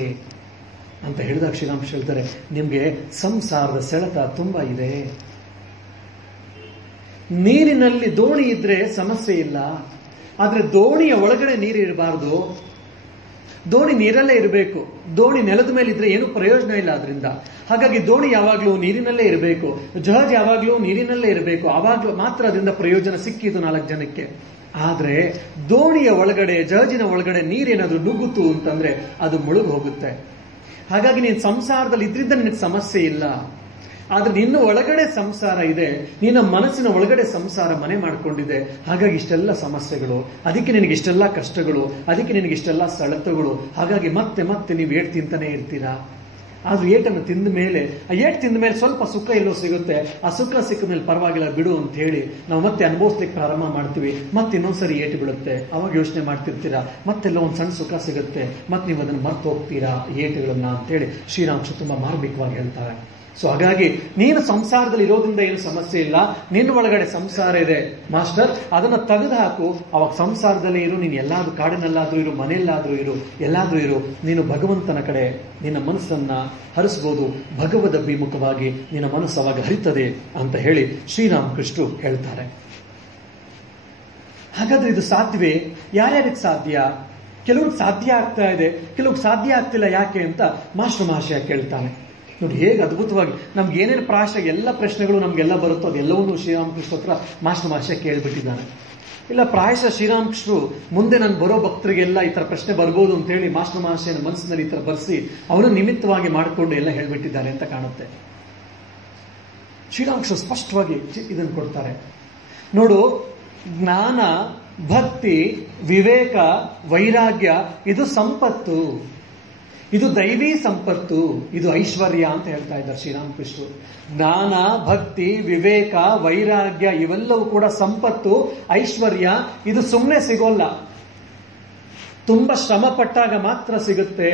ಅಂತ ಹೇಳಿದಾಗ ಶ್ರೀರಾಮಕೃಷ್ಣ ಹೇಳ್ತಾರೆ, ನಿಮ್ಗೆ ಸಂಸಾರದ ಸೆಳೆತ ತುಂಬಾ ಇದೆ. ನೀರಿನಲ್ಲಿ ದೋಣಿ ಇದ್ರೆ ಸಮಸ್ಯೆ ಇಲ್ಲ, ಆದ್ರೆ ದೋಣಿಯ ಒಳಗಡೆ ನೀರು ಇರಬಾರ್ದು. ದೋಣಿ ನೀರಲ್ಲೇ ಇರಬೇಕು. ದೋಣಿ ನೆಲದ ಮೇಲೆ ಇದ್ರೆ ಏನು ಪ್ರಯೋಜನ ಇಲ್ಲ ಅದರಿಂದ. ಹಾಗಾಗಿ ದೋಣಿ ಯಾವಾಗ್ಲೂ ನೀರಿನಲ್ಲೇ ಇರಬೇಕು, ಜಹಾಜ್ ಯಾವಾಗ್ಲೂ ನೀರಿನಲ್ಲೇ ಇರಬೇಕು. ಆವಾಗ್ಲೂ ಮಾತ್ರ ಅದರಿಂದ ಪ್ರಯೋಜನ ಸಿಕ್ಕಿತು 4 ಜನಕ್ಕೆ. ಆದ್ರೆ ದೋಣಿಯ ಒಳಗಡೆ, ಜಹಾಜಿನ ಒಳಗಡೆ ನೀರೇನಾದ್ರೂ ನುಗ್ಗುತ್ತು ಅಂತಂದ್ರೆ ಅದು ಮುಳುಗು ಹೋಗುತ್ತೆ. ಹಾಗಾಗಿ ನೀನು ಸಂಸಾರದಲ್ಲಿ ಇದ್ರಿಂದ ನಿನಗೆ ಸಮಸ್ಯೆ ಇಲ್ಲ. ಆದ್ರೆ ನಿನ್ನ ಒಳಗಡೆ ಸಂಸಾರ ಇದೆ, ನಿನ್ನ ಮನಸ್ಸಿನ ಒಳಗಡೆ ಸಂಸಾರ ಮನೆ ಮಾಡ್ಕೊಂಡಿದೆ. ಹಾಗಾಗಿ ಇಷ್ಟೆಲ್ಲ ಸಮಸ್ಯೆಗಳು, ಅದಕ್ಕೆ ನಿನಗೆ ಇಷ್ಟೆಲ್ಲ ಕಷ್ಟಗಳು, ಅದಕ್ಕೆ ನಿನಗೆ ಇಷ್ಟೆಲ್ಲ ಸೆಳೆತಗಳು. ಹಾಗಾಗಿ ಮತ್ತೆ ಮತ್ತೆ ನೀವು ಏಟ್ ತಿಂತಾನೆ ಇರ್ತೀರಾ. ಆದ್ರೂ ಏಟನ್ನು ತಿಂದ ಮೇಲೆ, ಆ ಏಟ್ ತಿಂದ ಮೇಲೆ ಸ್ವಲ್ಪ ಸುಖ ಎಲ್ಲೋ ಸಿಗುತ್ತೆ. ಆ ಸುಖ ಸಿಕ್ಕ ಮೇಲೆ ಪರವಾಗಿಲ್ಲ ಬಿಡು ಅಂತ ಹೇಳಿ ನಾವು ಮತ್ತೆ ಅನುಭವಿಸ್ಲಿಕ್ಕೆ ಪ್ರಾರಂಭ ಮಾಡ್ತೀವಿ. ಮತ್ತೆ ಇನ್ನೊಂದ್ಸರಿ ಏಟು ಬಿಡುತ್ತೆ. ಅವಾಗ ಯೋಚನೆ ಮಾಡ್ತಿರ್ತೀರಾ, ಮತ್ತೆಲ್ಲ ಒಂದ್ ಸಣ್ಣ ಸುಖ ಸಿಗುತ್ತೆ, ಮತ್ತೆ ನೀವು ಅದನ್ನು ಮರ್ತು ಹೋಗ್ತೀರಾ ಏಟುಗಳನ್ನ ಅಂತೇಳಿ ಶ್ರೀರಾಮಕೃಷ್ಣ ತುಂಬಾ ಮಾರ್ಮಿಕವಾಗಿ ಹೇಳ್ತಾರೆ. ಸೊ ಹಾಗಾಗಿ ನೀನು ಸಂಸಾರದಲ್ಲಿ ಇರೋದ್ರಿಂದ ಏನು ಸಮಸ್ಯೆ ಇಲ್ಲ. ನಿನ್ನ ಒಳಗಡೆ ಸಂಸಾರ ಇದೆ ಮಾಸ್ಟರ್, ಅದನ್ನ ತೆಗೆದು ಹಾಕು. ಅವಾಗ ಸಂಸಾರದಲ್ಲಿ ಇರು. ನೀನು ಎಲ್ಲಾದ್ರೂ ಕಾಡಿನಲ್ಲಾದ್ರೂ ಇರು, ಮನೆಯಲ್ಲಾದ್ರೂ ಇರು, ಎಲ್ಲಾದ್ರೂ ಇರು. ನೀನು ಭಗವಂತನ ಕಡೆ ನಿನ್ನ ಮನಸ್ಸನ್ನ ಹರಿಸಬಹುದು. ಭಗವದ್ ಅಭಿಮುಖವಾಗಿ ನಿನ್ನ ಮನಸ್ಸು ಅವಾಗ ಹರಿತದೆ ಅಂತ ಹೇಳಿ ಶ್ರೀರಾಮಕೃಷ್ಣರು ಹೇಳ್ತಾರೆ. ಹಾಗಾದ್ರೆ ಇದು ಸಾಧ್ಯವೇ? ಯಾರ್ಯಾರಿಗೆ ಸಾಧ್ಯ? ಕೆಲವ್ರಿಗೆ ಸಾಧ್ಯ ಆಗ್ತಾ ಇದೆ, ಕೆಲವ್ರಿಗೆ ಸಾಧ್ಯ ಆಗ್ತಿಲ್ಲ. ಯಾಕೆ ಅಂತ ಮಾಸ್ಟರ್ ಮಹಾಶಯ ಕೇಳ್ತಾನೆ. ನೋಡಿ ಹೇಗೆ ಅದ್ಭುತವಾಗಿ ನಮ್ಗೆ ಏನೇನು ಪ್ರಾಯಶಃ ಎಲ್ಲ ಪ್ರಶ್ನೆಗಳು ನಮ್ಗೆಲ್ಲ ಬರುತ್ತೋ ಅದೆಲ್ಲವನ್ನೂ ಶ್ರೀರಾಮಕೃಷ್ಣ ಹತ್ರ ಮಾಸ್ಟರ್ ಮಹಾಶಯ ಕೇಳ್ಬಿಟ್ಟಿದ್ದಾನೆ. ಇಲ್ಲ ಪ್ರಾಯಶಃ ಶ್ರೀರಾಮಕೃಷ್ಣರು ಮುಂದೆ ನಾನು ಬರೋ ಭಕ್ತರಿಗೆಲ್ಲ ಈ ತರ ಪ್ರಶ್ನೆ ಬರ್ಬೋದು ಅಂತ ಹೇಳಿ ಮಾಸ್ಟರ್ ಮಹಾಶಯನ ಮನಸ್ಸಿನಲ್ಲಿ ಈ ತರ ಬರ್ಸಿ ಅವನು ನಿಮಿತ್ತವಾಗಿ ಮಾಡಿಕೊಂಡು ಎಲ್ಲ ಹೇಳ್ಬಿಟ್ಟಿದ್ದಾನೆ ಅಂತ ಕಾಣುತ್ತೆ. ಶ್ರೀರಾಮಕೃಷ್ಣ ಸ್ಪಷ್ಟವಾಗಿ ಇದನ್ನು ಕೊಡ್ತಾರೆ. ನೋಡು, ಜ್ಞಾನ, ಭಕ್ತಿ, ವಿವೇಕ, ವೈರಾಗ್ಯ ಇದು ಸಂಪತ್ತು, ಇದು ದೈವಿ ಸಂಪತ್ತು, ಇದು ಐಶ್ವರ್ಯ ಅಂತ ಹೇಳ್ತಾ ಇದ್ದಾರೆ ಶ್ರೀರಾಮಕೃಷ್ಣರು. ಜ್ಞಾನ, ಭಕ್ತಿ, ವಿವೇಕ, ವೈರಾಗ್ಯ ಇವೆಲ್ಲವೂ ಕೂಡ ಸಂಪತ್ತು, ಐಶ್ವರ್ಯ. ಇದು ಸುಮ್ಮನೆ ಸಿಗೋಲ್ಲ, ತುಂಬಾ ಶ್ರಮ ಪಟ್ಟಾಗ ಮಾತ್ರ ಸಿಗುತ್ತೆ.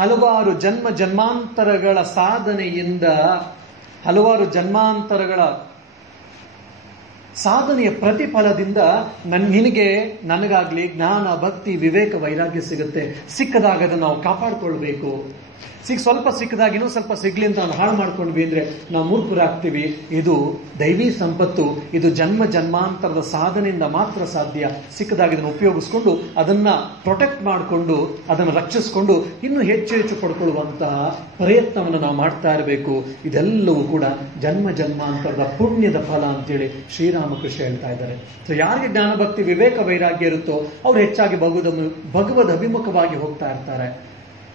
ಹಲವಾರು ಜನ್ಮಾಂತರಗಳ ಸಾಧನೆಯಿಂದ, ಹಲವಾರು ಜನ್ಮಾಂತರಗಳ ಸಾಧನೆಯ ಪ್ರತಿಫಲದಿಂದ ನಿನಗೆ, ನನಗಾಗ್ಲಿ ಜ್ಞಾನ, ಭಕ್ತಿ, ವಿವೇಕ, ವೈರಾಗ್ಯ ಸಿಗುತ್ತೆ. ಸಿಕ್ಕದಾಗ ಅದನ್ನು ನಾವು ಕಾಪಾಡ್ಕೊಳ್ಬೇಕು. ಸ್ವಲ್ಪ ಸಿಕ್ಕದಾಗ ಇನ್ನೂ ಸ್ವಲ್ಪ ಸಿಗ್ಲಿ ಅಂತ ನಾವು ಹಾಳು ಮಾಡ್ಕೊಂಡ್ವಿ ಅಂದ್ರೆ ನಾವು ಮೂರ್ಖರಾಗ್ತೀವಿ. ಇದು ದೈವಿ ಸಂಪತ್ತು, ಇದು ಜನ್ಮಾಂತರದ ಸಾಧನೆಯಿಂದ ಮಾತ್ರ ಸಾಧ್ಯ. ಸಿಕ್ಕದಾಗ ಇದನ್ನು ಉಪಯೋಗಿಸ್ಕೊಂಡು ಅದನ್ನ ಪ್ರೊಟೆಕ್ಟ್ ಮಾಡಿಕೊಂಡು ಅದನ್ನು ರಕ್ಷಿಸಿಕೊಂಡು ಇನ್ನೂ ಹೆಚ್ಚು ಹೆಚ್ಚು ಪಡ್ಕೊಳ್ಳುವಂತಹ ಪ್ರಯತ್ನವನ್ನು ನಾವು ಮಾಡ್ತಾ ಇರಬೇಕು. ಇದೆಲ್ಲವೂ ಕೂಡ ಜನ್ಮಾಂತರದ ಪುಣ್ಯದ ಫಲ ಅಂತೇಳಿ ಶ್ರೀರಾಮಕೃಷ್ಣ ಹೇಳ್ತಾ ಇದ್ದಾರೆ. ಸೊ ಯಾರಿಗೆ ಜ್ಞಾನ, ಭಕ್ತಿ, ವಿವೇಕ, ವೈರಾಗ್ಯ ಇರುತ್ತೋ ಅವ್ರು ಹೆಚ್ಚಾಗಿ ಭಗವದ್ ಅಭಿಮುಖವಾಗಿ ಹೋಗ್ತಾ ಇರ್ತಾರೆ.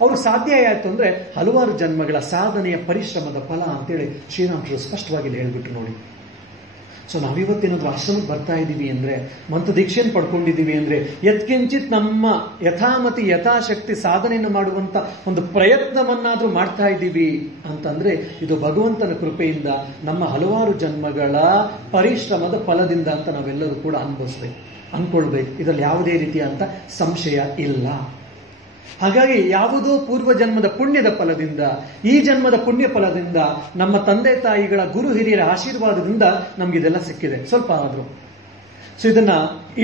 ಅವ್ರಿಗೆ ಸಾಧ್ಯ ಆಯ್ತು ಅಂದ್ರೆ ಹಲವಾರು ಜನ್ಮಗಳ ಸಾಧನೆಯ ಪರಿಶ್ರಮದ ಫಲ ಅಂತೇಳಿ ಶ್ರೀರಾಮಕೃಷ್ಣ ಸ್ಪಷ್ಟವಾಗಿ ಹೇಳ್ಬಿಟ್ರು. ನೋಡಿ, ಸೊ ನಾವಿವತ್ತೇನಾದ್ರೂ ಆಶ್ರಮಕ್ಕೆ ಬರ್ತಾ ಇದ್ದೀವಿ ಅಂದ್ರೆ, ಮಂತ್ರ ದೀಕ್ಷೆಯನ್ನು ಪಡ್ಕೊಂಡಿದ್ದೀವಿ ಅಂದ್ರೆ, ಯತ್ಕಿಂಚಿತ್ ನಮ್ಮ ಯಥಾಮತಿ ಯಥಾಶಕ್ತಿ ಸಾಧನೆಯನ್ನು ಮಾಡುವಂತ ಒಂದು ಪ್ರಯತ್ನವನ್ನಾದ್ರೂ ಮಾಡ್ತಾ ಇದ್ದೀವಿ ಅಂತಂದ್ರೆ ಇದು ಭಗವಂತನ ಕೃಪೆಯಿಂದ ನಮ್ಮ ಹಲವಾರು ಜನ್ಮಗಳ ಪರಿಶ್ರಮದ ಫಲದಿಂದ ಅಂತ ನಾವೆಲ್ಲರೂ ಕೂಡ ಅನ್ಕೊಳ್ಬೇಕು. ಇದರಲ್ಲಿ ಯಾವುದೇ ರೀತಿಯ ಅಂತ ಸಂಶಯ ಇಲ್ಲ. ಹಾಗಾಗಿ ಯಾವುದೋ ಪೂರ್ವ ಜನ್ಮದ ಪುಣ್ಯದ ಫಲದಿಂದ, ಈ ಜನ್ಮದ ಪುಣ್ಯ ಫಲದಿಂದ, ನಮ್ಮ ತಂದೆ ತಾಯಿಗಳ ಗುರು ಹಿರಿಯರ ಆಶೀರ್ವಾದದಿಂದ ನಮ್ಗಿದೆಲ್ಲ ಸಿಕ್ಕಿದೆ ಸ್ವಲ್ಪ ಆದ್ರೂ. ಸೊ ಇದನ್ನ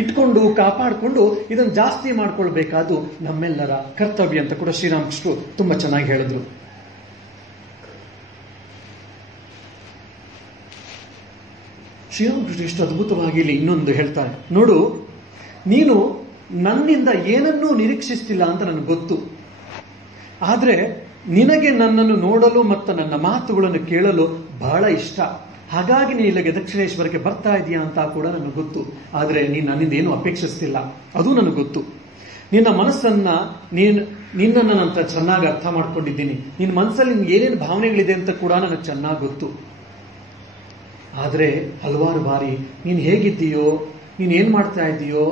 ಇಟ್ಕೊಂಡು ಕಾಪಾಡಿಕೊಂಡು ಇದನ್ನು ಜಾಸ್ತಿ ಮಾಡ್ಕೊಳ್ಬೇಕಾದ್ದು ನಮ್ಮೆಲ್ಲರ ಕರ್ತವ್ಯ ಅಂತ ಕೂಡ ಶ್ರೀರಾಮಕೃಷ್ಣರು ತುಂಬಾ ಚೆನ್ನಾಗಿ ಹೇಳಿದ್ರು. ಶ್ರೀರಾಮಕೃಷ್ಣ ಎಷ್ಟು ಅದ್ಭುತವಾಗಿ ಇಲ್ಲಿ ಇನ್ನೊಂದು ಹೇಳ್ತಾರೆ. ನೋಡು, ನೀನು ನನ್ನಿಂದ ಏನನ್ನೂ ನಿರೀಕ್ಷಿಸ್ತಿಲ್ಲ ಅಂತ ನನಗೆ ಗೊತ್ತು. ಆದ್ರೆ ನಿನಗೆ ನನ್ನನ್ನು ನೋಡಲು ಮತ್ತು ನನ್ನ ಮಾತುಗಳನ್ನು ಕೇಳಲು ಬಹಳ ಇಷ್ಟ. ಹಾಗಾಗಿ ನೀನು ಇಲ್ಲಿಗೆ ದಕ್ಷಿಣೇಶ್ವರಕ್ಕೆ ಬರ್ತಾ ಇದೀಯಾ ಅಂತ ಕೂಡ ನನಗೆ ಗೊತ್ತು. ಆದ್ರೆ ನೀನು ನನ್ನಿಂದ ಏನು ಅಪೇಕ್ಷಿಸ್ತಿಲ್ಲ, ಅದು ನನಗೆ ಗೊತ್ತು. ನಿನ್ನ ಮನಸ್ಸನ್ನ ನಿನ್ನನ್ನು ನಾನು ಚೆನ್ನಾಗಿ ಅರ್ಥ ಮಾಡ್ಕೊಂಡಿದ್ದೀನಿ. ನಿನ್ನ ಮನಸ್ಸಲ್ಲಿ ನಿನ್ಗೆ ಏನೇನು ಭಾವನೆಗಳಿದೆ ಅಂತ ಕೂಡ ನನಗೆ ಚೆನ್ನಾಗಿ ಗೊತ್ತು. ಆದ್ರೆ ಹಲವಾರು ಬಾರಿ ನೀನು ಹೇಗಿದ್ದೀಯೋ, ನೀನು ಏನ್ ಮಾಡ್ತಾ ಇದೀಯೋ,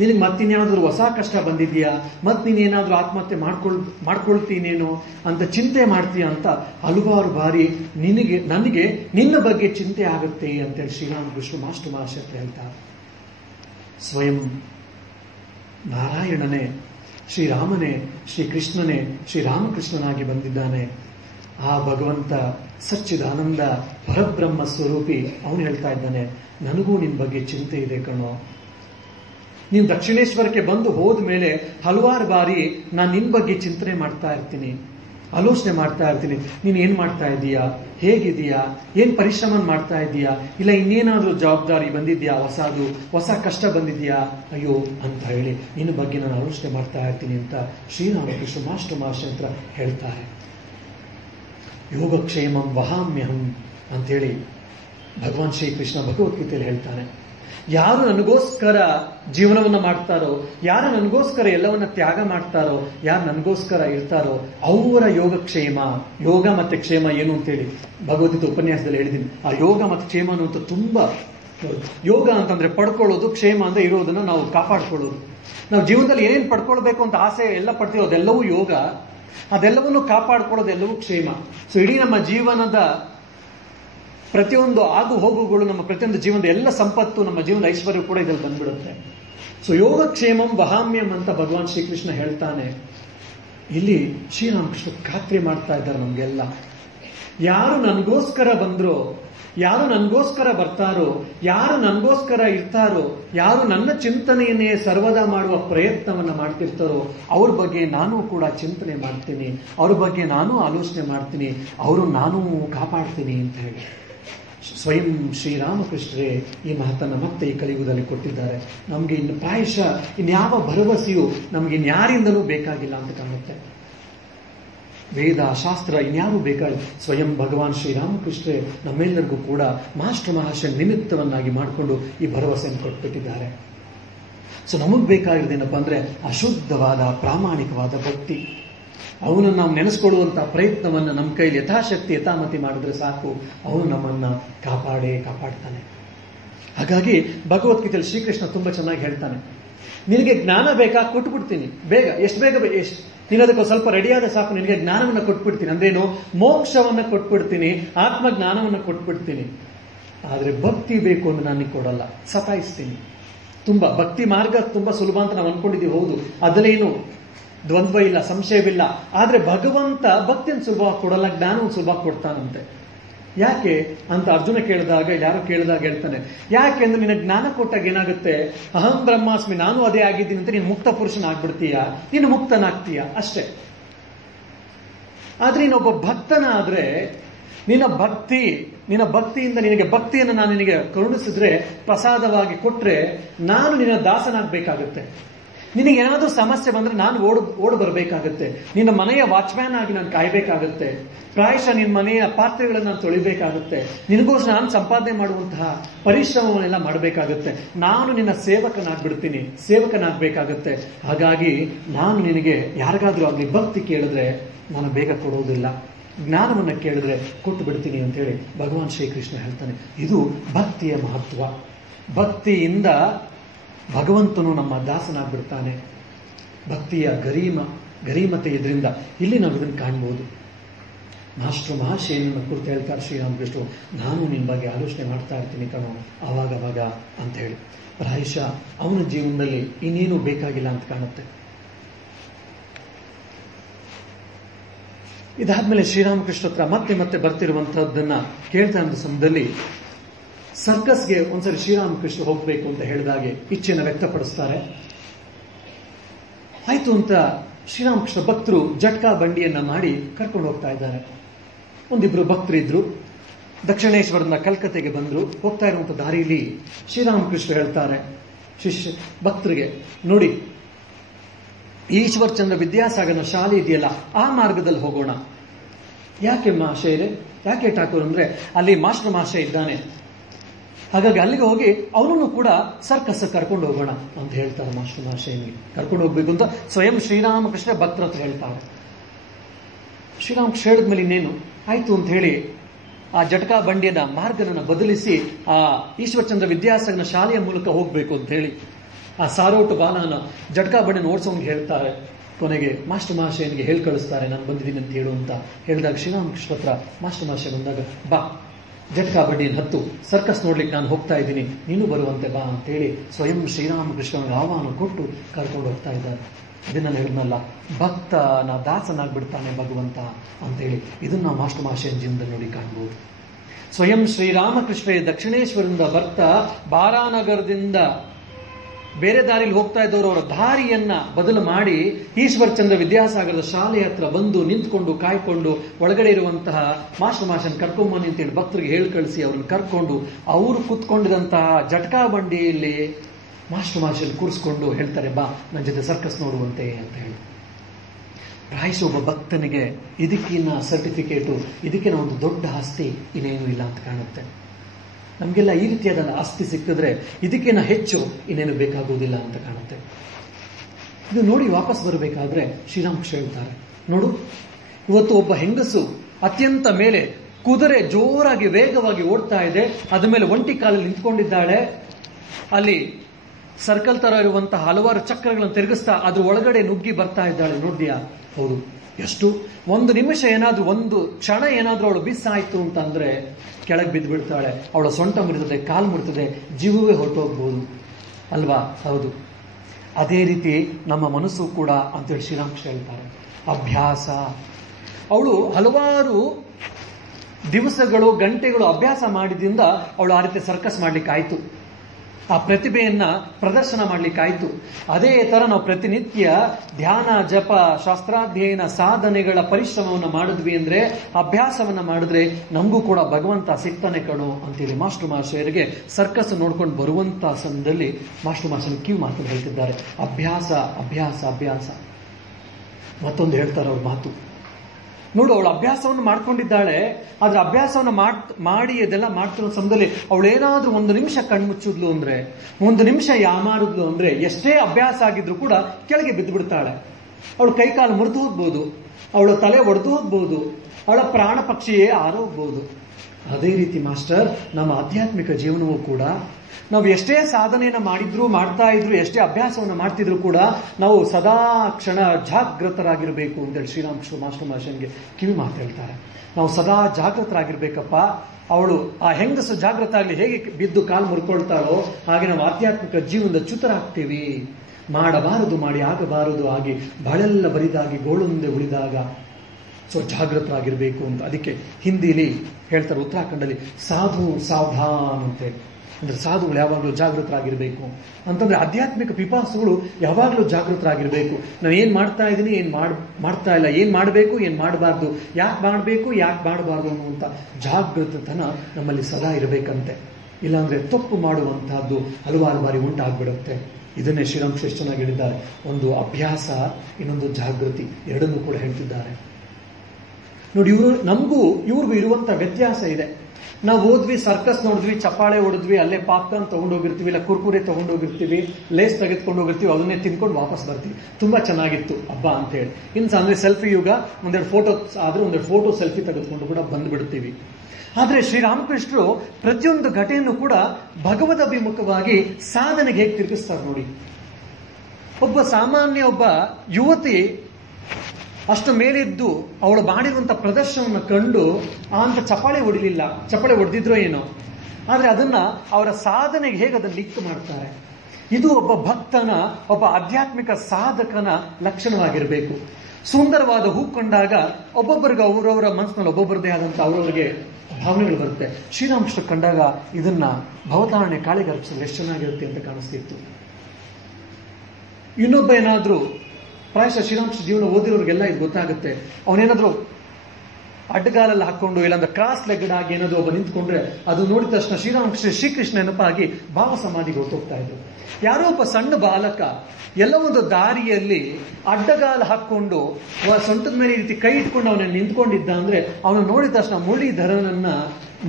ನಿನಗೆ ಮತ್ತಿನ್ಯಾವುದಾದ್ರು ಹೊಸ ಕಷ್ಟ ಬಂದಿದ್ಯಾ, ಮತ್ ನೀನೇನಾದ್ರೂ ಆತ್ಮಹತ್ಯೆ ಮಾಡ್ಕೊಳ್ತೀನೇನೋ ಅಂತ ಚಿಂತೆ ಮಾಡ್ತೀಯ ಅಂತ ಹಲವಾರು ಬಾರಿ ನನಗೆ ನಿನ್ನ ಬಗ್ಗೆ ಚಿಂತೆ ಆಗುತ್ತೆ ಅಂತೇಳಿ ಶ್ರೀರಾಮಕೃಷ್ಣ ಮಾಸ್ಟರ್ ಮಹಾಶಯ ಹೇಳ್ತಾರೆ. ಸ್ವಯಂ ನಾರಾಯಣನೇ, ಶ್ರೀರಾಮನೇ, ಶ್ರೀಕೃಷ್ಣನೇ ಶ್ರೀರಾಮಕೃಷ್ಣನಾಗಿ ಬಂದಿದ್ದಾನೆ. ಆ ಭಗವಂತ ಸಚ್ಚಿದಾನಂದ ಪರಬ್ರಹ್ಮ ಸ್ವರೂಪಿ ಅವನು ಹೇಳ್ತಾ ಇದ್ದಾನೆ, ನನಗೂ ನಿನ್ ಬಗ್ಗೆ ಚಿಂತೆ ಇದೆ ಕಣೋ. ನೀನು ದಕ್ಷಿಣೇಶ್ವರಕ್ಕೆ ಬಂದು ಹೋದ್ಮೇಲೆ ಹಲವಾರು ಬಾರಿ ನಾನು ನಿನ್ ಬಗ್ಗೆ ಚಿಂತನೆ ಮಾಡ್ತಾ ಇರ್ತೀನಿ, ಆಲೋಚನೆ ಮಾಡ್ತಾ ಇರ್ತೀನಿ. ನೀನ್ ಏನ್ ಮಾಡ್ತಾ ಇದೀಯಾ, ಹೇಗಿದೀಯಾ, ಏನ್ ಪರಿಶ್ರಮ ಮಾಡ್ತಾ ಇದೀಯಾ, ಇಲ್ಲ ಇನ್ನೇನಾದ್ರೂ ಜವಾಬ್ದಾರಿ ಬಂದಿದ್ಯಾ, ಹೊಸ ಕಷ್ಟ ಬಂದಿದ್ಯಾ, ಅಯ್ಯೋ ಅಂತ ಹೇಳಿ ನಿನ್ನ ಬಗ್ಗೆ ನಾನು ಆಲೋಚನೆ ಮಾಡ್ತಾ ಇರ್ತೀನಿ ಅಂತ ಶ್ರೀರಾಮಕೃಷ್ಣ ಮಾಸ್ಟರ್ ಮಹಾಶಯ ಅಂತ ಹೇಳ್ತಾರೆ. ಯೋಗಕ್ಷೇಮಂ ವಹಾಮ್ಯಹಂ ಅಂತೇಳಿ ಭಗವಾನ್ ಶ್ರೀಕೃಷ್ಣ ಭಗವದ್ಗೀತೆಯಲ್ಲಿ ಹೇಳ್ತಾನೆ. ಯಾರು ನನಗೋಸ್ಕರ ಜೀವನವನ್ನು ಮಾಡ್ತಾರೋ, ಯಾರು ನನಗೋಸ್ಕರ ಎಲ್ಲವನ್ನ ತ್ಯಾಗ ಮಾಡ್ತಾರೋ, ಯಾರು ನನಗೋಸ್ಕರ ಇರ್ತಾರೋ ಅವರ ಯೋಗಕ್ಷೇಮ. ಯೋಗ ಮತ್ತೆ ಕ್ಷೇಮ ಏನು ಅಂತೇಳಿ ಭಗವದ್ಗೀತೆ ಉಪನ್ಯಾಸದಲ್ಲಿ ಹೇಳಿದ್ದೀನಿ. ಆ ಯೋಗ ಮತ್ತೆ ಕ್ಷೇಮ ಅನ್ನುವಂಥ ತುಂಬಾ, ಯೋಗ ಅಂತಂದ್ರೆ ಪಡ್ಕೊಳ್ಳೋದು, ಕ್ಷೇಮ ಅಂದ್ರೆ ಇರೋದನ್ನ ನಾವು ಕಾಪಾಡ್ಕೊಳ್ಳೋದು. ನಾವು ಜೀವನದಲ್ಲಿ ಏನೇನು ಪಡ್ಕೊಳ್ಬೇಕು ಅಂತ ಆಸೆ ಎಲ್ಲ ಪಡ್ತೀವೋ ಅದೆಲ್ಲವೂ ಯೋಗ, ಅದೆಲ್ಲವನ್ನೂ ಕಾಪಾಡ್ಕೊಳ್ಳೋದು ಎಲ್ಲವೂ ಕ್ಷೇಮ. ಸೊ ಇಡೀ ನಮ್ಮ ಜೀವನದ ಪ್ರತಿಯೊಂದು ಆಗು ಹೋಗುಗಳು, ನಮ್ಮ ಪ್ರತಿಯೊಂದು ಜೀವನದ ಎಲ್ಲ ಸಂಪತ್ತು, ನಮ್ಮ ಜೀವನದ ಐಶ್ವರ್ಯ ಕೂಡ ಇದ್ರಲ್ಲಿ ಬಂದ್ಬಿಡುತ್ತೆ. ಸೊ ಯೋಗಕ್ಷೇಮಂ ವಹಾಮ್ಯಂ ಅಂತ ಭಗವಾನ್ ಶ್ರೀಕೃಷ್ಣ ಹೇಳ್ತಾನೆ. ಇಲ್ಲಿ ಶ್ರೀರಾಮಕೃಷ್ಣ ಖಾತ್ರಿ ಮಾಡ್ತಾ ಇದ್ದಾರೆ ನಮ್ಗೆಲ್ಲ. ಯಾರು ನನಗೋಸ್ಕರ ಬಂದ್ರೋ, ಯಾರು ನನಗೋಸ್ಕರ ಬರ್ತಾರೋ, ಯಾರು ನನಗೋಸ್ಕರ ಇರ್ತಾರೋ, ಯಾರು ನನ್ನ ಚಿಂತನೆಯನ್ನೇ ಸರ್ವದಾ ಮಾಡುವ ಪ್ರಯತ್ನವನ್ನ ಮಾಡ್ತಿರ್ತಾರೋ ಅವ್ರ ಬಗ್ಗೆ ನಾನು ಕೂಡ ಚಿಂತನೆ ಮಾಡ್ತೀನಿ, ಅವ್ರ ಬಗ್ಗೆ ನಾನು ಆಲೋಚನೆ ಮಾಡ್ತೀನಿ, ಅವರು ನಾನು ಕಾಪಾಡ್ತೀನಿ ಅಂತ ಹೇಳಿ ಸ್ವಯಂ ಶ್ರೀರಾಮಕೃಷ್ಣರೇ ಈ ಮಾತನ್ನ ಮತ್ತೆ ಈ ಕಲಿಯುಗದಲ್ಲಿ ಕೊಟ್ಟಿದ್ದಾರೆ. ನಮ್ಗೆ ಇನ್ನು ಪ್ರಾಯಶಃ ಇನ್ಯಾವ ಭರವಸೆಯೂ ನಮ್ಗೆ ಇನ್ಯಾರಿಂದಲೂ ಬೇಕಾಗಿಲ್ಲ ಅಂತ ಕಾಣುತ್ತೆ. ವೇದ ಶಾಸ್ತ್ರ ಇನ್ಯಾರು ಬೇಕಾಗಿಲ್ಲ. ಸ್ವಯಂ ಭಗವಾನ್ ಶ್ರೀರಾಮಕೃಷ್ಣರೇ ನಮ್ಮೆಲ್ಲರಿಗೂ ಕೂಡ ಮಾಸ್ಟರ್ ಮಹಾಶಯ ನಿಮಿತ್ತವನ್ನಾಗಿ ಮಾಡಿಕೊಂಡು ಈ ಭರವಸೆಯನ್ನು ಕೊಟ್ಬಿಟ್ಟಿದ್ದಾರೆ. ಸೊ ನಮಗ್ ಬೇಕಾಗಿರೋದೇನಪ್ಪ ಅಂದ್ರೆ ಅಶುದ್ಧವಾದ ಪ್ರಾಮಾಣಿಕವಾದ ಭಕ್ತಿ. ಅವನು ನಾವು ನೆನೆಸ್ಕೊಳ್ಳುವಂತಹ ಪ್ರಯತ್ನವನ್ನು ನಮ್ಮ ಕೈಲಿ ಯಥಾಶಕ್ತಿ ಯಥಾಮತಿ ಮಾಡಿದ್ರೆ ಸಾಕು, ಅವನು ನಮ್ಮನ್ನ ಕಾಪಾಡ್ತಾನೆ. ಹಾಗಾಗಿ ಭಗವದ್ಗೀತೆಯಲ್ಲಿ ಶ್ರೀಕೃಷ್ಣ ತುಂಬಾ ಚೆನ್ನಾಗಿ ಹೇಳ್ತಾನೆ, ನಿನಗೆ ಜ್ಞಾನ ಬೇಕಾ ಕೊಟ್ಬಿಡ್ತೀನಿ, ಬೇಗ, ಎಷ್ಟು ಬೇಗ ಎಷ್ಟು ನೀನು ಅದಕ್ಕೆ ಸ್ವಲ್ಪ ರೆಡಿಯಾದ ಸಾಕು, ನಿನಗೆ ಜ್ಞಾನವನ್ನ ಕೊಟ್ಬಿಡ್ತೀನಿ. ಅಂದ್ರೇನು? ಮೋಕ್ಷವನ್ನ ಕೊಟ್ಬಿಡ್ತೀನಿ, ಆತ್ಮಜ್ಞಾನವನ್ನ ಕೊಟ್ಬಿಡ್ತೀನಿ. ಆದ್ರೆ ಭಕ್ತಿ ಬೇಕು ಅಂದ್ರೆ ನನಗೆ ಕೊಡಲ್ಲ, ಸತಾಯಿಸ್ತೀನಿ. ತುಂಬಾ ಭಕ್ತಿ ಮಾರ್ಗ ತುಂಬಾ ಸುಲಭ ಅಂತ ನಾವು ಅನ್ಕೊಂಡಿದ್ದೀವಿ, ಹೌದು, ಅದಲ್ಲೇನು ದ್ವಂದ್ವ ಇಲ್ಲ, ಸಂಶಯವಿಲ್ಲ. ಆದ್ರೆ ಭಗವಂತ ಭಕ್ತಿಯನ್ನು ಸುಲಭವಾಗಿ ಕೊಡಲ್ಲ, ಜ್ಞಾನವನ್ನು ಸುಲಭವಾಗಿ ಕೊಡ್ತಾನಂತೆ. ಯಾಕೆ ಅಂತ ಅರ್ಜುನ ಕೇಳಿದಾಗ, ಯಾರು ಕೇಳಿದಾಗ ಹೇಳ್ತಾನೆ, ಯಾಕೆಂದ್ರೆ ನಿನ್ನ ಜ್ಞಾನ ಕೊಟ್ಟಾಗ ಏನಾಗುತ್ತೆ, ಅಹಂ ಬ್ರಹ್ಮಾಸ್ಮಿ, ನಾನು ಅದೇ ಆಗಿದ್ದೀನಿ ಅಂತ ನೀನು ಮುಕ್ತ ಪುರುಷನಾಗ್ಬಿಡ್ತೀಯ, ನೀನು ಮುಕ್ತನಾಗ್ತೀಯ ಅಷ್ಟೇ. ಆದ್ರೆ ನೀನೊಬ್ಬ ಭಕ್ತನ ಆದ್ರೆ ನಿನ್ನ ಭಕ್ತಿಯಿಂದ ನಿನಗೆ ಭಕ್ತಿಯನ್ನು ನಾನು ನಿನಗೆ ಕರುಣಿಸಿದ್ರೆ, ಪ್ರಸಾದವಾಗಿ ಕೊಟ್ರೆ ನಾನು ನಿನ್ನ ದಾಸನಾಗಬೇಕಾಗುತ್ತೆ. ನಿನಗೇನಾದ್ರೂ ಸಮಸ್ಯೆ ಬಂದ್ರೆ ನಾನು ಓಡು ಬರಬೇಕಾಗುತ್ತೆ. ನಿನ್ನ ಮನೆಯ ವಾಚ್ಮ್ಯಾನ್ ಆಗಿ ನಾನು ಕಾಯ್ಬೇಕಾಗುತ್ತೆ. ಪ್ರಾಯಶಃ ನಿನ್ನ ಮನೆಯ ಪಾತ್ರೆಗಳನ್ನು ನಾನು ತೊಳಿಬೇಕಾಗುತ್ತೆ. ನಿನಗೋಸ್ಕರ ನಾನು ಸಂಪಾದನೆ ಮಾಡುವಂತಹ ಪರಿಶ್ರಮವನ್ನೆಲ್ಲ ಮಾಡಬೇಕಾಗುತ್ತೆ. ನಾನು ನಿನ್ನ ಸೇವಕನಾಗಬೇಕಾಗುತ್ತೆ. ಹಾಗಾಗಿ ನಾನು ನಿನಗೆ ಯಾರಿಗಾದ್ರೂ ಆಗಲಿ ಭಕ್ತಿ ಕೇಳಿದ್ರೆ ನಾನು ಬೇಗ ಕೊಡೋದಿಲ್ಲ, ಜ್ಞಾನವನ್ನು ಕೇಳಿದ್ರೆ ಕೊಟ್ಟು ಬಿಡ್ತೀನಿ ಅಂತ ಹೇಳಿ ಭಗವಾನ್ ಶ್ರೀಕೃಷ್ಣ ಹೇಳ್ತಾನೆ. ಇದು ಭಕ್ತಿಯ ಮಹತ್ವ. ಭಕ್ತಿಯಿಂದ ಭಗವಂತನು ನಮ್ಮ ದಾಸನಾಗ್ಬಿಡ್ತಾನೆ. ಭಕ್ತಿಯ ಗರೀಮತೆ ಇದರಿಂದ ಇಲ್ಲಿ ನಾವು ಇದನ್ನು ಕಾಣ್ಬೋದು. ಮಾಸ್ಟರ್ ಮಹಾಶಯನನ್ನು ಕುರಿತು ಹೇಳ್ತಾರೆ ಶ್ರೀರಾಮಕೃಷ್ಣ, ನಾನು ನಿನ್ನ ಬಗ್ಗೆ ಆಲೋಚನೆ ಮಾಡ್ತಾ ಇರ್ತೀನಿ ಕಣೋ ಅವಾಗವಾಗ ಅಂತ ಹೇಳಿ. ಪ್ರಾಯಶಃ ಅವನ ಜೀವನದಲ್ಲಿ ಇನ್ನೇನು ಬೇಕಾಗಿಲ್ಲ ಅಂತ ಕಾಣುತ್ತೆ. ಇದಾದ್ಮೇಲೆ ಶ್ರೀರಾಮಕೃಷ್ಣ ಹತ್ರ ಮತ್ತೆ ಬರ್ತಿರುವಂತಹದ್ದನ್ನ ಕೇಳ್ತಾ ಇದ್ದ ಸಮಯದಲ್ಲಿ ಸರ್ಕಸ್ಗೆ ಒಂದ್ಸರಿ ಶ್ರೀರಾಮಕೃಷ್ಣ ಹೋಗ್ಬೇಕು ಅಂತ ಹೇಳಿದಾಗೆ ಇಚ್ಛೆಯನ್ನು ವ್ಯಕ್ತಪಡಿಸ್ತಾರೆ. ಆಯ್ತು ಅಂತ ಶ್ರೀರಾಮಕೃಷ್ಣ ಭಕ್ತರು ಜಟ್ಕಾ ಬಂಡಿಯನ್ನ ಮಾಡಿ ಕರ್ಕೊಂಡು ಹೋಗ್ತಾ ಇದ್ದಾರೆ. ಒಂದಿಬ್ರು ಭಕ್ತರಿದ್ರು, ದಕ್ಷಿಣೇಶ್ವರದ ಕಲ್ಕತ್ತೆಗೆ ಬಂದ್ರು. ಹೋಗ್ತಾ ಇರುವಂತ ದಾರಿಯಲ್ಲಿ ಶ್ರೀರಾಮಕೃಷ್ಣ ಹೇಳ್ತಾರೆ ಭಕ್ತರಿಗೆ, ನೋಡಿ ಈಶ್ವರ್ ಚಂದ್ರ ವಿದ್ಯಾಸಾಗರನ ಶಾಲೆ ಇದೆಯಲ್ಲ, ಆ ಮಾರ್ಗದಲ್ಲಿ ಹೋಗೋಣ. ಯಾಕೆ ಮಹಾಶಯರೇ, ಯಾಕೆ ಠಾಕೂರ್ ಅಂದ್ರೆ ಅಲ್ಲಿ ಮಾಸ್ಟರ್ ಮಹಾಶಯ ಇದ್ದಾನೆ, ಹಾಗಾಗಿ ಅಲ್ಲಿಗೆ ಹೋಗಿ ಅವನನ್ನು ಕೂಡ ಸರ್ಕಸ್ ಕರ್ಕೊಂಡು ಹೋಗೋಣ ಅಂತ ಹೇಳ್ತಾರೆ. ಮಾಸ್ಟರ್ ಮಹಾಶಯನಿಗೆ ಕರ್ಕೊಂಡು ಹೋಗ್ಬೇಕು ಅಂತ ಸ್ವಯಂ ಶ್ರೀರಾಮಕೃಷ್ಣ ಭಕ್ತರ ಹತ್ರ ಹೇಳ್ತಾರೆ. ಶ್ರೀರಾಮಕೃಷ್ಣ ಹೇಳಿದ್ಮೇಲೆ ಇನ್ನೇನು ಆಯ್ತು ಅಂತ ಹೇಳಿ ಆ ಜಟಕಾ ಬಂಡಿಯನ್ನ ಮಾರ್ಗನ ಬದಲಿಸಿ ಆ ಈಶ್ವರಚಂದ್ರ ವಿದ್ಯಾಸಾಗರನ ಶಾಲೆಯ ಮೂಲಕ ಹೋಗ್ಬೇಕು ಅಂತ ಹೇಳಿ ಆ ಸಾರೋಟು ಬಾಲನ ಜಟಕಾ ಬಂಡಿನ ಓಡಿಸೋಂಗೆ ಹೇಳ್ತಾರೆ. ಕೊನೆಗೆ ಮಾಸ್ಟರ್ ಮಹಾಶಯನಿಗೆ ಹೇಳಿ ಕಳಿಸ್ತಾರೆ, ನಾನು ಬಂದಿದ್ದೀನಿ ಅಂತ ಹೇಳು ಅಂತ ಹೇಳಿದಾಗ ಶ್ರೀರಾಮಕೃಷ್ಣ ಹತ್ರ ಮಾಸ್ಟರ್ ಮಹಾಶಯ ಬಂದಾಗ, ಬಾ ಜಟ್ಕಾ ಬಂಡಿನ ಹತ್ತು, ಸರ್ಕಸ್ ನೋಡ್ಲಿಕ್ಕೆ ನಾನು ಹೋಗ್ತಾ ಇದ್ದೀನಿ, ನೀನು ಬರುವಂತೆ ಬಾ ಅಂತೇಳಿ ಸ್ವಯಂ ಶ್ರೀರಾಮಕೃಷ್ಣನಿಗೆ ಆಹ್ವಾನ ಕೊಟ್ಟು ಕರ್ಕೊಂಡು ಹೋಗ್ತಾ ಇದ್ದಾರೆ. ಇದನ್ನ ಹೇಳಿದ್ನಲ್ಲ, ಭಕ್ತನ ದಾಸನಾಗ್ಬಿಡ್ತಾನೆ ಭಗವಂತ ಅಂತೇಳಿ, ಇದನ್ನ ನಾವು ಮಾಸ್ಟರ್ ಮಹಾಶಯನ ಜೀವನದಲ್ಲಿ ನೋಡಿ ಕಾಣ್ಬೋದು. ಸ್ವಯಂ ಶ್ರೀರಾಮಕೃಷ್ಣ ದಕ್ಷಿಣೇಶ್ವರದಿಂದ ಬರ್ತಾ ಬಾರಾನಗರದಿಂದ ಬೇರೆ ದಾರಿಲಿ ಹೋಗ್ತಾ ಇದ್ದವರು ಅವರ ದಾರಿಯನ್ನ ಬದಲು ಮಾಡಿ ಈಶ್ವರ್ ಚಂದ್ರ ವಿದ್ಯಾಸಾಗರದ ಶಾಲೆ ಹತ್ರ ಬಂದು ನಿಂತ್ಕೊಂಡು ಕಾಯ್ಕೊಂಡು ಒಳಗಡೆ ಇರುವಂತಹ ಮಾಸ್ಟರ್ ಮಹಾಶಯನ್ ಕರ್ಕೊಂಬನ್ನಿ ಅಂತೇಳಿ ಭಕ್ತರಿಗೆ ಹೇಳಿ ಕಳಿಸಿ ಅವ್ರನ್ನ ಕರ್ಕೊಂಡು ಅವರು ಕೂತ್ಕೊಂಡಿದಂತಹ ಜಟ್ಕಾ ಬಂಡಿಯಲ್ಲಿ ಮಾಸ್ಟರ್ ಮಹಾಶಯನ್ ಕೂರಿಸ್ಕೊಂಡು ಹೇಳ್ತಾರೆ, ಬಾ ನನ್ನ ಜೊತೆ ಸರ್ಕಸ್ ನೋಡುವಂತೆ ಅಂತ ಹೇಳಿ. ಪ್ರಾಯಶಃ ಒಬ್ಬ ಭಕ್ತನಿಗೆ ಇದಕ್ಕಿನ್ನ ಸರ್ಟಿಫಿಕೇಟು, ಇದಕ್ಕಿನ್ನ ಒಂದು ದೊಡ್ಡ ಆಸ್ತಿ ಇನ್ನೇನು ಇಲ್ಲ ಅಂತ ಕಾಣುತ್ತೆ. ನಮಗೆಲ್ಲ ಈ ರೀತಿಯಾದ ಆಸ್ತಿ ಸಿಕ್ಕಿದ್ರೆ ಇದಕ್ಕಿಂತ ಹೆಚ್ಚು ಇನ್ನೇನು ಬೇಕಾಗುವುದಿಲ್ಲ ಅಂತ ಕಾಣುತ್ತೆ. ಇದು ನೋಡಿ ವಾಪಸ್ ಬರಬೇಕಾದ್ರೆ ಶ್ರೀರಾಮಕೃಷ್ಣ ಹೇಳ್ತಾರೆ, ನೋಡು ಇವತ್ತು ಒಬ್ಬ ಹೆಂಗಸು ಅತ್ಯಂತ ಮೇಲೆ ಕುದುರೆ ಜೋರಾಗಿ ವೇಗವಾಗಿ ಓಡ್ತಾ ಇದೆ, ಅದ ಮೇಲೆ ಒಂಟಿ ಕಾಲಲ್ಲಿ ನಿಂತ್ಕೊಂಡಿದ್ದಾಳೆ, ಅಲ್ಲಿ ಸರ್ಕಲ್ ತರ ಇರುವಂತಹ ಹಲವಾರು ಚಕ್ರಗಳನ್ನು ತಿರುಗಿಸ್ತಾ ಅದ್ರ ಒಳಗಡೆ ನುಗ್ಗಿ ಬರ್ತಾ ಇದ್ದಾಳೆ. ನೋಡ್ದ್ಯಾ? ಹೌದು. ಎಷ್ಟು ಒಂದು ನಿಮಿಷ ಏನಾದ್ರೂ, ಒಂದು ಕ್ಷಣ ಏನಾದ್ರೂ ಅವಳು ಬಿಸಾಯ್ತು ಅಂತಂದ್ರೆ ಕೆಳಗೆ ಬಿದ್ದು ಬಿಡ್ತಾಳೆ, ಅವಳ ಸೊಂಟ ಮುರಿತದೆ, ಕಾಲು ಮುರಿತದೆ, ಜೀವವೇ ಹೊರಟೋಗ್ಬೋದು ಅಲ್ವಾ? ಹೌದು. ಅದೇ ರೀತಿ ನಮ್ಮ ಮನಸ್ಸು ಕೂಡ ಅಂತೇಳಿ ಶ್ರೀರಾಮಕೃಷ್ಣ ಹೇಳ್ತಾರೆ. ಅಭ್ಯಾಸ, ಅವಳು ಹಲವಾರು ದಿವಸಗಳು ಗಂಟೆಗಳು ಅಭ್ಯಾಸ ಮಾಡಿದ್ರಿಂದ ಅವಳು ಆ ರೀತಿ ಸರ್ಕಸ್ ಮಾಡ್ಲಿಕ್ಕೆ ಆಯ್ತು, ಆ ಪ್ರತಿಭೆಯನ್ನ ಪ್ರದರ್ಶನ ಮಾಡ್ಲಿಕ್ಕಾಯ್ತು. ಅದೇ ತರ ನಾವು ಪ್ರತಿನಿತ್ಯ ಧ್ಯಾನ, ಜಪ, ಶಾಸ್ತ್ರಾಧ್ಯಯನ, ಸಾಧನೆಗಳ ಪರಿಶ್ರಮವನ್ನು ಮಾಡಿದ್ವಿ ಅಂದ್ರೆ, ಅಭ್ಯಾಸವನ್ನ ಮಾಡಿದ್ರೆ ನಮಗೂ ಕೂಡ ಭಗವಂತ ಸಿಗ್ತಾನೆ ಕಣೋ ಅಂತೇಳಿ ಮಾಸ್ಟರ್ ಮಹಾಶಯರಿಗೆ ಸರ್ಕಸ್ ನೋಡ್ಕೊಂಡು ಬರುವಂತ ಸಮಯದಲ್ಲಿ ಮಾಸ್ಟರ್ ಮಹಾಶಯ ಕಿವಿ ಮಾತು ಹೇಳ್ತಿದ್ದಾರೆ. ಅಭ್ಯಾಸ ಅಭ್ಯಾಸ ಅಭ್ಯಾಸ. ಮತ್ತೊಂದು ಹೇಳ್ತಾರೆ ಅವ್ರ ಮಾತು, ನೋಡು ಅವಳು ಅಭ್ಯಾಸವನ್ನು ಮಾಡ್ಕೊಂಡಿದ್ದಾಳೆ, ಆದ್ರೆ ಅಭ್ಯಾಸವನ್ನು ಮಾಡಿ ಅದೆಲ್ಲ ಮಾಡ್ತಿರೋ ಸಮಯದಲ್ಲಿ ಅವಳೇನಾದ್ರೂ ಒಂದು ನಿಮಿಷ ಕಣ್ಮುಚ್ಚಿದ್ಲು ಅಂದ್ರೆ, ಒಂದು ನಿಮಿಷ ಯಾಮಾರಿದ್ಲು ಅಂದ್ರೆ, ಎಷ್ಟೇ ಅಭ್ಯಾಸ ಆಗಿದ್ರು ಕೂಡ ಕೆಳಗೆ ಬಿದ್ದು ಬಿಡ್ತಾಳೆ. ಅವಳು ಕೈಕಾಲು ಮುರಿದು ಹೋಗ್ಬೋದು, ಅವಳ ತಲೆ ಒಡೆದು ಹೋಗ್ಬೋದು, ಅವಳ ಪ್ರಾಣ ಪಕ್ಷಿಯೇ ಆರೋಗ್ಬೋದು. ಅದೇ ರೀತಿ ಮಾಸ್ಟರ್ ನಮ್ಮ ಆಧ್ಯಾತ್ಮಿಕ ಜೀವನವೂ ಕೂಡ ನಾವು ಎಷ್ಟೇ ಸಾಧನೆಯನ್ನು ಮಾಡಿದ್ರು, ಮಾಡ್ತಾ ಇದ್ರು, ಎಷ್ಟೇ ಅಭ್ಯಾಸವನ್ನು ಮಾಡ್ತಿದ್ರು ಕೂಡ ನಾವು ಸದಾ ಕ್ಷಣ ಜಾಗೃತರಾಗಿರ್ಬೇಕು ಅಂತೇಳಿ ಶ್ರೀರಾಮಕೃಷ್ಣ ಮಾಸ್ಟರ್ ಮಹಾಶಯನ್ಗೆ ಕಿವಿ ಮಾತು ಹೇಳ್ತಾರೆ. ನಾವು ಸದಾ ಜಾಗೃತರಾಗಿರ್ಬೇಕಪ್ಪ. ಅವಳು ಆ ಹೆಂಗಸು ಜಾಗೃತ ಆಗ್ಲಿ, ಹೇಗೆ ಬಿದ್ದು ಕಾಲು ಮುರ್ಕೊಳ್ತಾಳೋ ಹಾಗೆ ನಾವು ಆಧ್ಯಾತ್ಮಿಕ ಜೀವನದ ಚ್ಯುತರಾಗ್ತೀವಿ. ಮಾಡಬಾರದು ಮಾಡಿ ಆಗಬಾರದು ಆಗಿ ಬಾಳೆಲ್ಲ ಬರಿದಾಗಿ ಗೋಳುಂದೆ ಉಳಿದಾಗ. ಸೊ ಜಾಗೃತರಾಗಿರ್ಬೇಕು ಅಂತ. ಅದಕ್ಕೆ ಹಿಂದಿಲಿ ಹೇಳ್ತಾರೆ, ಉತ್ತರಾಖಂಡಲ್ಲಿ ಸಾಧು ಸಾವಧಾನ್ ಅಂತೇಳಿ. ಅಂದ್ರೆ ಸಾಧುಗಳು ಯಾವಾಗಲೂ ಜಾಗೃತರಾಗಿರ್ಬೇಕು ಅಂತಂದ್ರೆ ಆಧ್ಯಾತ್ಮಿಕ ಪಿಪಾಸುಗಳು ಯಾವಾಗಲೂ ಜಾಗೃತರಾಗಿರ್ಬೇಕು. ನಾವು ಏನ್ ಮಾಡ್ತಾ ಇದ್ದೀನಿ, ಏನ್ ಮಾಡ್ತಾ ಇಲ್ಲ, ಏನ್ ಮಾಡಬೇಕು, ಏನ್ ಮಾಡಬಾರ್ದು, ಯಾಕೆ ಮಾಡಬೇಕು, ಯಾಕೆ ಮಾಡಬಾರ್ದು ಅನ್ನುವಂಥ ಜಾಗೃತತನ ನಮ್ಮಲ್ಲಿ ಸದಾ ಇರಬೇಕಂತೆ. ಇಲ್ಲಾಂದ್ರೆ ತಪ್ಪು ಮಾಡುವಂತಹದ್ದು ಹಲವಾರು ಬಾರಿ ಉಂಟಾಗ್ಬಿಡುತ್ತೆ. ಇದನ್ನೇ ಶ್ರೀರಾಮಕೃಷ್ಣ ಚೆನ್ನಾಗಿ ಹೇಳಿದ್ದಾರೆ. ಒಂದು ಅಭ್ಯಾಸ, ಇನ್ನೊಂದು ಜಾಗೃತಿ, ಎರಡನ್ನೂ ಕೂಡ ಹೇಳ್ತಿದ್ದಾರೆ. ನೋಡಿ, ನಮಗೂ ಇವ್ರಿಗೂ ಇರುವಂತ ವ್ಯತ್ಯಾಸ ಇದೆ. ನಾವು ಹೋದ್ವಿ, ಸರ್ಕಸ್ ನೋಡಿದ್ವಿ, ಚಪ್ಪಾಳೆ ಹೊಡೆದ್ವಿ, ಅಲ್ಲೇ ಪಾಪ್ಕಾರ್ನ್ ತಗೊಂಡೋಗಿರ್ತೀವಿ, ಇಲ್ಲ ಕುರ್ಕುರೆ ತಗೊಂಡೋಗಿರ್ತೀವಿ, ಲೇಸ್ ತೆಗೆದುಕೊಂಡು ಹೋಗಿರ್ತೀವಿ, ಅದನ್ನೇ ತಿನ್ಕೊಂಡು ವಾಪಸ್ ಬರ್ತೀವಿ. ತುಂಬಾ ಚೆನ್ನಾಗಿತ್ತು ಹಬ್ಬ ಅಂತ ಹೇಳಿ. ಇನ್ನು ಅಂದ್ರೆ ಸೆಲ್ಫಿ ಯುಗ, ಒಂದೆರಡು ಫೋಟೋ ಆದ್ರೆ ಒಂದೆರಡು ಫೋಟೋ ಸೆಲ್ಫಿ ತೆಗೆದುಕೊಂಡು ಕೂಡ ಬಂದ್ಬಿಡ್ತೀವಿ. ಆದ್ರೆ ಶ್ರೀರಾಮಕೃಷ್ಣರು ಪ್ರತಿಯೊಂದು ಘಟನೆಯನ್ನು ಕೂಡ ಭಗವದ್ ಅಭಿಮುಖವಾಗಿ ಸಾಧನೆಗೆ ಹೇಗೆ ತಿರುಗಿಸ್ತಾರೆ ನೋಡಿ. ಒಬ್ಬ ಸಾಮಾನ್ಯ ಒಬ್ಬ ಯುವತಿ ಅಷ್ಟು ಮೇಲಿದ್ದು ಅವಳು ಮಾಡಿರುವಂತ ಪ್ರದರ್ಶನವನ್ನು ಕಂಡು ಅಂತ ಚಪ್ಪಾಳೆ ಹೊಡಿಲಿಲ್ಲ, ಚಪ್ಪಾಳೆ ಹೊಡೆದಿದ್ರೋ ಏನೋ, ಆದ್ರೆ ಅದನ್ನ ಅವರ ಸಾಧನೆಗೆ ಹೇಗೆ ಅದನ್ನು ಲಿಂಕ್ ಮಾಡ್ತಾರೆ. ಇದು ಒಬ್ಬ ಭಕ್ತನ, ಒಬ್ಬ ಆಧ್ಯಾತ್ಮಿಕ ಸಾಧಕನ ಲಕ್ಷಣವಾಗಿರಬೇಕು. ಸುಂದರವಾದ ಹೂ ಕಂಡಾಗ ಒಬ್ಬೊಬ್ಬರಿಗೆ ಅವರವರ ಮನಸ್ಸಿನಲ್ಲಿ ಒಬ್ಬೊಬ್ಬರದೇ ಆದಂತ ಅವರವರಿಗೆ ಭಾವನೆಗಳು ಬರುತ್ತೆ. ಶ್ರೀರಾಮಕೃಷ್ಣ ಕಂಡಾಗ ಇದನ್ನ ಭವತಾರಣೆ ಕಾಳಿಗೆ ಅರ್ಪಿಸಿದ್ರೆ ಎಷ್ಟು ಚೆನ್ನಾಗಿರುತ್ತೆ ಅಂತ ಕಾಣಿಸ್ತಿತ್ತು. ಇನ್ನೊಬ್ಬ ಏನಾದ್ರೂ, ಪ್ರಾಯಶಃ ಶ್ರೀರಾಮಕೃಷ್ಣ ಜೀವನ ಓದಿರೋರಿಗೆಲ್ಲ ಇದು ಗೊತ್ತಾಗುತ್ತೆ, ಅವನೇನಾದ್ರೂ ಅಡ್ಡಗಾಲಲ್ಲಿ ಹಾಕೊಂಡು ಇಲ್ಲಾಂದ್ರೆ ಕ್ರಾಸ್ ಲೆಗ್ಡ್ ಆಗಿ ಏನಾದ್ರು ಒಬ್ಬ ನಿಂತ್ಕೊಂಡ್ರೆ ಅದು ನೋಡಿದ ತಕ್ಷಣ ಶ್ರೀಕೃಷ್ಣ ನೆನಪಾಗಿ ಭಾವ ಸಮಾಧಿಗೆ ಹೊರಟೋಗ್ತಾ ಇದ್ರು. ಯಾರೋ ಒಬ್ಬ ಸಣ್ಣ ಬಾಲಕ ಎಲ್ಲ ಒಂದು ದಾರಿಯಲ್ಲಿ ಅಡ್ಡಗಾಲ ಹಾಕೊಂಡು ಸೊಂಟದ ಮೇಲೆ ಈ ರೀತಿ ಕೈ ಇಟ್ಕೊಂಡು ಅವನ ನಿಂತ್ಕೊಂಡಿದ್ದ ಅಂದ್ರೆ ಅವನು ನೋಡಿದ ತಕ್ಷಣ ಮುರಳೀಧರನನ್ನ,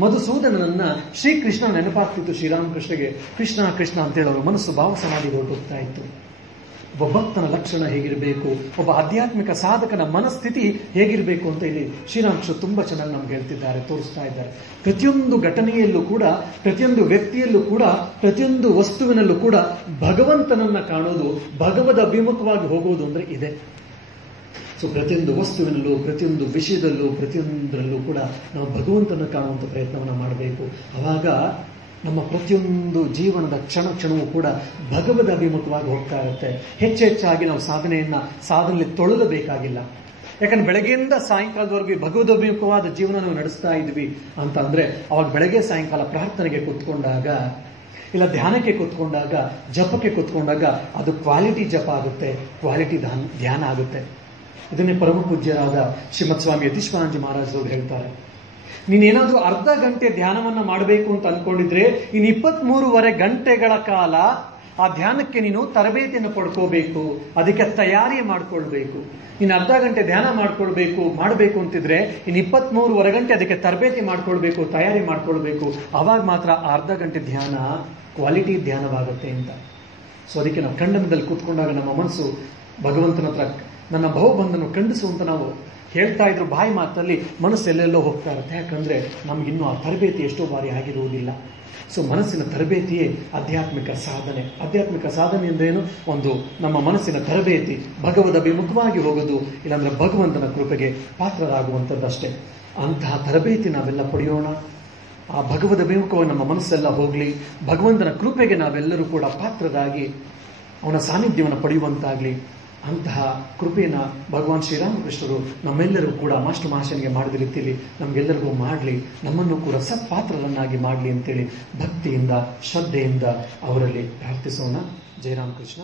ಮಧುಸೂದನನ್ನ ಶ್ರೀಕೃಷ್ಣ ನೆನಪಾಗ್ತಿತ್ತು ಶ್ರೀರಾಮಕೃಷ್ಣಗೆ. ಕೃಷ್ಣ ಕೃಷ್ಣ ಅಂತೇಳಿ ಅವರ ಮನಸ್ಸು ಭಾವ ಸಮಾಧಿಗೆ ಹೊರಟೋಗ್ತಾ ಇತ್ತು. ಒಬ್ಬ ಭಕ್ತನ ಲಕ್ಷಣ ಹೇಗಿರಬೇಕು, ಒಬ್ಬ ಆಧ್ಯಾತ್ಮಿಕ ಸಾಧಕನ ಮನಸ್ಥಿತಿ ಹೇಗಿರಬೇಕು ಅಂತ ಇಲ್ಲಿ ಶ್ರೀರಾಮಕೃಷ್ಣ ತುಂಬಾ ಚೆನ್ನಾಗಿ ನಮ್ಗೆ ಹೇಳ್ತಿದ್ದಾರೆ, ತೋರಿಸ್ತಾ ಇದ್ದಾರೆ. ಪ್ರತಿಯೊಂದು ಘಟನೆಯಲ್ಲೂ ಕೂಡ, ಪ್ರತಿಯೊಂದು ವ್ಯಕ್ತಿಯಲ್ಲೂ ಕೂಡ, ಪ್ರತಿಯೊಂದು ವಸ್ತುವಿನಲ್ಲೂ ಕೂಡ ಭಗವಂತನನ್ನ ಕಾಣೋದು, ಭಗವದ್ ಅಭಿಮುಖವಾಗಿ ಹೋಗೋದು ಅಂದ್ರೆ ಇದೆ. ಸೊ ಪ್ರತಿಯೊಂದು ವಸ್ತುವಿನಲ್ಲೂ, ಪ್ರತಿಯೊಂದು ವಿಷಯದಲ್ಲೂ, ಪ್ರತಿಯೊಂದರಲ್ಲೂ ಕೂಡ ನಾವು ಭಗವಂತನ ಕಾಣುವಂತ ಪ್ರಯತ್ನವನ್ನ ಮಾಡಬೇಕು. ಅವಾಗ ನಮ್ಮ ಪ್ರತಿಯೊಂದು ಜೀವನದ ಕ್ಷಣವೂ ಕೂಡ ಭಗವದ್ ಅಭಿಮುಖವಾಗಿ ಹೋಗ್ತಾ ಇರುತ್ತೆ. ಹೆಚ್ಚೆಚ್ಚಾಗಿ ನಾವು ಸಾಧನೆಯಲ್ಲಿ ತೊಳಲಬೇಕಾಗಿಲ್ಲ. ಯಾಕಂದ್ರೆ ಬೆಳಗ್ಗೆಯಿಂದ ಸಾಯಂಕಾಲದವರೆಗೂ ಭಗವದ್ ಅಭಿಮುಖವಾದ ಜೀವನ ನಾವು ನಡೆಸ್ತಾ ಇದ್ವಿ ಅಂತ ಅಂದ್ರೆ ಅವಾಗ ಬೆಳಗ್ಗೆ ಸಾಯಂಕಾಲ ಪ್ರಾರ್ಥನೆಗೆ ಕೂತ್ಕೊಂಡಾಗ, ಇಲ್ಲ ಧ್ಯಾನಕ್ಕೆ ಕೂತ್ಕೊಂಡಾಗ, ಜಪಕ್ಕೆ ಕೂತ್ಕೊಂಡಾಗ ಅದು ಕ್ವಾಲಿಟಿ ಜಪ ಆಗುತ್ತೆ, ಕ್ವಾಲಿಟಿ ಧ್ಯಾನ ಆಗುತ್ತೆ. ಇದನ್ನೇ ಪರಮ ಪೂಜ್ಯರಾದ ಶ್ರೀಮತ್ ಸ್ವಾಮಿ ಯತೀಶ್ವರಾನಂದ ಮಹಾರಾಜರು ಹೇಳ್ತಾರೆ. ನೀನೇನಾದ್ರೂ ಅರ್ಧ ಗಂಟೆ ಧ್ಯಾನವನ್ನ ಮಾಡಬೇಕು ಅಂತ ಅನ್ಕೊಂಡಿದ್ರೆ ಇನ್ನು 23.5 ಗಂಟೆಗಳ ಕಾಲ ಆ ಧ್ಯಾನಕ್ಕೆ ನೀನು ತರಬೇತಿಯನ್ನು ಪಡ್ಕೋಬೇಕು, ಅದಕ್ಕೆ ತಯಾರಿ ಮಾಡ್ಕೊಳ್ಬೇಕು. ನೀನು ಅರ್ಧ ಗಂಟೆ ಧ್ಯಾನ ಮಾಡಬೇಕು ಅಂತಿದ್ರೆ ಇನ್ನು 23 ಗಂಟೆ ಅದಕ್ಕೆ ತರಬೇತಿ ಮಾಡ್ಕೊಳ್ಬೇಕು, ತಯಾರಿ ಮಾಡ್ಕೊಳ್ಬೇಕು. ಅವಾಗ ಮಾತ್ರ ಅರ್ಧ ಗಂಟೆ ಧ್ಯಾನ ಕ್ವಾಲಿಟಿ ಧ್ಯಾನವಾಗುತ್ತೆ ಅಂತ. ಸೊ ಅದಕ್ಕೆ ನಾವು ಖಂಡನದಲ್ಲಿ ಕೂತ್ಕೊಂಡಾಗ ನಮ್ಮ ಮನಸ್ಸು ಭಗವಂತನ ಹತ್ರ ನನ್ನ ಬಹುಬಂಧನ ಖಂಡಿಸು ಅಂತ ನಾವು ಹೇಳ್ತಾ ಇದ್ರು ಬಾಯಿ ಮಾತಲ್ಲಿ, ಮನಸ್ಸು ಎಲ್ಲೆಲ್ಲೋ ಹೋಗ್ತಾ ಇರುತ್ತೆ. ಯಾಕಂದ್ರೆ ನಮಗಿನ್ನೂ ಆ ತರಬೇತಿ ಎಷ್ಟೋ ಬಾರಿ ಆಗಿರುವುದಿಲ್ಲ. ಸೊ ಮನಸ್ಸಿನ ತರಬೇತಿಯೇ ಆಧ್ಯಾತ್ಮಿಕ ಸಾಧನೆ. ಆಧ್ಯಾತ್ಮಿಕ ಸಾಧನೆ ಅಂದ್ರೇನು? ಒಂದು ನಮ್ಮ ಮನಸ್ಸಿನ ತರಬೇತಿ, ಭಗವದ್ ಅಭಿಮುಖವಾಗಿ ಹೋಗೋದು, ಇಲ್ಲಾಂದ್ರೆ ಭಗವಂತನ ಕೃಪೆಗೆ ಪಾತ್ರರಾಗುವಂಥದ್ದಷ್ಟೇ. ಅಂತಹ ತರಬೇತಿ ನಾವೆಲ್ಲ ಪಡೆಯೋಣ. ಆ ಭಗವದ್ ಅಭಿಮುಖವಾಗಿ ನಮ್ಮ ಮನಸ್ಸೆಲ್ಲ ಹೋಗಲಿ. ಭಗವಂತನ ಕೃಪೆಗೆ ನಾವೆಲ್ಲರೂ ಕೂಡ ಪಾತ್ರರಾಗಿ ಅವನ ಸಾನ್ನಿಧ್ಯವನ್ನು ಪಡೆಯುವಂತಾಗಲಿ. ಅಂತಹ ಕೃಪೆಯನ್ನು ಭಗವಾನ್ ಶ್ರೀರಾಮಕೃಷ್ಣರು ನಮ್ಮೆಲ್ಲರೂ ಕೂಡ ಮಾಸ್ಟರ್ ಮಹಾಶಯನಿಗೆ ಮಾಡಿದ ರೀತಿಯಲ್ಲಿ ನಮಗೆಲ್ಲರಿಗೂ ಮಾಡಲಿ, ನಮ್ಮನ್ನು ಕೂಡ ಸತ್ಪಾತ್ರರನ್ನಾಗಿ ಮಾಡಲಿ ಅಂತೇಳಿ ಭಕ್ತಿಯಿಂದ ಶ್ರದ್ಧೆಯಿಂದ ಅವರಲ್ಲಿ ಪ್ರಾರ್ಥಿಸೋಣ. ಜಯರಾಮಕೃಷ್ಣ.